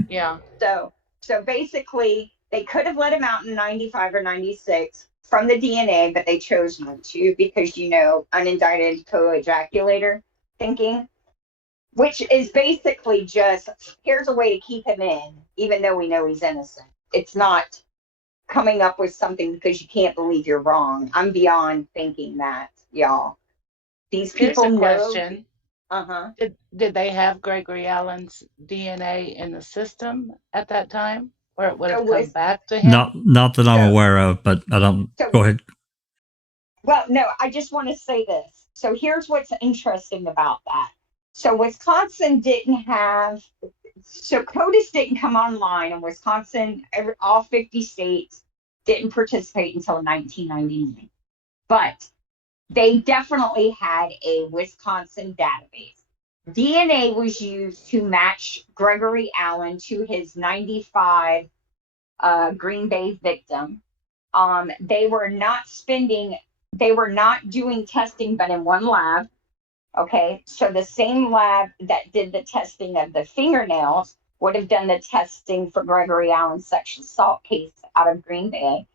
So basically, they could have let him out in '95 or '96 from the DNA, but they chose not to because, unindicted co-ejaculator thinking, which is basically just, here's a way to keep him in, even though we know he's innocent. It's not coming up with something because you can't believe you're wrong. I'm beyond thinking that, y'all. These people know. Question. Did they have Gregory Allen's DNA in the system at that time, where it would have come back to him? Not that I'm aware of, but I don't. Go ahead. Well, no, I just want to say this. So here's what's interesting about that. So Wisconsin didn't have. So CODIS didn't come online, and Wisconsin, all 50 states didn't participate until 1999. But they definitely had a Wisconsin database. DNA was used to match Gregory Allen to his '95 Green Bay victim. They were not doing testing, but in one lab. Okay, so the same lab that did the testing of the fingernails would have done the testing for Gregory Allen's sexual assault case out of Green Bay.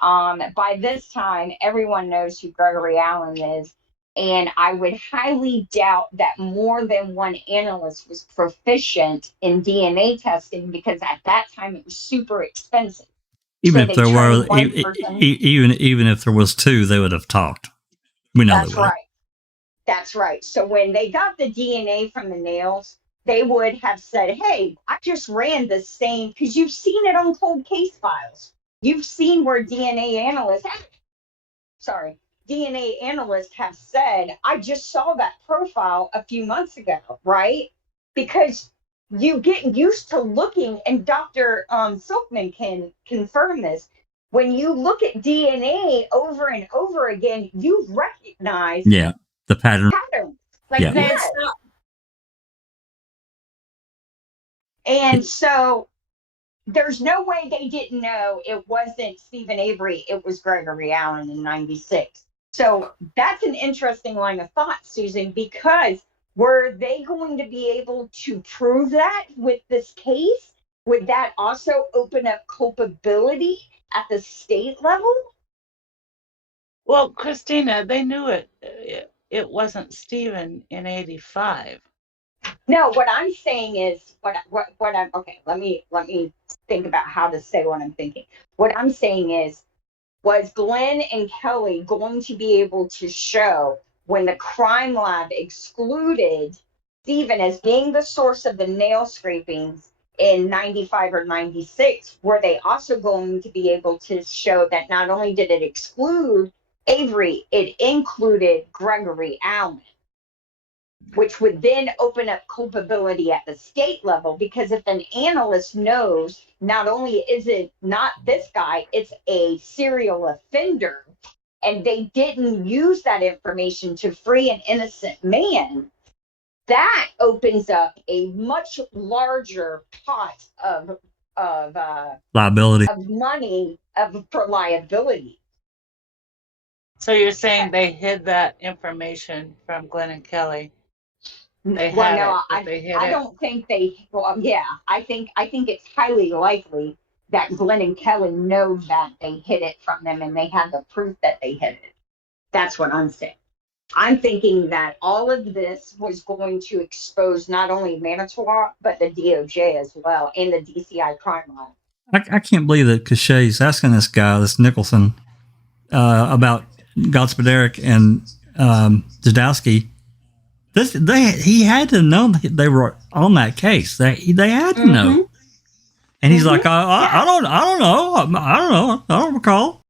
By this time, everyone knows who Gregory Allen is, and I would highly doubt that more than one analyst was proficient in DNA testing because at that time it was super expensive. Even if there were, even if there was 2, they would have talked. We know That's they would. right. That's right. So when they got the DNA from the nails, they would have said, hey, I just ran the same, because you've seen it on cold case files. You've seen where DNA analysts have said, I just saw that profile a few months ago, right? Because you get used to looking, and Dr. Silkman can confirm this. When you look at DNA over and over again, you recognize the pattern. patterns. Like Yeah. playing Yes. stop. And so there's no way they didn't know it wasn't Stephen Avery, it was Gregory Allen in 96. So that's an interesting line of thought, Susan, because were they going to be able to prove that with this case? Would that also open up culpability at the state level? Well, Christina, they knew it wasn't Stephen in 85. No, what I'm saying is what I'm okay, let me think about how to say what I'm thinking. What I'm saying is, was Glenn and Kelly going to be able to show when the crime lab excluded Stephen as being the source of the nail scrapings in 95 or 96? Were they also going to be able to show that not only did it exclude Avery, it included Gregory Allen, which would then open up culpability at the state level? Because if an analyst knows not only is it not this guy, it's a serial offender, and they didn't use that information to free an innocent man, that opens up a much larger pot of Liability. of money for liability. So you're saying they hid that information from Glenn and Kelly? They Well, had no, it, but they hid I it. don't think they. Well, yeah, I think it's highly likely that Glenn and Kelly know that they hid it from them, and they have the proof that they hid it. That's what I'm saying. I'm thinking that all of this was going to expose not only Manitowoc, but the DOJ as well, and the DCI crime lab. I can't believe that Kusche's asking this guy, this Nicholson, about Gospoderic and Zadowski. He had to know they were on that case. They had to know. And he's like, I don't know. I don't recall.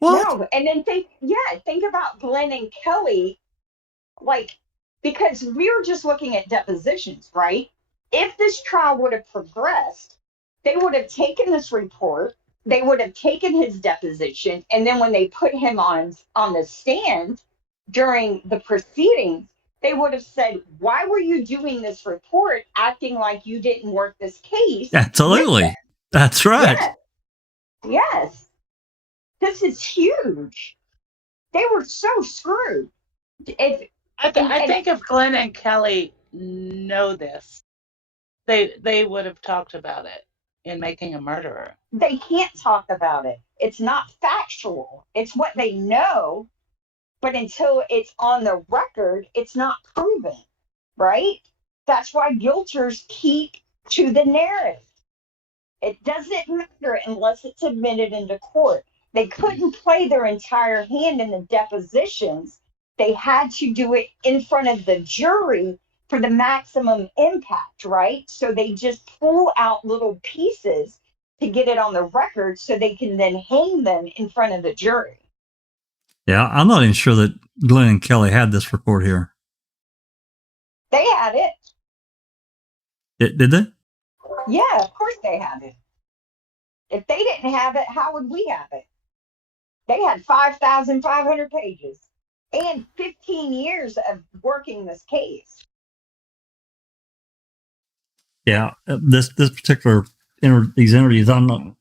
What? No, and then think about Glenn and Kelly, like, because we were just looking at depositions, right? If this trial would have progressed, they would have taken this report, they would have taken his deposition, and then when they put him on the stand during the proceedings, they would have said, why were you doing this report acting like you didn't work this case? Absolutely. That's right. Yes. This is huge. They were so screwed. I think if Glenn and Kelly know this, they would have talked about it in Making a Murderer. They can't talk about it. It's not factual. It's what they know, but until it's on the record, it's not proven, right? That's why guilters keep to the narrative. It doesn't matter unless it's admitted into court. They couldn't play their entire hand in the depositions. They had to do it in front of the jury for the maximum impact, right? So they just pull out little pieces to get it on the record so they can then hang them in front of the jury. Yeah, I'm not even sure that Glenn and Kelly had this report here. They had it. Did they? Yeah, of course they had it. If they didn't have it, how would we have it? They had 5,500 pages and 15 years of working this case. Yeah, this particular these interviews, I'm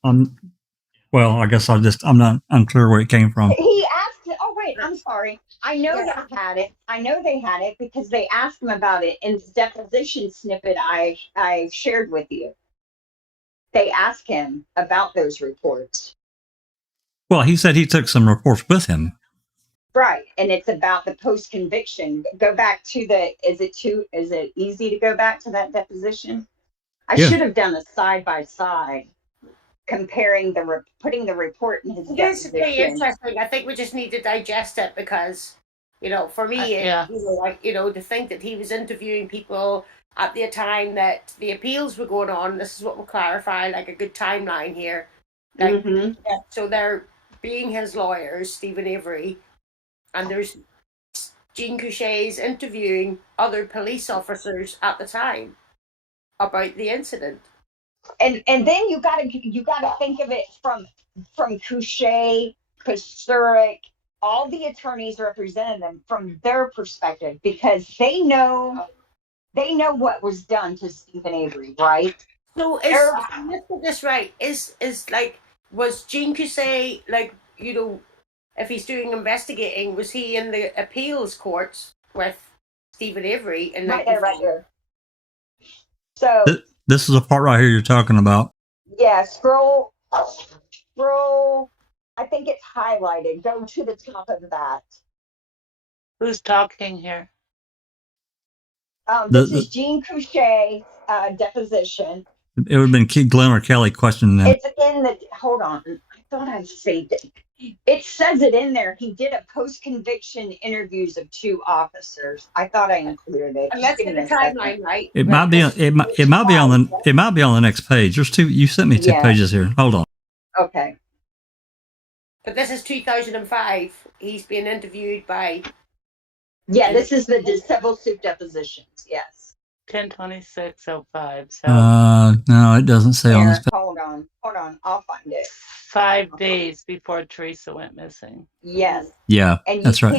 well, I guess I'm not unclear where it came from. He asked, oh wait, I'm sorry. I know they had it. I know they had it because they asked him about it in the deposition snippet I shared with you. They asked him about those reports. Well, he said he took some reports with him. Right, and it's about the post-conviction. Go back to is it easy to go back to that deposition? I should have done a side-by-side comparing putting the report in his deposition. This is pretty interesting. I think we just need to digest it because You know, for me, Yeah. to think that he was interviewing people at the time that the appeals were going on. This is what we'll clarify, like a good timeline here. Like, Mm-hmm. so they're being his lawyers, Stephen Avery, and there's Jean Couche's interviewing other police officers at the time about the incident. And then you gotta think of it from Kusche, Kusurik, all the attorneys representing them from their perspective, because they know what was done to Stephen Avery, right? So let's get this right. Is like, was Jean Couche, like, if he's doing investigating, was he in the appeals courts with Stephen Avery in Right there, 95? So This is the part right here you're talking about. yeah, scroll. I think it's highlighted. Go to the top of that. Who's talking here? This is Jean Couche deposition. It would have been Glenn or Kelly questioning him. It's in the. Hold on, I thought I saved it. It says it in there. He did a post-conviction interviews of 2 officers. I thought I included it. And let's get the timeline right. It might be. It might be on the. It might be on the next page. There's 2. You sent me 2 pages here. Hold on. Okay. But this is 2005. He's being interviewed by. Yeah, this is the civil suit depositions. Yes. 10/26/05. So No, it doesn't say on this page. Hold on. I'll find it. 5 days before Teresa went missing. Yes. Yeah, And that's right.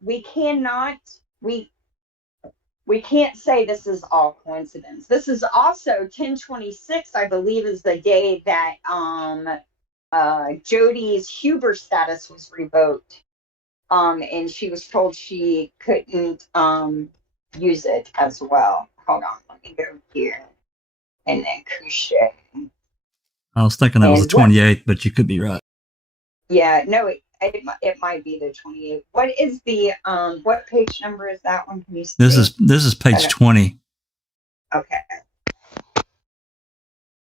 we can't say this is all coincidence. This is also 10/26, I believe, is the day that Jody's Huber status was revoked. And she was told she couldn't use it as well. Hold on, let me go here. And then Kusche. I was thinking that was the 28th, but you could be right. Yeah, no, it might be the 28th. What is the what page number is that one? Can you see? This is page 20. Okay.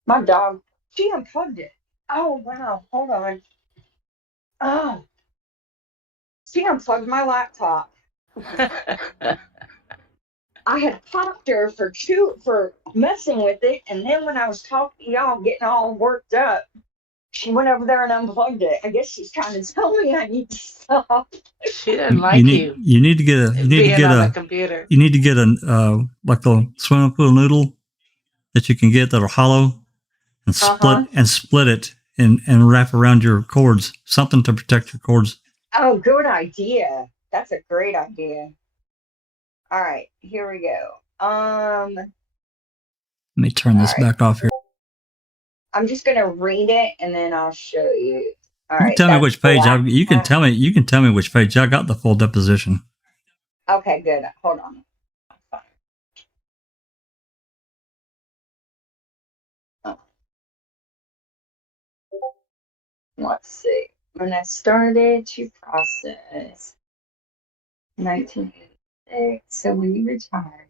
My dog, she unplugged it. Oh wow, hold on. Oh, she unplugged my laptop. I had popped her for messing with it, and then when I was talking to y'all, getting all worked up, she went over there and unplugged it. I guess she's trying to tell me I need to stop. She didn't like you. You need to get a. You need to get a computer. You need to get a like the swimming pool noodle that you can get that are hollow, and split it and wrap around your cords, something to protect your cords. Oh, good idea. That's a great idea. All right, here we go. Let me turn this back off here. I'm just gonna read it and then I'll show you. All right. Tell me which page. You can tell me which page. I got the full deposition. Okay, good. Hold on. Let's see. When I started to process 1986, so when you retired.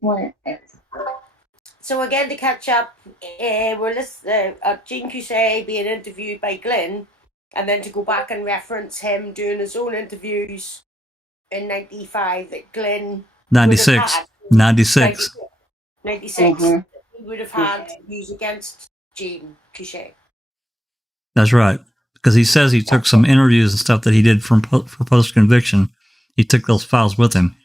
What is? So again, to catch up, we're listening Jean Couche being interviewed by Glenn, and then to go back and reference him doing his own interviews in 95 that Glenn 96. 96. 96. Mm-hmm. He would have had used against Jean Couche. That's right. Because he says he took some interviews and stuff that he did for post-conviction. He took those files with him.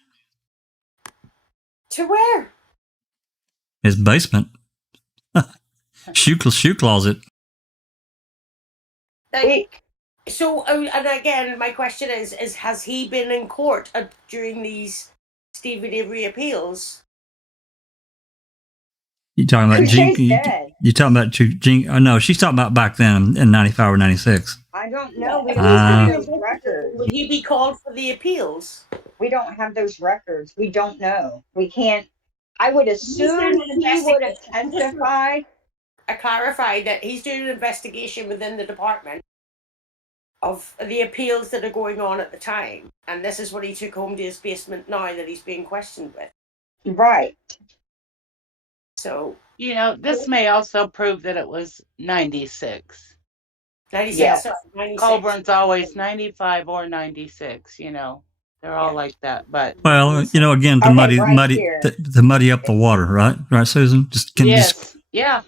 To where? His basement. shoe closet. So, and again, my question is has he been in court during these Stephen Avery appeals? You talking about Jean? You talking about Jean? Oh no, she's talking about back then in 95 or 96. I don't know. We don't have those records. Would he be called for the appeals? We don't have those records. We don't know. We can't. I would assume he would have testified. I clarified that he's doing an investigation within the department of the appeals that are going on at the time, and this is what he took home to his basement now that he's being questioned with. Right. So, This may also prove that it was 96. 96, Yes. 96. Colburn's always 95 or 96, They're all like that, but Well, again, to Okay, right here. muddy up the water, right? Right, Susan? yes. Yeah.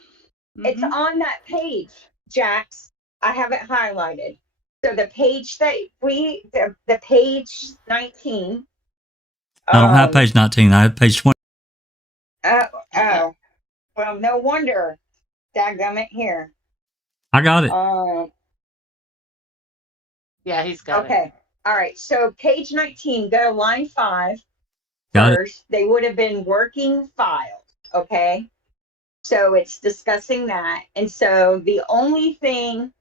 It's Mhm. on that page, Jax. I have it highlighted. So the page that the page 19. I don't have page 19. I have page 20. Oh, well, no wonder. Dadgummit, here. I got it. Yeah, he's got it. Okay. All right. So page 19, go to line 5 Got it. first. They would have been working files. Okay. So it's discussing that. And so the only thing,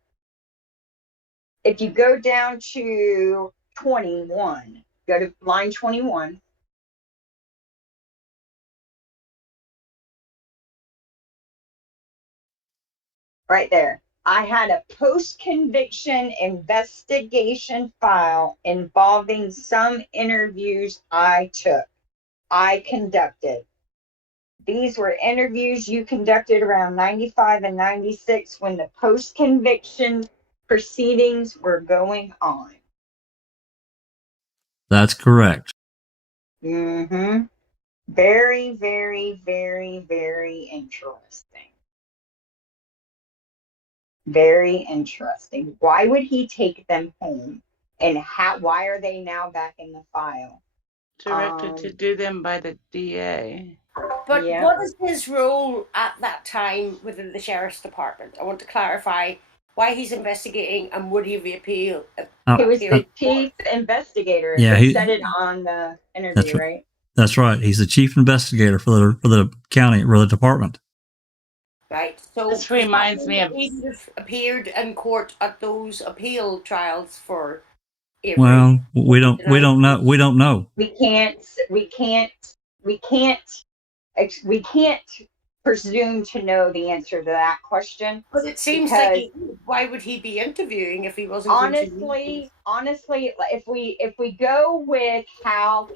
if you go down to 21, go to line 21. Right there. I had a post-conviction investigation file involving some interviews I conducted. These were interviews you conducted around 95 and 96 when the post-conviction proceedings were going on. That's correct. Mm-hmm. Very, very, very, very interesting. Very interesting. Why would he take them home? And why are they now back in the file? Directed to do them by the DA. But Yeah. what is his role at that time within the sheriff's department? I want to clarify why he's investigating and would he appeal? He was the chief investigator. Yeah, He said it on the interview, right? That's right. He's the chief investigator for the county or the department. Right. So This reminds me of. he would have appeared in court at those appeal trials for Avery. Well, we don't know. We don't know. We can't presume to know the answer to that question. But it seems like why would he be interviewing if he wasn't? Honestly, if we go with how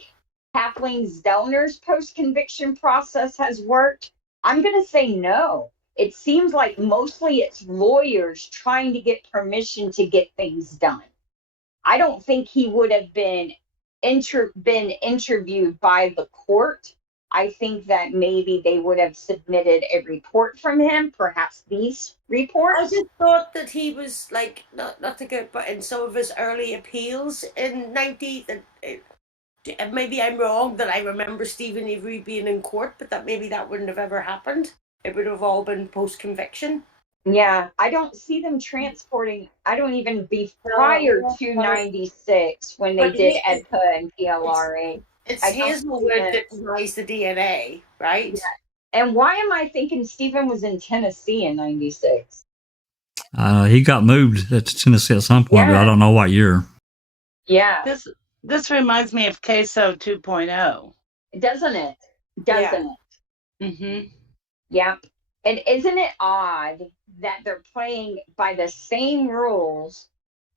Kathleen Zellner's post-conviction process has worked, I'm going to say no. It seems like mostly it's lawyers trying to get permission to get things done. I don't think he would have been interviewed by the court. I think that maybe they would have submitted a report from him, perhaps these reports. I just thought that he was like not to get, but in some of his early appeals in 90. Maybe I'm wrong that I remember Stephen Avery being in court, but that maybe that wouldn't have ever happened. It would have all been post-conviction. Yeah, I don't see them transporting. I don't even be prior to 96 when they did EDPA and PLRA. It's Hazelwood that denies the DNA, right? Yeah. And why am I thinking Stephen was in Tennessee in 96? He got moved to Tennessee at some point, but I don't know what year. Yeah. This reminds me of Queso 2.0. Doesn't it? Doesn't it? Mm-hmm. Yeah. And isn't it odd that they're playing by the same rules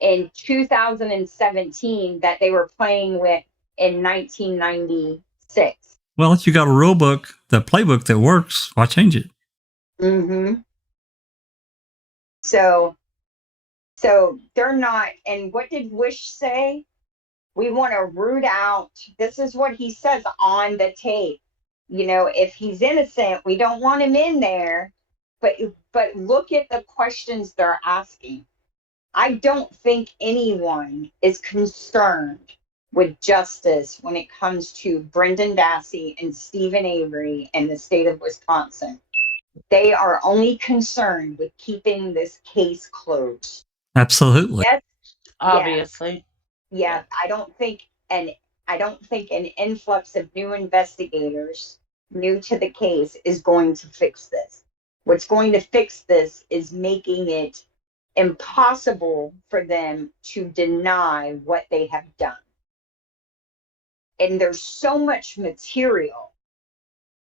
in 2017 that they were playing with in 1996? Well, if you got a rule book, the playbook that works, why change it? Mm-hmm. So they're not. And what did Wish say? We want to root out. This is what he says on the tape. If he's innocent, we don't want him in there. But look at the questions they're asking. I don't think anyone is concerned with justice when it comes to Brendan Dassey and Stephen Avery in the state of Wisconsin. They are only concerned with keeping this case closed. Absolutely. Yes, obviously. Yeah, I don't think an influx of new investigators new to the case is going to fix this. What's going to fix this is making it impossible for them to deny what they have done. And there's so much material.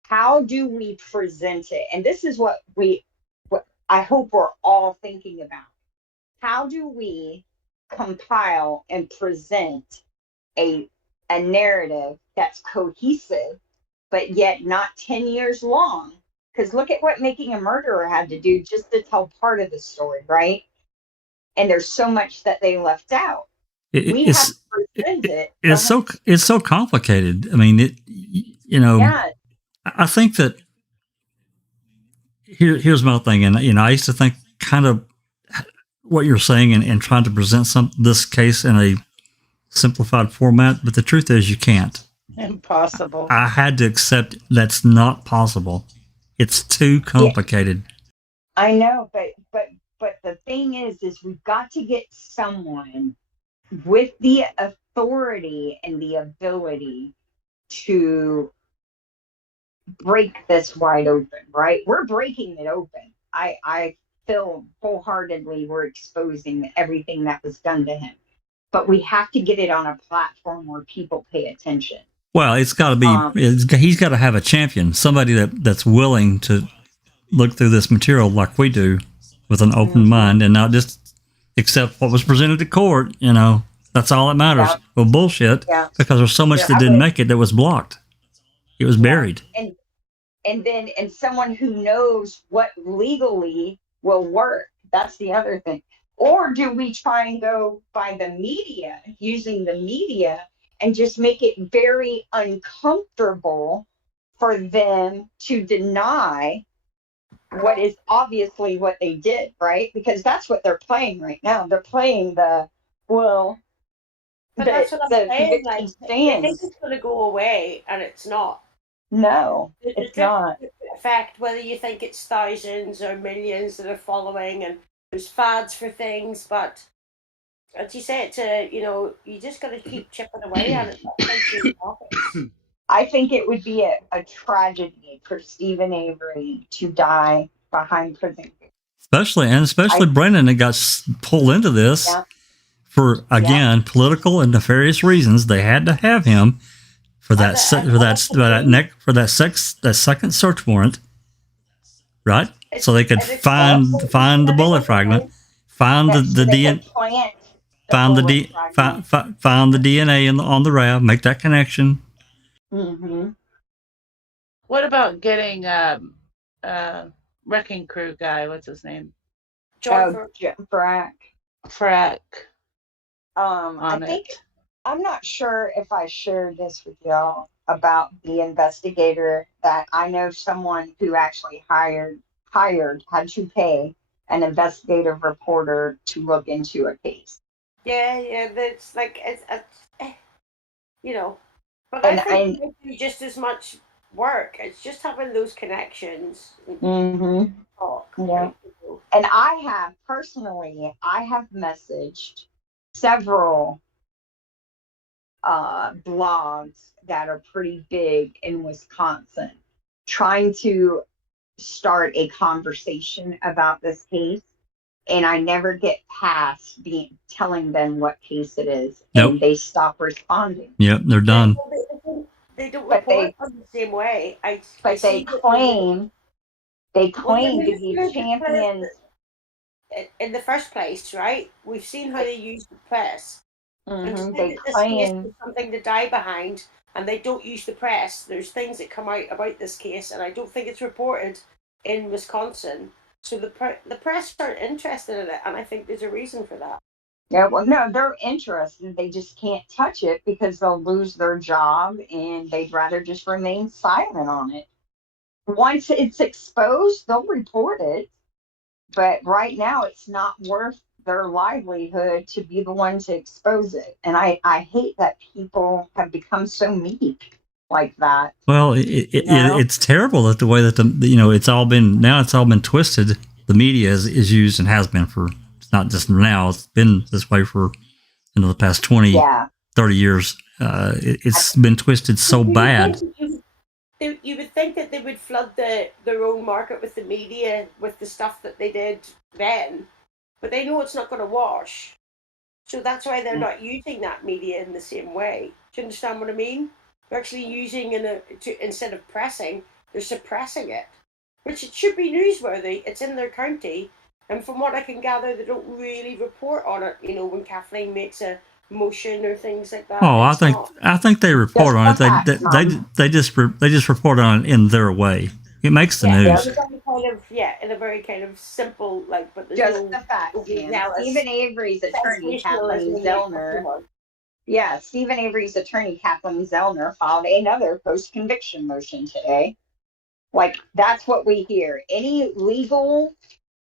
How do we present it? And this is what I hope we're all thinking about. How do we compile and present a narrative that's cohesive, but yet not 10 years long? Because look at what Making a Murderer had to do just to tell part of the story, right? And there's so much that they left out. We have to present it. It's so complicated. I mean, Yeah. I think that here's my thing, and I used to think kind of what you're saying and trying to present this case in a simplified format, but the truth is you can't. Impossible. I had to accept that's not possible. It's too complicated. Yeah. I know, but the thing is we've got to get someone with the authority and the ability to break this wide open, right? We're breaking it open. I feel wholeheartely we're exposing everything that was done to him. But we have to get it on a platform where people pay attention. Well, it's got to be, he's got to have a champion, somebody that's willing to look through this material like we do with an open mind and not just accept what was presented to court. That's all that matters. Yeah. Well, bullshit, because there's so much that didn't make it that was blocked. It was buried. And someone who knows what legally will work. That's the other thing. Or do we try and go by the media, using the media, and just make it very uncomfortable for them to deny what is obviously what they did, right? Because that's what they're playing right now. They're playing that's what I'm saying. Like, I think it's going to go away, and it's not. No, it's not. In fact, whether you think it's thousands or millions that are following, and there's fads for things, but as you say, you just got to keep chipping away at it. I think it would be a tragedy for Stephen Avery to die behind prison. Especially Brendan that got pulled into this for, again, political and nefarious reasons. They had to have him for that second search warrant, right? So they could find the bullet fragment, find the DNA, find the DNA on the RAV, make that connection. Mm-hmm. What about getting Wrecking Crew guy? What's his name? John Frack. Frack. I'm not sure if I shared this with y'all about the investigator that I know someone who actually had to pay an investigative reporter to look into a case. Yeah, that's like it's but I think they do just as much work. It's just having those connections. Mm-hmm. Yeah. And I have messaged several blogs that are pretty big in Wisconsin trying to start a conversation about this case, and I never get past telling them what case it is, and they stop responding. Yep, they're done. They don't report on the same way. They claim to be champions. In the first place, right? We've seen how they use the press. Mm-hmm. They claim something to die behind, and they don't use the press. There's things that come out about this case, and I don't think it's reported in Wisconsin. So the press aren't interested in it, and I think there's a reason for that. Yeah, well, no, they're interested. They just can't touch it because they'll lose their job, and they'd rather just remain silent on it. Once it's exposed, they'll report it. But right now, it's not worth their livelihood to be the one to expose it. And I hate that people have become so meek like that. Well, it's terrible that the way that it's all been twisted. The media is used and has been for, it's not just now, it's been this way for the past 20, 30 years. It's been twisted so bad. You would think that they would flood their own market with the media with the stuff that they did then, but they know it's not going to wash. So that's why they're not using that media in the same way. Do you understand what I mean? They're actually using instead of pressing, they're suppressing it, which it should be newsworthy. It's in their county, and from what I can gather, they don't really report on it. When Kathleen makes a motion or things like that. Oh, I think they report on it. They just report on it in their way. It makes the Yeah, news. it was kind of, in a very kind of simple, like, but there's Just no the facts, man. overzealous Stephen Avery's attorney, Kathleen sensationalism like Zellner. before. Yeah, Stephen Avery's attorney, Kathleen Zellner, filed another post-conviction motion today. Like, that's what we hear. Any legal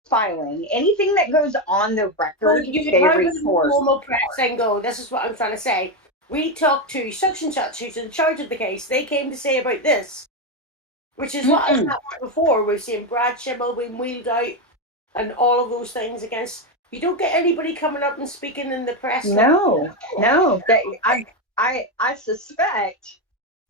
filing, anything that goes on the record, Well, they how does the report. normal press then go? This is what I'm trying to say. We talked to such and such who's in charge of the case. They came to say about this, which is what I've happened before. We've seen Brad Schimmel being wheeled out and all of those things against. You don't get anybody coming up and speaking in the press. No. I suspect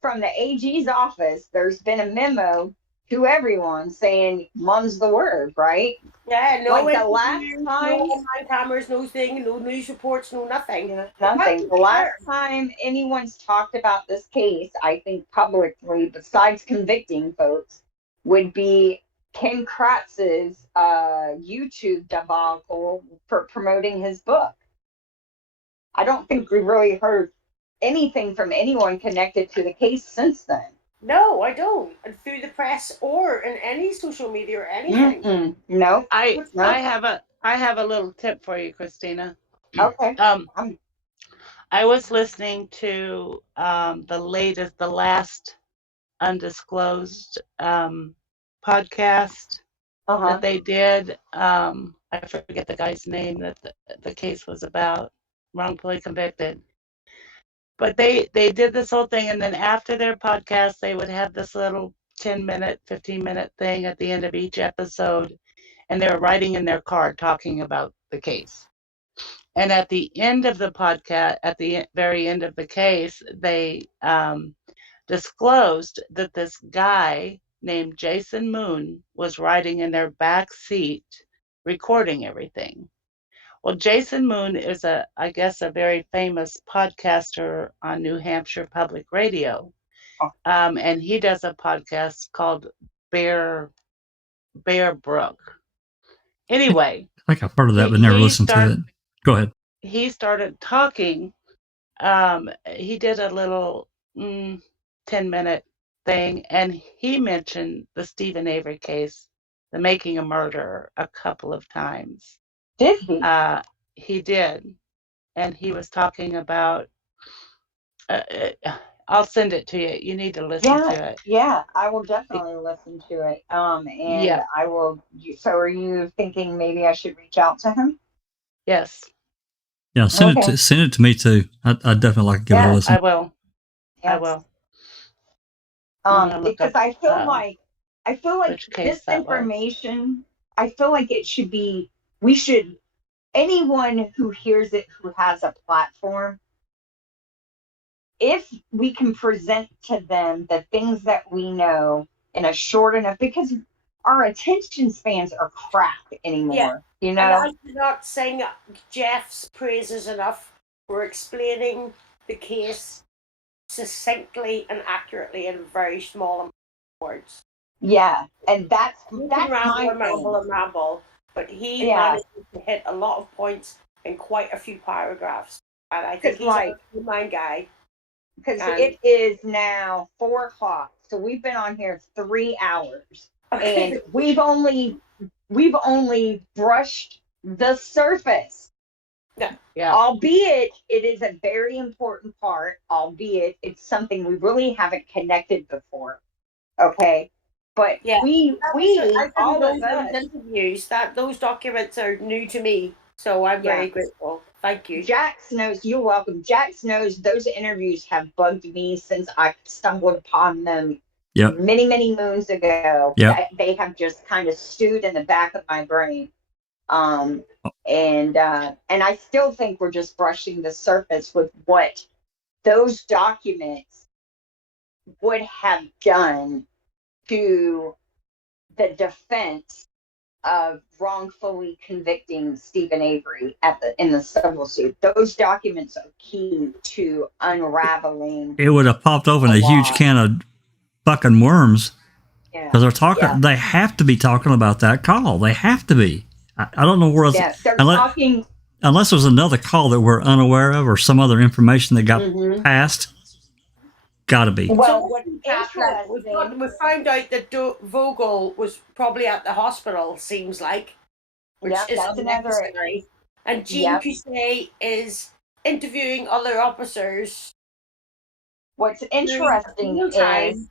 from the AG's office, there's been a memo to everyone saying, "Mum's the word," right? Yeah, no. Like the last no time, online cameras, no thing, no news reports, no nothing. nothing. The last time anyone's talked about this case, I think publicly, besides convicting folks, would be Ken Kratz's YouTube debacle for promoting his book. I don't think we really heard anything from anyone connected to the case since then. No, I don't. And through the press or in any social media or anything. No. I have a little tip for you, Christina. Okay. I was listening to the last undisclosed podcast that they did. I forget the guy's name that the case was about, wrongfully convicted. But they did this whole thing, and then after their podcast, they would have this little 10-minute, 15-minute thing at the end of each episode, and they were writing in their car talking about the case. And at the end of the podcast, at the very end of the case, they disclosed that this guy named Jason Moon was riding in their back seat recording everything. Well, Jason Moon is I guess a very famous podcaster on New Hampshire Public Radio. And he does a podcast called Bear Brook. Anyway. I think I've heard of that, but never listened to it. Go ahead. He started talking. He did a little 10-minute thing, and he mentioned the Stephen Avery case, the making a murder, a couple of times. Did he? He did. And he was talking about, I'll send it to you. You need to listen to it. Yeah, I will definitely listen to it. And I will. So are you thinking maybe I should reach out to him? Yes. Yeah, send it to me too. I'd definitely like to give it a listen. I will. Yes. I will. Because I feel like this information, I feel like it should be, anyone who hears it who has a platform, if we can present to them the things that we know in a short enough, because our attention spans are crap anymore, you know? And I cannot sing Jeff's praises enough for explaining the case succinctly and accurately in very small words. Yeah, and that's my ramble, but he managed to hit a lot of points in quite a few paragraphs, and I think he's a good guy. Because it is now 4:00, so we've been on here 3 hours, and we've only brushed the surface. Yeah. Albeit it is a very important part, albeit it's something we really haven't connected before. Okay. But we all of us interviews, those documents are new to me. So I'm very grateful. Thank you. Jax knows, you're welcome. Jax knows those interviews have bugged me since I stumbled upon them many, many moons ago. They have just kind of stewed in the back of my brain. And I still think we're just brushing the surface with what those documents would have done to the defense of wrongfully convicting Stephen Avery in the civil suit. Those documents are key to unraveling. It would have popped open a huge can of fucking worms. Because they're talking. They have to be talking about that call. They have to be. I don't know where else. They're talking. Unless there's another call that we're unaware of or some other information that got passed. Gotta be. Well, So what's Kat, interesting, we found out that Vogel was probably at the hospital, seems like, which yep, is that's another, unnecessary. And Jean yep. Kusche is interviewing other officers What's during interesting meal is, time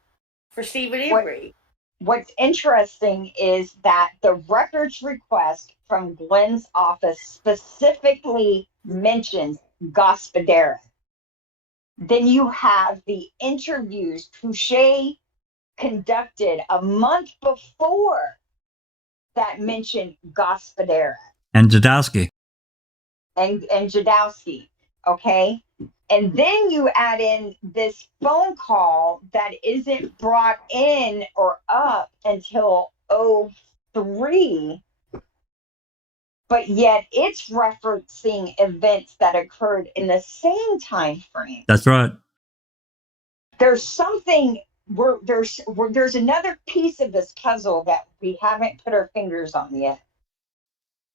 for Stephen what, Avery. what's interesting is that the records request from Glenn's office specifically mentions Gospodera. Then you have the interviews Kusche conducted a month before that mentioned Gospodera And Jadowski. and Jadowski. Okay. And then you add in this phone call that isn't brought in or up until 03, but yet it's referencing events that occurred in the same time frame. That's right. There's something there's another piece of this puzzle that we haven't put our fingers on yet.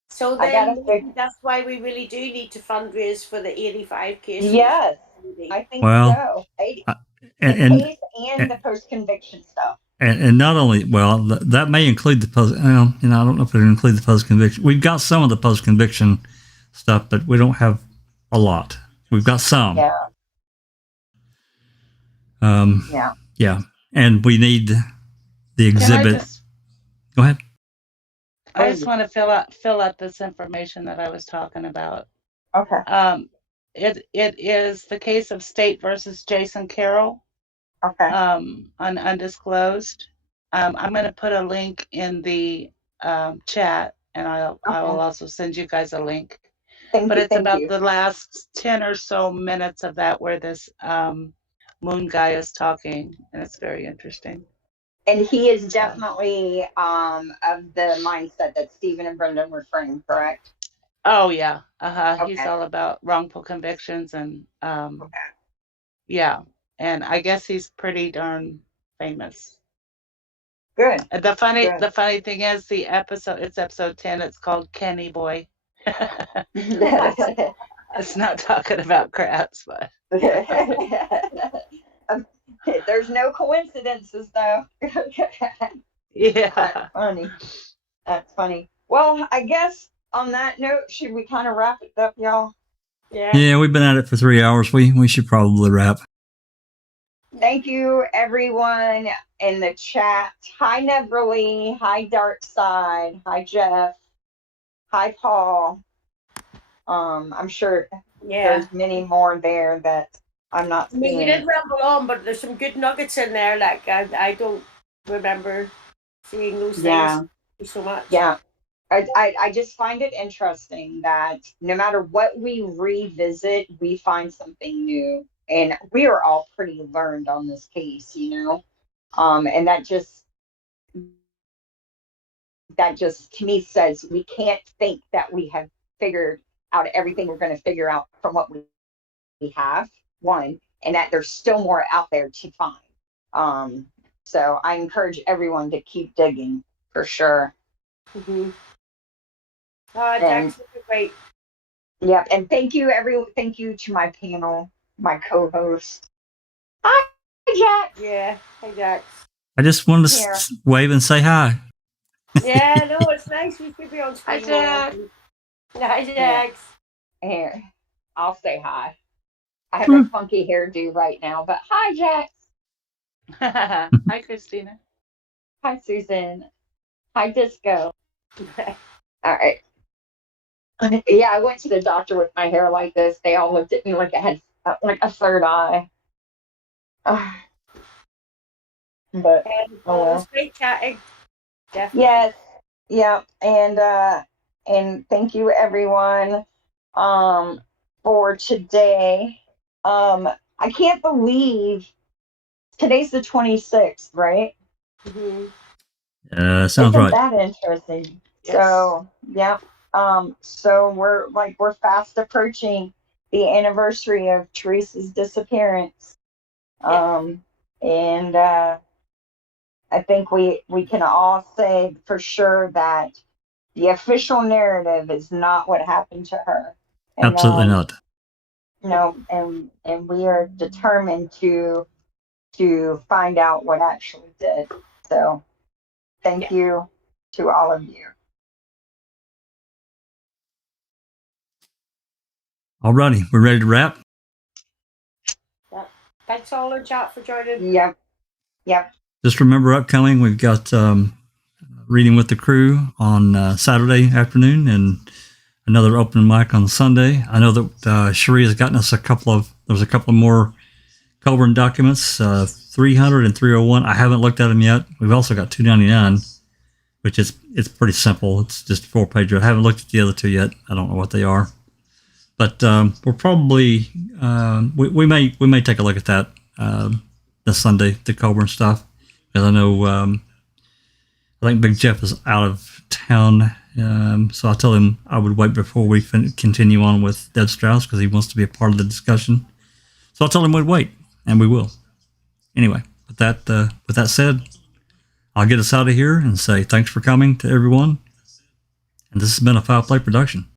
So then that's why we really do need to fundraise for the 85 cases. Yes, I think Well, so. and Case and the post-conviction stuff. And not only, well, that may include the post. Well, I don't know if it will include the post-conviction. We've got some of the post-conviction stuff, but we don't have a lot. We've got some. Yeah. Yeah. And we need the exhibit. Go ahead. I just want to fill out this information that I was talking about. Okay. It is the case of State versus Jason Carroll. Okay. On undisclosed. I'm going to put a link in the chat, and I will also send you guys a link. It's about the last 10 or so minutes of that where this Moon guy is talking, and it's very interesting. And he is definitely of the mindset that Stephen and Brendan were referring, correct? Oh yeah, He's all about wrongful convictions and yeah, and I guess he's pretty darn famous. Good. The funny thing is it's episode 10. It's called Kenny Boy. It's not talking about crabs, but there's no coincidences though. Yeah. That's funny. Well, I guess on that note, should we kind of wrap it up, y'all? Yeah, we've been at it for 3 hours. We should probably wrap. Thank you, everyone in the chat. Hi, Neverly. Hi, Dark Side. Hi, Jeff. Hi, Paul. I'm sure there's many more there that I'm not seeing. I mean, we did ramble on, but there's some good nuggets in there. Like I don't remember seeing those things. Thank you so much. Yeah. I just find it interesting that no matter what we revisit, we find something new. And we are all pretty learned on this case, and that just to me says we can't think that we have figured out everything we're going to figure out from what we have, one, and that there's still more out there to find. So I encourage everyone to keep digging for sure. Mm-hmm. Jack's great. Yep, and thank you to my panel, my co-host. Hi, Jack. Yeah, hi, Jack. I just wanted to wave and say hi. Yeah, no, it's nice. We could be on screen. Hi, Jack. Hi, Jack. Here, I'll say hi. I have a funky hairdo right now, but hi, Jack. Hi, Christina. Hi, Susan. Hi, Disco. All right. Yeah, I went to the doctor with my hair like this. They all looked at me like I had like a third eye. But it was great chatting. Definitely. Yes. Yeah. And thank you everyone for today. I can't believe today's the 26th, right? Sounds Isn't right. that interesting? Yes. So yeah. So we're fast approaching the anniversary of Teresa's disappearance. And I think we can all say for sure that the official narrative is not what happened to her. And, Absolutely not. No, and we are determined to to find out what actually did. So thank you to all of you. Alrighty, we're ready to wrap. Thanks all in chat for joining. Yep. Just remember, upcoming, we've got reading with the crew on Saturday afternoon and another open mic on Sunday. I know that Cherie has gotten us there's a couple more Colburn documents, 300 and 301. I haven't looked at them yet. We've also got 299, which it's pretty simple. It's just a 4-page. I haven't looked at the other two yet. I don't know what they are. But we're probably we may take a look at that this Sunday, the Colburn stuff, because I know I think Big Jeff is out of town, so I told him I would wait before we continue on with Deb Strauss because he wants to be a part of the discussion. So I told him we'd wait, and we will. Anyway, with that said, I'll get us out of here and say thanks for coming to everyone, and this has been a Foul Play production.